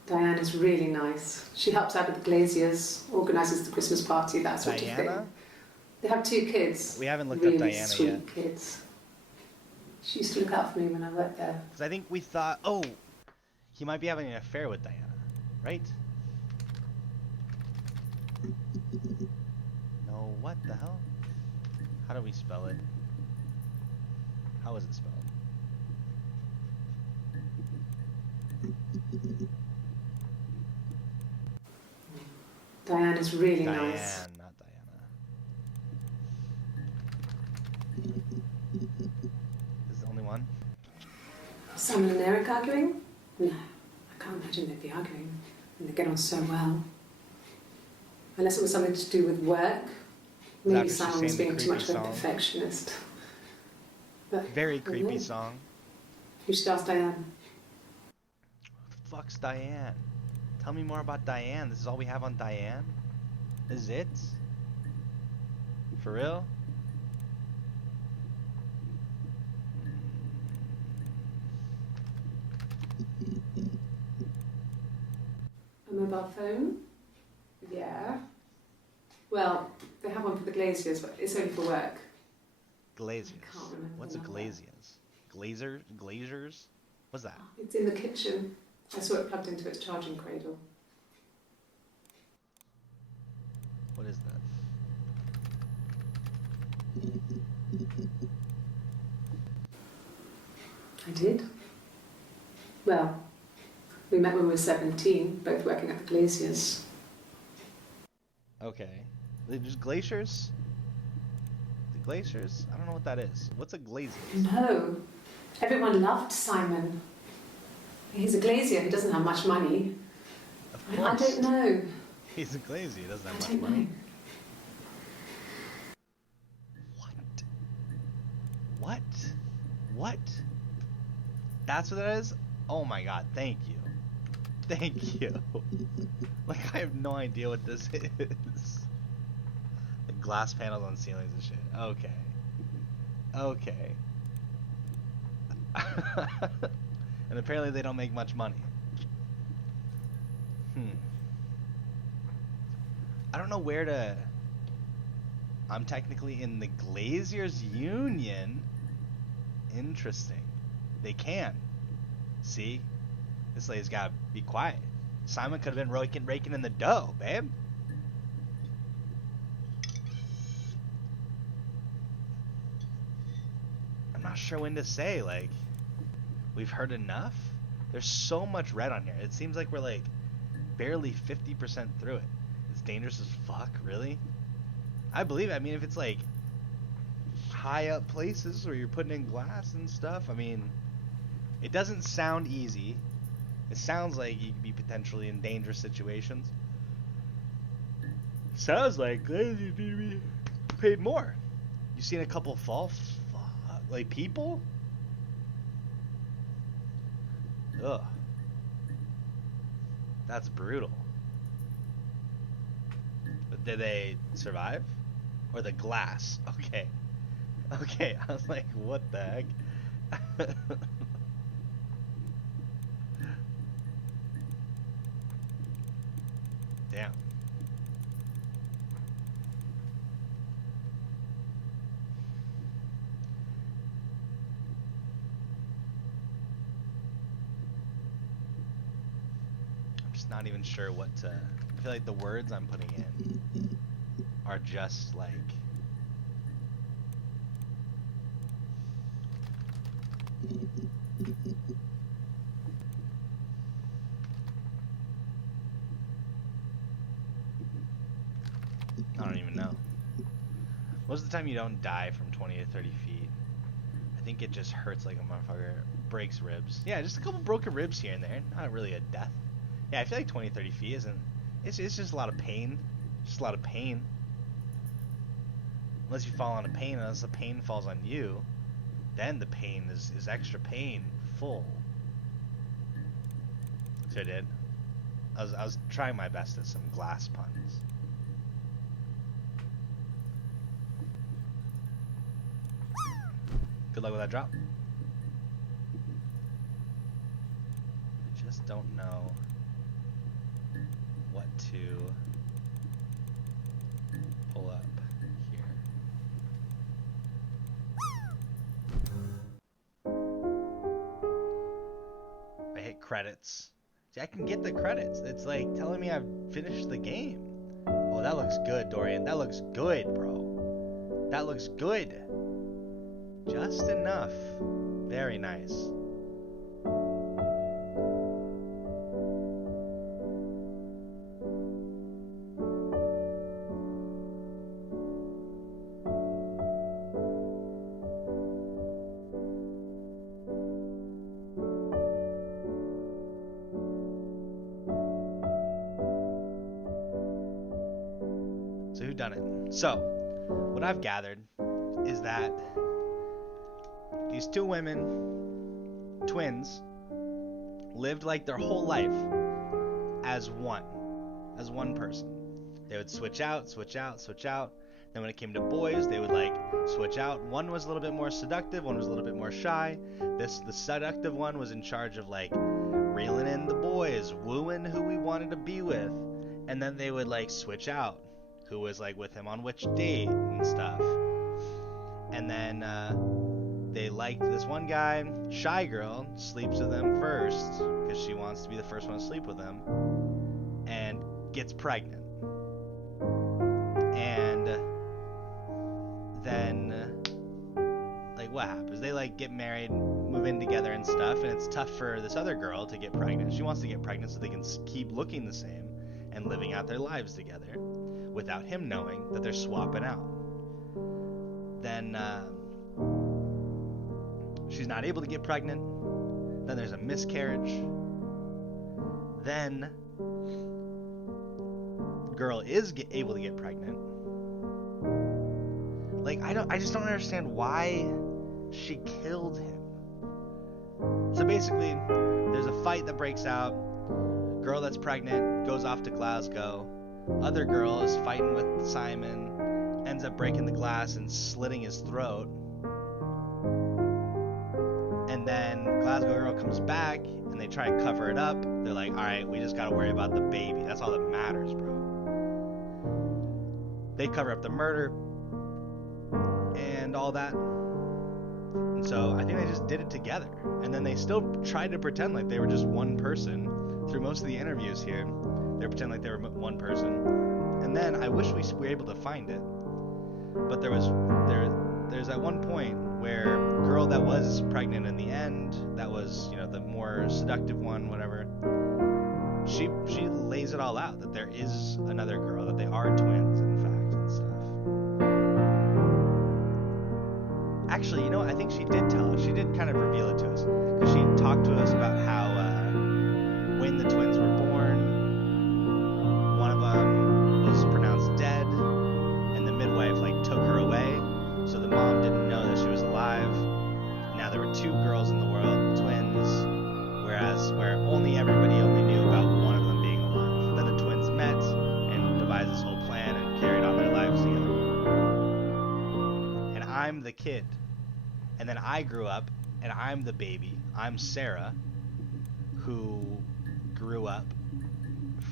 Diane is really nice. She helps out with the Glaziers, organises the Christmas party, that sort of thing. Diana? They have 2 kids. We haven't looked really up Diana sweet yet. Kids. She used to look out for me when I worked there. Because I think we thought, oh, he might be having an affair with Diana, right? No, what the hell? How do we spell it? How is it spelled? Diane is really Diane, nice. not Diana. Is the only one? Simon and Eric arguing? No, I can't imagine they'd be arguing. And they get on so well. Unless it was something to do with work. Maybe After she Simon was sang the being too much of a creepy song. perfectionist. But Very I don't creepy know. song. You should ask Diane. Who the fuck's Diane? Tell me more about Diane. This is all we have on Diane? Is it? For real? A mobile phone? Yeah. Well, they have one for the Glaziers, but it's only for work. Glaziers. I can't remember What's the a number. Glaziers? Glaziers? What's that? It's in the kitchen. I saw it plugged into its charging cradle. What is that? I did. Well, we met when we were 17, both working at the Glaziers. Okay. There's glaciers? The glaciers? I don't know what that is. What's a glazier? No. Everyone loved Simon. He's a glazier. He doesn't have much money. Of I course. don't know. He's a glazier. He doesn't have I much don't money. know. What? That's what that is? Oh my god, thank you. Thank you. Like, I have no idea what this is. Like glass panels on ceilings and shit. Okay. And apparently they don't make much money. I don't know where to... I'm technically in the Glaziers Union. Interesting. They can. See? This lady's gotta be quiet. Simon could have been raking in the dough, babe. I'm not sure when to say, like, we've heard enough. There's so much red on here. It seems like we're like barely 50% through it. It's dangerous as fuck, really? I believe it. I mean, if it's like high up places where you're putting in glass and stuff, I mean, it doesn't sound easy. It sounds like you could be potentially in dangerous situations. Sounds like you need to be paid more. You seen a couple fall? Like people? Ugh. That's brutal. But did they survive? Or the glass? Okay. Okay, I was like, what the heck? Damn. I'm just not even sure what to... I feel like the words I'm putting in are just like... I don't even know. Most of the time you don't die from 20 to 30 feet. I think it just hurts like a motherfucker. Breaks ribs. Yeah, just a couple broken ribs here and there. Not really a death. Yeah, I feel like 20, 30 feet isn't... It's just a lot of pain. Just a lot of pain. Unless you fall on a pain, unless the pain falls on you, then the pain is extra painful. So I did. I was trying my best at some glass puns. Good luck with that drop. I just don't know what to pull up here. I hit credits. See, I can get the credits. It's like telling me I've finished the game. Oh, that looks good, Dorian. That looks good, bro. That looks good. Just enough. Very nice. So who done it? So, what I've gathered is that these two women, twins, lived like their whole life as one person. They would switch out. Then when it came to boys, they would like switch out. One was a little bit more seductive, one was a little bit more shy. The seductive one was in charge of like reeling in the boys, wooing who we wanted to be with. And then they would like switch out, who was like with him on which date and stuff. And then they liked this one guy, shy girl, sleeps with him first because she wants to be the first one to sleep with him, and gets pregnant. And then, like, what happens? They, like, get married, move in together and stuff, and it's tough for this other girl to get pregnant. She wants to get pregnant so they can keep looking the same and living out their lives together without him knowing that they're swapping out. Then, she's not able to get pregnant. Then there's a miscarriage. Then girl is able to get pregnant. Like, I just don't understand why she killed him. So basically, there's a fight that breaks out. Girl that's pregnant goes off to Glasgow. Other girl is fighting with Simon, ends up breaking the glass and slitting his throat. And then Glasgow girl comes back and they try to cover it up. They're like, alright, we just gotta worry about the baby. That's all that matters, bro. They cover up the murder and all that. And so I think they just did it together. And then they still tried to pretend like they were just one person. Through most of the interviews here, they pretend like they were one person. And then I wish we were able to find it. But there's at one point where girl that was pregnant in the end, that was, you know, the more seductive one, whatever, she lays it all out that there is another girl, that they are twins in fact and stuff. Actually, you know what? I think she did tell us. She did kind of reveal it to us because she talked to us about how when the twins were born, one of them was pronounced dead, and the midwife like took her away, so the mom didn't know that she was alive. Now there were two girls in the world, twins, where everybody only knew about one of them being alive. Then the twins met and devised this whole plan and carried on their lives together. And I'm the kid, and then I grew up, and I'm the baby. I'm Sarah, who grew up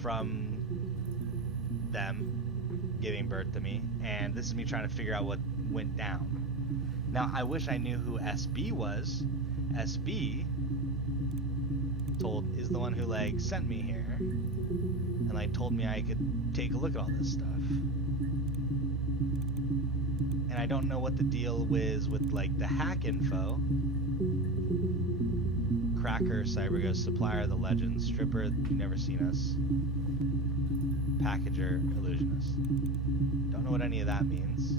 from them giving birth to me, and this is me trying to figure out what went down. Now, I wish I knew who SB was. SB is the one who like sent me here and like told me I could take a look at all this stuff. And I don't know what the deal is with like the hack info. Cracker, CyberGhost, Supplier, The Legend, Stripper, You've Never Seen Us, Packager, Illusionist. Don't know what any of that means.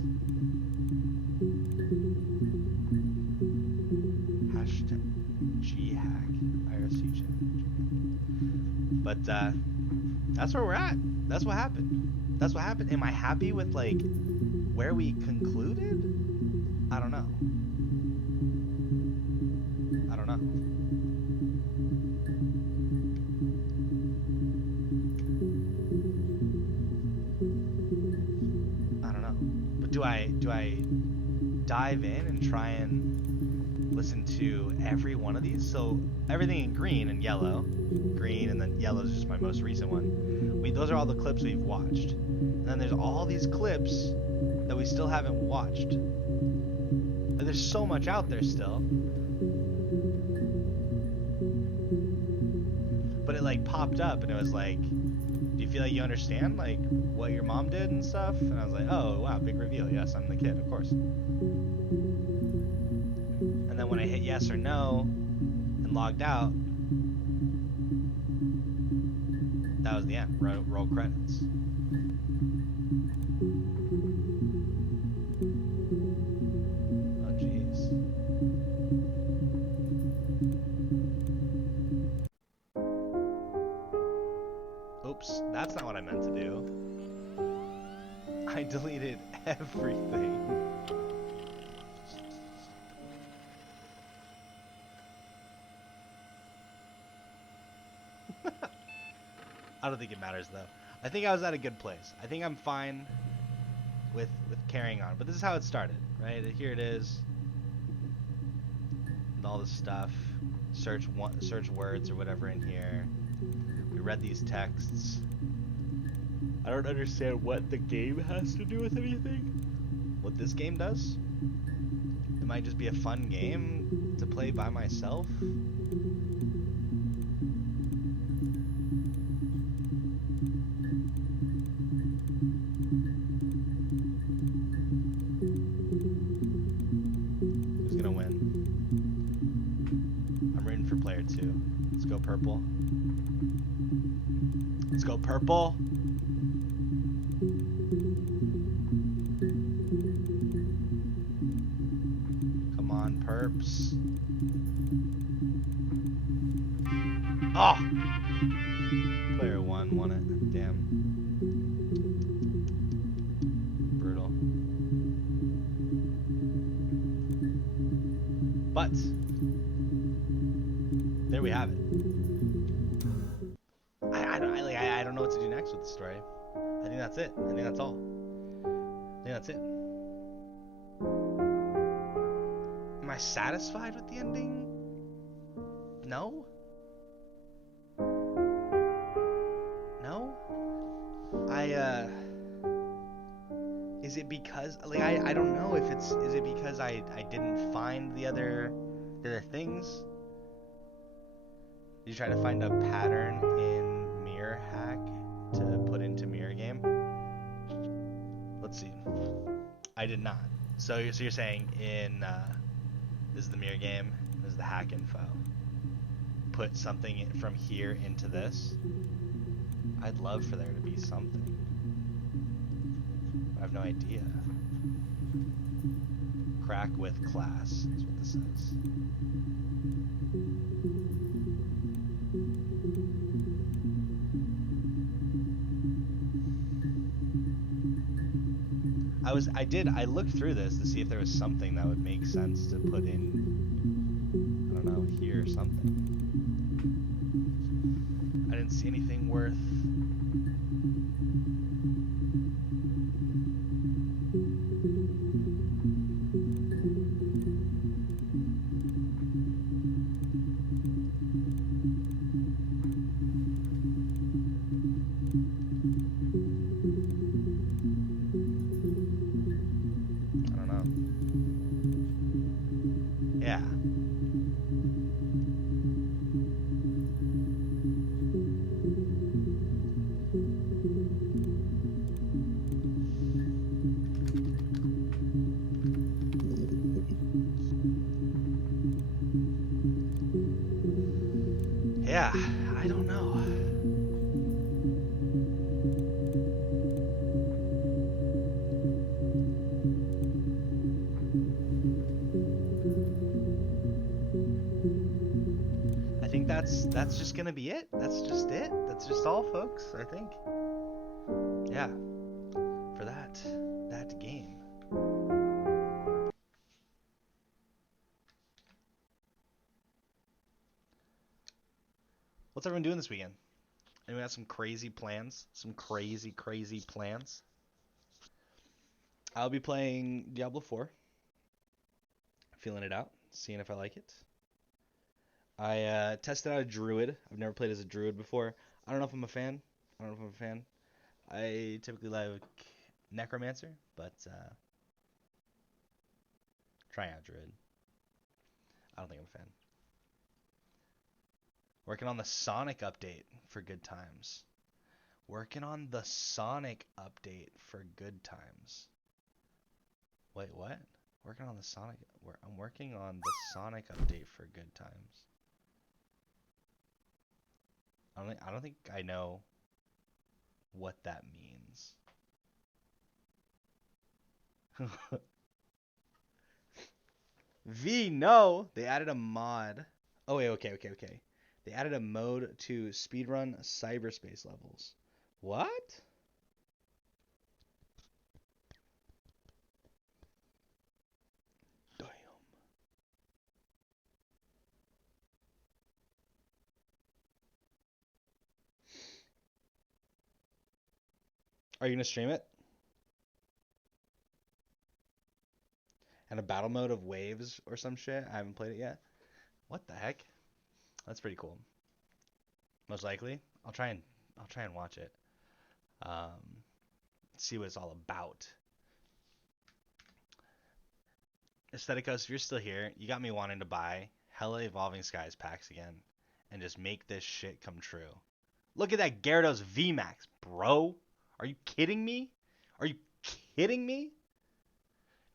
Hashtag GHack, IRC chat. But that's where we're at. That's what happened. That's what happened. Am I happy with like where we concluded? I don't know. I don't know. Do I dive in and try and listen to every one of these? So everything in green and yellow, green and then yellow is just my most recent one. Those are all the clips we've watched. And then there's all these clips that we still haven't watched. And there's so much out there still. But it like popped up and it was like, do you feel like you understand like what your mom did and stuff? And I was like, oh wow, big reveal. Yes, I'm the kid, of course. And then when I hit yes or no and logged out, that was the end. Roll credits. Oh jeez. Oops, that's not what I meant to do. I deleted everything. I don't think it matters though. I think I was at a good place. I think I'm fine with carrying on. But this is how it started, right? Here it is. And all this stuff. Search words or whatever in here. We read these texts. I don't understand what the game has to do with anything. What this game does? might just be a fun game to play by myself. Who's gonna win? I'm rooting for player 2. Let's go purple. Let's go purple. Come on, perps. Oh! Player 1 won it. Damn. Brutal. But there we have it. I don't know what to do next with the story. I think that's it. I think that's all. I think that's it. Am I satisfied with the ending? No? No? Is it because, I don't know if is it because I didn't find the other things? Did you try to find a pattern in mirror hack to put into mirror game? Let's see. I did not. So you're saying in this is the mirror game, this is the hack info. Put something from here into this. I'd love for there to be something. I have no idea. Crack with class is what this says. I looked through this to see if there was something that would make sense to put in, I don't know, here or something. I didn't see anything worth. Yeah. Yeah, I don't know. I think that's just gonna be it. That's just it. That's just all, folks. I think. Yeah. For that game. What's everyone doing this weekend? Anyone have some crazy plans? Some crazy plans? I'll be playing Diablo 4. Feeling it out, seeing if I like it. I tested out a druid. I've never played as a druid before. I don't know if I'm a fan. I typically like necromancer, but trying out druid. I don't think I'm a fan. Working on the Sonic update for good times. Wait, what? Working on the Sonic. I'm working on the Sonic update for good times. I don't think I know what that means. No! They added a mod. Oh, wait, okay. They added a mode to speedrun cyberspace levels. What? Damn. Are you gonna stream it? And a battle mode of waves or some shit? I haven't played it yet. What the heck? That's pretty cool. Most likely. I'll try and watch it. See what it's all about. Aestheticos, if you're still here, you got me wanting to buy hella Evolving Skies packs again and just make this shit come true. Look at that Gyarados VMAX, bro. Are you kidding me? Are you kidding me?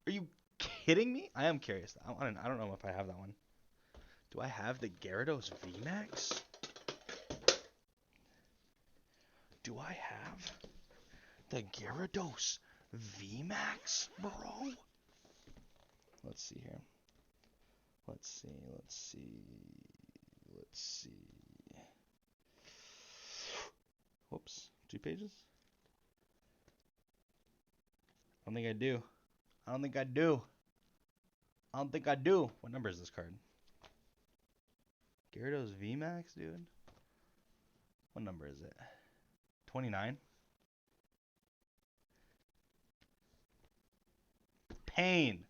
Are you kidding me? I am curious. I don't know if I have that one. Do I have the Gyarados VMAX? Do I have the Gyarados VMAX, bro? Let's see here. Let's see. Whoops, 2 pages? I don't think I do. I don't think I do. What number is this card? Gyarados VMAX, dude? What number is it? 29? Pain.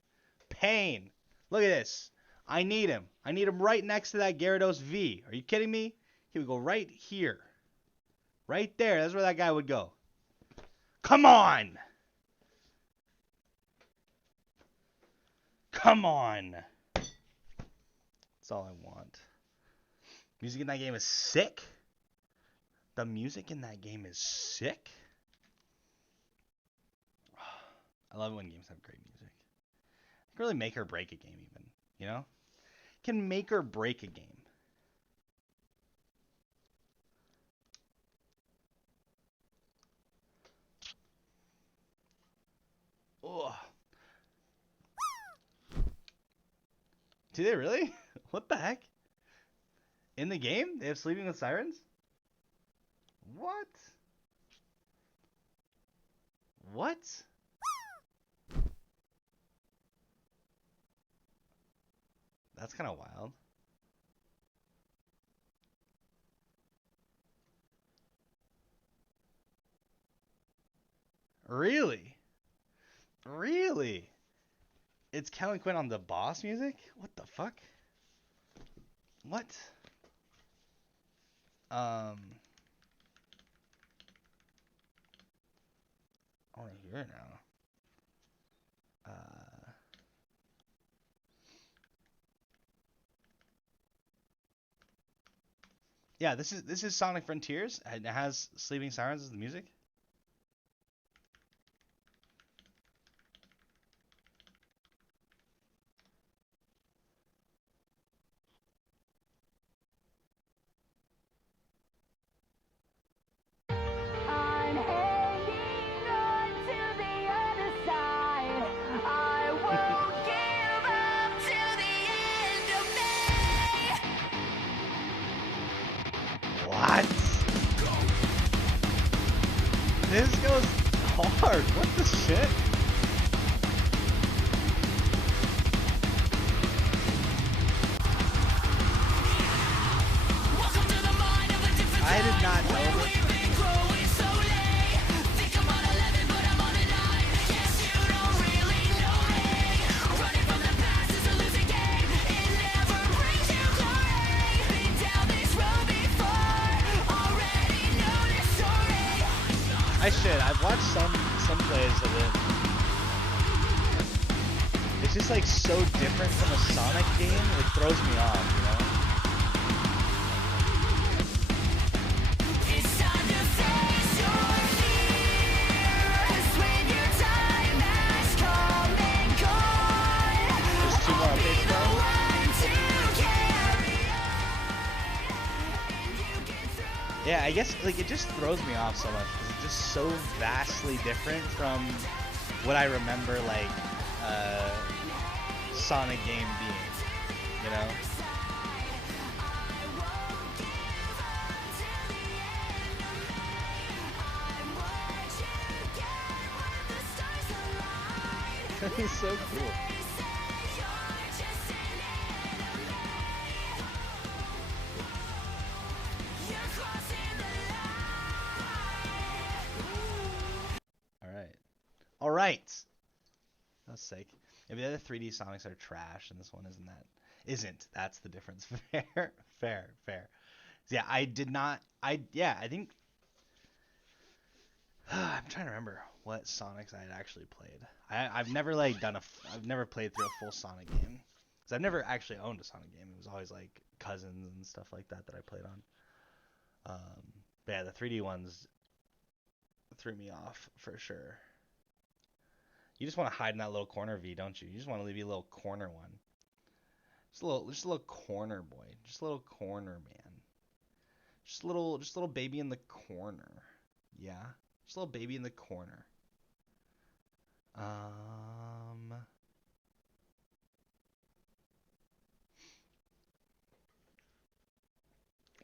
Look at this. I need him. I need him right next to that Gyarados V. Are you kidding me? He would go right here. Right there. That's where that guy would go. Come on! Come on! That's all I want. Music in that game is sick. The music in that game is sick. I love it when games have great music. It can really make or break a game even, you know? It can make or break a game. Ugh. Do they really? What the heck? In the game? They have Sleeping with Sirens? What? What? That's kind of wild. Really? Really? It's Kellen Quinn on the boss music? What the fuck? What? I want to hear it now. Yeah, this is Sonic Frontiers. It has Sleeping Sirens as the music. I'm hanging on to the other side. I won't give up till the end of me. What? This goes hard. What the shit? I did not know this. I should. I've watched some plays of it. It's just like so different from a Sonic game. It throws me off, you know? It's time to face your fears when your time has come and gone. There's 2 more updates though. Yeah, I guess like it just throws me off so much because it's just so vastly different from what I remember like Sonic game being, you know? He's so cool. All right. That's sick. Maybe the other 3D Sonics are trash, and this one isn't. That's the difference. Fair. Yeah, I did not. I think. I'm trying to remember what Sonics I had actually played. I've never like I've never played through a full Sonic game. Cause I've never actually owned a Sonic game. It was always like cousins and stuff like that I played on. But yeah, the 3D ones threw me off for sure. You just want to hide in that little corner, V, don't you? You just want to leave you a little corner one. Just a little corner boy. Just a little corner man. Just a little baby in the corner. Yeah. Just a little baby in the corner.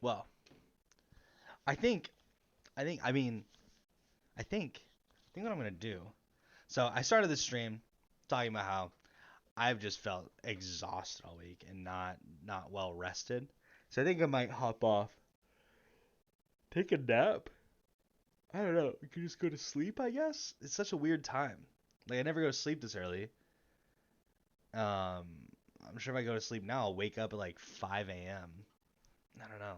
Well, I think, I mean, I think what I'm gonna do. So I started this stream talking about how I've just felt exhausted all week and not well rested. So I think I might hop off, take a nap. I don't know. You can just go to sleep, I guess. It's such a weird time. Like I never go to sleep this early. Um, I'm sure if I go to sleep now, I'll wake up at like 5 a.m. I don't know.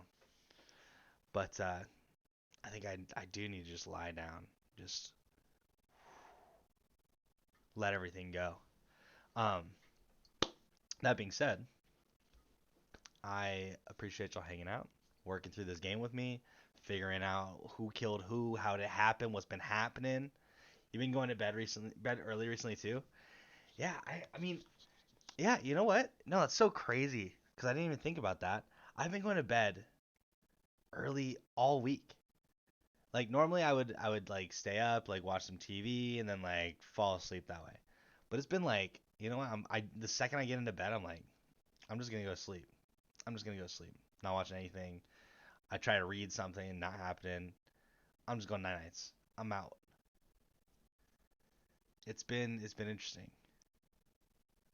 But I think I do need to just lie down, just let everything go. Um, that being said, I appreciate y'all hanging out, working through this game with me, figuring out who killed who, how did it happen, what's been happening. You've been going to bed early recently too. Yeah, I mean, yeah, you know what? No, it's so crazy because I didn't even think about that. I've been going to bed early all week. Like normally I would like stay up, like watch some TV and then like fall asleep that way. But it's been like, you know what? The second I get into bed, I'm like, I'm just gonna go to sleep. I'm just gonna go to sleep. Not watching anything. I try to read something, not happening. I'm just going night nights. I'm out. It's been interesting.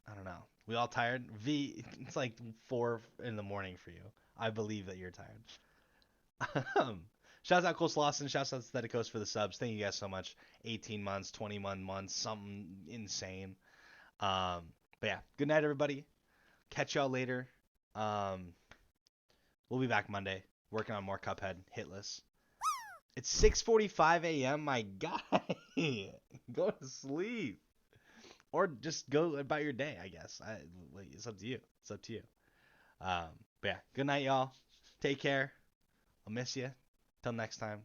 I don't know. We all tired? V, it's like 4 in the morning for you. I believe that you're tired. Shouts out Coast Lawson. Shouts out Aestheticos for the subs. Thank you guys so much. 18 months, 21 months, something insane. Um, but yeah, good night, everybody. Catch y'all later. Um, we'll be back Monday, working on more Cuphead hitless. It's 6:45 a.m. My guy, go to sleep, or just go about your day. I guess. It's up to you. It's up to you. But yeah, good night, y'all. Take care. I'll miss you. Till next time.